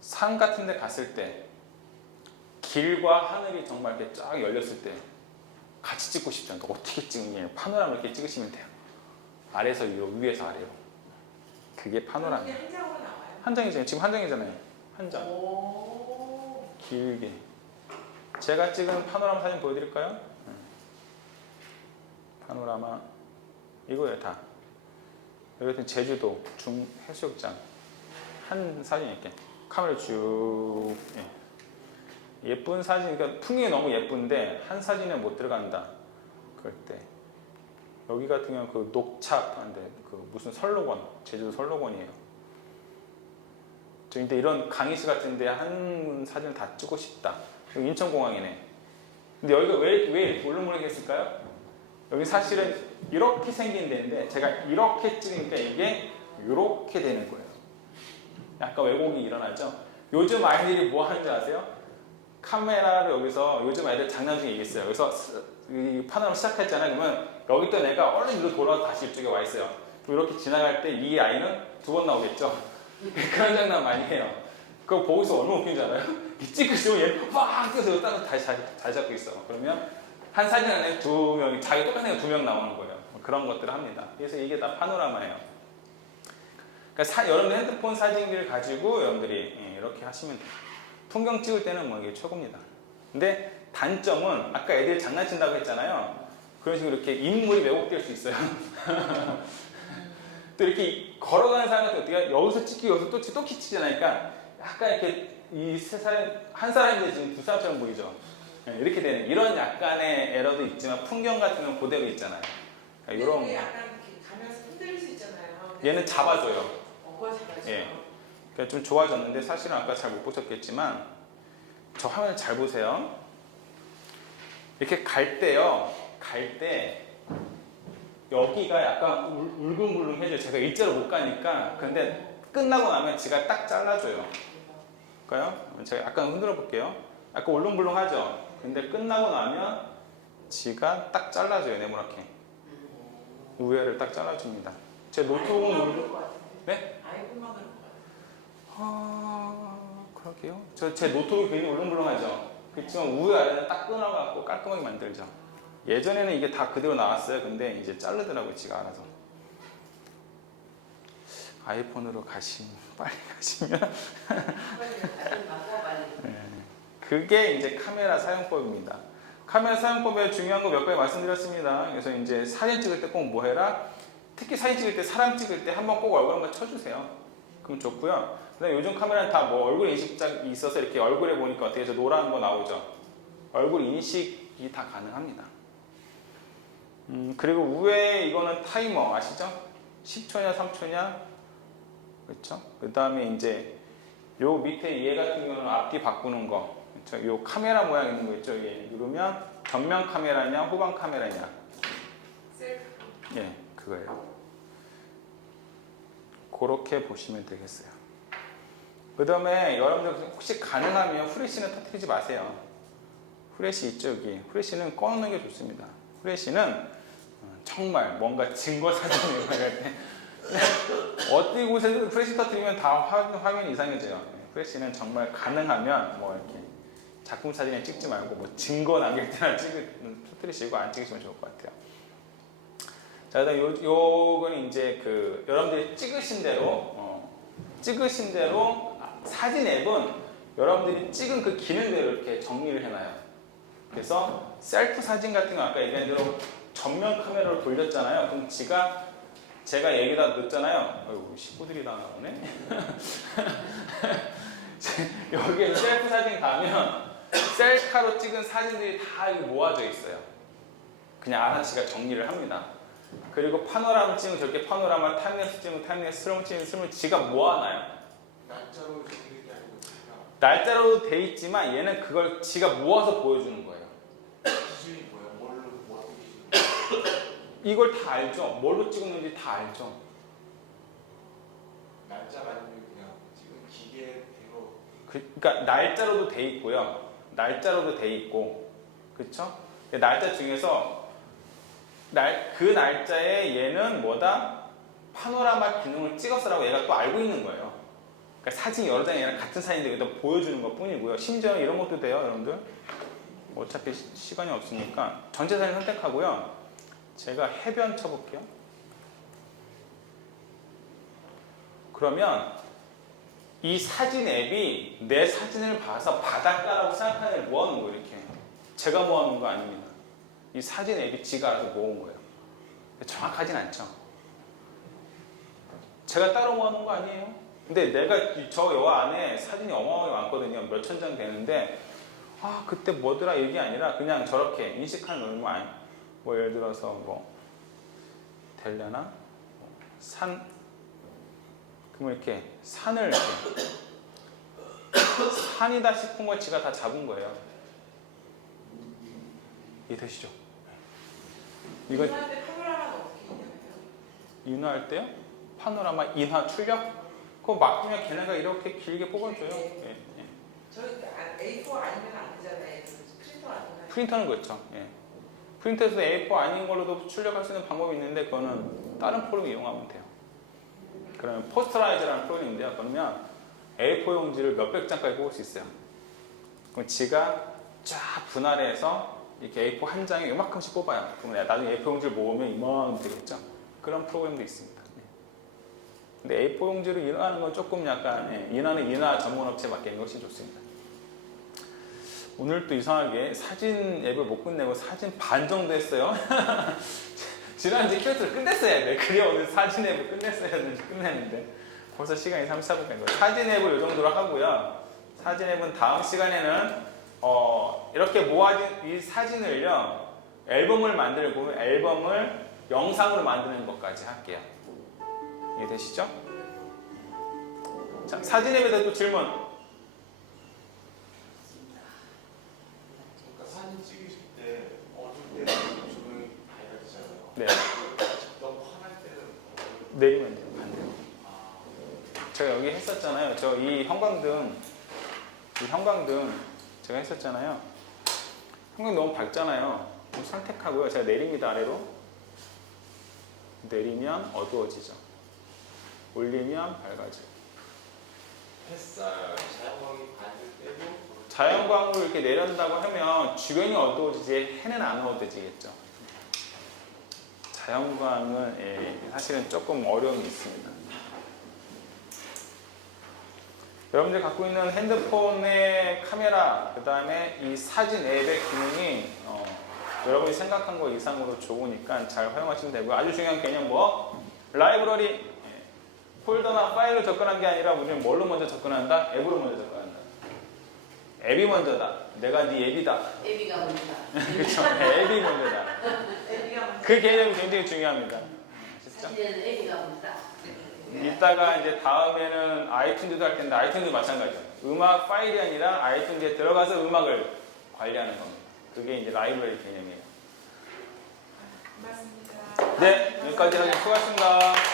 산 같은 데 갔을 때 길과 하늘이 정말 이렇게 쫙 열렸을 때 같이 찍고 싶죠. 어떻게 찍느냐. 파노라마 이렇게 찍으시면 돼요. 아래에서 위로, 위에서 아래로. 그게 파노라마. 그게 한 장으로 나와요. 한 장이잖아요. 지금 한 장이잖아요. 한 장. 오. 길게. 제가 찍은 파노라마 사진 보여드릴까요? 파노라마 이거예요. 다. 여기 같은 제주도 중해수욕장 한 사진 이렇게 카메라 쭉 예쁜 사진. 그러니까 풍경이 너무 예쁜데 한 사진에 못 들어간다. 그럴 때 여기 같은 경우는 그 녹차인데 그 무슨 설록원, 제주도 설록원이에요. 저 근데 이런 강의실 같은데 한 사진을 다 찍고 싶다. 여기 인천공항이네. 근데 여기가 왜 울렁울렁했을까요? 여기 사실은 이렇게 생긴 데인데 제가 이렇게 찍으니까 이게 이렇게 되는 거예요. 약간 왜곡이 일어나죠? 요즘 아이들이 뭐 하는지 아세요? 카메라를 여기서 요즘 아이들 장난 중에 얘기했어요. 여기서 이 파노라마 시작했잖아요. 그러면 여기 있던 애가 얼른 이리로 돌아와서 다시 이쪽에 와 있어요. 이렇게 지나갈 때 이 아이는 2번 나오겠죠? 그런 장난 많이 해요. 그거 보고서 얼마나 웃긴지 알아요? 찍고 있으면 얘는 막 뛰어서 따로 다시 잘 잡고 있어. 그러면 한 사진 안에 2명이, 자기 똑같은 애가 2명 나오는 거예요. 그런 것들을 합니다. 그래서 이게 다 파노라마예요. 그러니까 여러분들 핸드폰 사진기를 가지고 여러분들이 이렇게 하시면 돼요. 풍경 찍을 때는 뭐 이게 최고입니다. 근데 단점은 아까 애들이 장난친다고 했잖아요. 그런 식으로 이렇게 인물이 왜곡될 수 있어요. 또 이렇게 걸어가는 사람한테 어떻게 여기서 찍히고 여기서 또 찍히잖아요. 그러니까 약간 이렇게 이 세 사람, 한 사람인데 지금 두 사람처럼 보이죠. 이렇게 되는 이런 약간의 에러도 있지만 풍경 같은 건 그대로 있잖아요. 그러니까 근데 이런 약간 이렇게 가면서 흔들릴 수 있잖아요. 얘는 잡아줘요. 그걸 잡아줘요. 예. 그러니까 좀 좋아졌는데 사실은 아까 잘 못 보셨겠지만 저 화면을 잘 보세요. 이렇게 갈 때요. 갈 때 여기가 약간 울긋불긋해져요. 제가 일자로 못 가니까. 근데 끝나고 나면 지가 딱 잘라줘요. 볼까요? 제가 약간 흔들어 볼게요. 약간 울렁불렁하죠? 근데 끝나고 나면 지가 딱 잘라줘요. 네모나게. 우회를 딱 잘라줍니다. 제 노트북은 네? 아이폰만 그럴 것 같아요. 그러게요. 제 노트북이 굉장히 울렁불렁하죠? 그렇지만 우회 아래는 딱 끊어갖고 깔끔하게 만들죠. 예전에는 이게 다 그대로 나왔어요. 근데 이제 자르더라고요. 지가 알아서. 아이폰으로 빨리 가시면. 빨리 바꿔 빨리. 네. 그게 이제 카메라 사용법입니다. 카메라 사용법에 중요한 거 몇 가지 말씀드렸습니다. 그래서 이제 사진 찍을 때 꼭 뭐 해라? 특히 사진 찍을 때, 사람 찍을 때 한번 꼭 얼굴 한번 쳐주세요. 그럼 좋고요. 그다음에 요즘 카메라는 다 뭐 얼굴 인식이 있어서 이렇게 얼굴에 보니까 어떻게 저 노란 거 나오죠? 얼굴 인식이 다 가능합니다. 그리고 위에 이거는 타이머 아시죠? 10초냐 3초냐 그렇죠? 그 다음에 이제 요 밑에 얘 같은 경우는 앞뒤 바꾸는 거 그렇죠? 요 카메라 모양 있는 거 있죠? 얘 누르면 전면 카메라냐 후방 카메라냐 셀프. 예 그거예요. 그렇게 보시면 되겠어요. 그 다음에 여러분들 혹시 가능하면 후레쉬는 터뜨리지 마세요. 후레쉬 있죠 여기. 후레쉬는 꺼놓는 게 좋습니다. 후레쉬는 정말 뭔가 증거 사진을 할 때 어디 곳에서 후레쉬 터뜨리면 다 화면이 이상해져요. 후레쉬는 정말 가능하면 뭐 이렇게 작품 사진에 찍지 말고 뭐 증거 남길 때나 터뜨리시고 안 찍으시면 좋을 것 같아요. 자, 그다음 요거는 이제 그 여러분들이 찍으신 대로 사진 앱은 여러분들이 찍은 그 기능대로 이렇게 정리를 해놔요. 그래서 셀프 사진 같은 거 아까 얘기한 대로 전면 카메라로 돌렸잖아요. 그럼 제가 여기다 넣었잖아요. 아이고 식구들이 다 나오네. 여기에 셀프 사진 가면 셀카로 찍은 사진들이 다 모아져 있어요. 그냥 알아서 지가 정리를 합니다. 그리고 파노라마 찍으면 저렇게 파노라마, 타임랩스 찍으면 타임랩스, 스롱 찍으면 스롱 지가 모아놔요. 날짜로 적는 게 아니고 제가 날짜로 돼 있지만 얘는 그걸 지가 모아서 보여주는 거예요. 기준이 뭐예요? 뭘로 뭐 어떤 기준? 이걸 다 알죠? 뭘로 찍었는지 다 알죠? 날짜가 아니면 그냥 지금 기계대로 그러니까 날짜로도 돼 있고요. 날짜로도 돼 있고, 그렇죠? 날짜 중에서 그 날짜에 얘는 뭐다? 파노라마 기능을 찍었어라고 얘가 또 알고 있는 거예요. 그러니까 사진 여러 장이 아니라 같은 사진인데 여기다 보여주는 것 뿐이고요. 심지어 이런 것도 돼요, 여러분들. 어차피 시간이 없으니까 전체 사진 선택하고요. 제가 해변 쳐볼게요. 그러면 이 사진 앱이 내 사진을 봐서 바닷가라고 생각하는 애를 모아놓은 거예요. 이렇게. 제가 모아놓은 거 아닙니다. 이 사진 앱이 지가 알아서 모은 거예요. 정확하진 않죠. 제가 따로 모아놓은 거 아니에요. 근데 내가 저 안에 사진이 어마어마하게 많거든요. 몇천 장 되는데 그때 뭐더라 이게 아니라 그냥 저렇게 인식하는 normal 뭐 예를 들어서 뭐 되려나? 산 그러면 이렇게 산을 이렇게 산이다 싶은 걸 지가 다 잡은 거예요. 이해되시죠? 이거 인화할 때 카메라만 어떻게 있냐고요? 인화할 때요? 파노라마 인화 출력? 그거 맡기면 걔네가 이렇게 길게 뽑아줘요. 예, 예. 저희 A4 아니면 안 되잖아요. 프린터 아니면. 프린터는 그렇죠. 예. 프린터에서 A4 아닌 걸로도 출력할 수 있는 방법이 있는데 그거는 다른 프로그램 이용하면 돼요. 그러면 포스터라이저라는 프로그램인데요. 그러면 A4 용지를 몇백 장까지 뽑을 수 있어요. 그럼 지가 쫙 분할해서 이렇게 A4 한 장에 이만큼씩 뽑아요. 그러면 나중에 A4 용지를 모으면 이만큼 되겠죠. 그런 프로그램도 있습니다. 근데 A4 용지로 인화하는 건 조금 약간 인화는 인화 전문 업체에 맡기는 것이 좋습니다. 오늘 또 이상하게 사진 앱을 못 끝내고 사진 반 정도 했어요. 지난주에 키워트를 끝냈어야 돼. 그래야 오늘 사진 앱을 끝냈어야 되는데 끝냈는데 벌써 시간이 34분 된 거예요. 사진 앱을 이 정도로 하고요. 사진 앱은 다음 시간에는 이렇게 모아진 이 사진을요, 앨범을 만들고 앨범을 영상으로 만드는 것까지 할게요. 이해되시죠? 자, 사진에 대해서 또 질문. 그러니까 사진 찍으실 때 어두울 때는 조명이 밝아지잖아요. 네, 너무 환할 때는 내리면 돼요. 반대로. 제가 여기 했었잖아요. 저 이 형광등 제가 했었잖아요. 형광등 너무 밝잖아요. 선택하고요. 제가 내립니다. 아래로. 내리면 어두워지죠. 올리면 밝아지고. 햇살, 자연광이 받을 때도 자연광으로 이렇게 내린다고 하면 주변이 어두워지지 해는 안 어두워지겠죠. 자연광은 사실은 조금 어려움이 있습니다. 여러분들 갖고 있는 핸드폰의 카메라, 그 다음에 이 사진 앱의 기능이 여러분이 생각한 것 이상으로 좋으니까 잘 활용하시면 되고요. 아주 중요한 개념 라이브러리, 폴더나 파일로 접근한 게 아니라 우리는 뭘로 먼저 접근한다? 앱으로 먼저 접근한다. 앱이 먼저다. 내가 네 앱이다. 애비가 옵니다. 그렇죠. 앱이 먼저다. 그 개념이 굉장히 중요합니다. 진짜? 사실은 애비가 옵니다. 이따가 이제 다음에는 아이튠즈도 할 텐데 아이튠즈도 마찬가지예요. 음악 파일이 아니라 아이튠즈에 들어가서 음악을 관리하는 겁니다. 그게 이제 라이브러리 개념이에요. 고맙습니다. 네, 여기까지 하겠습니다. 수고하셨습니다.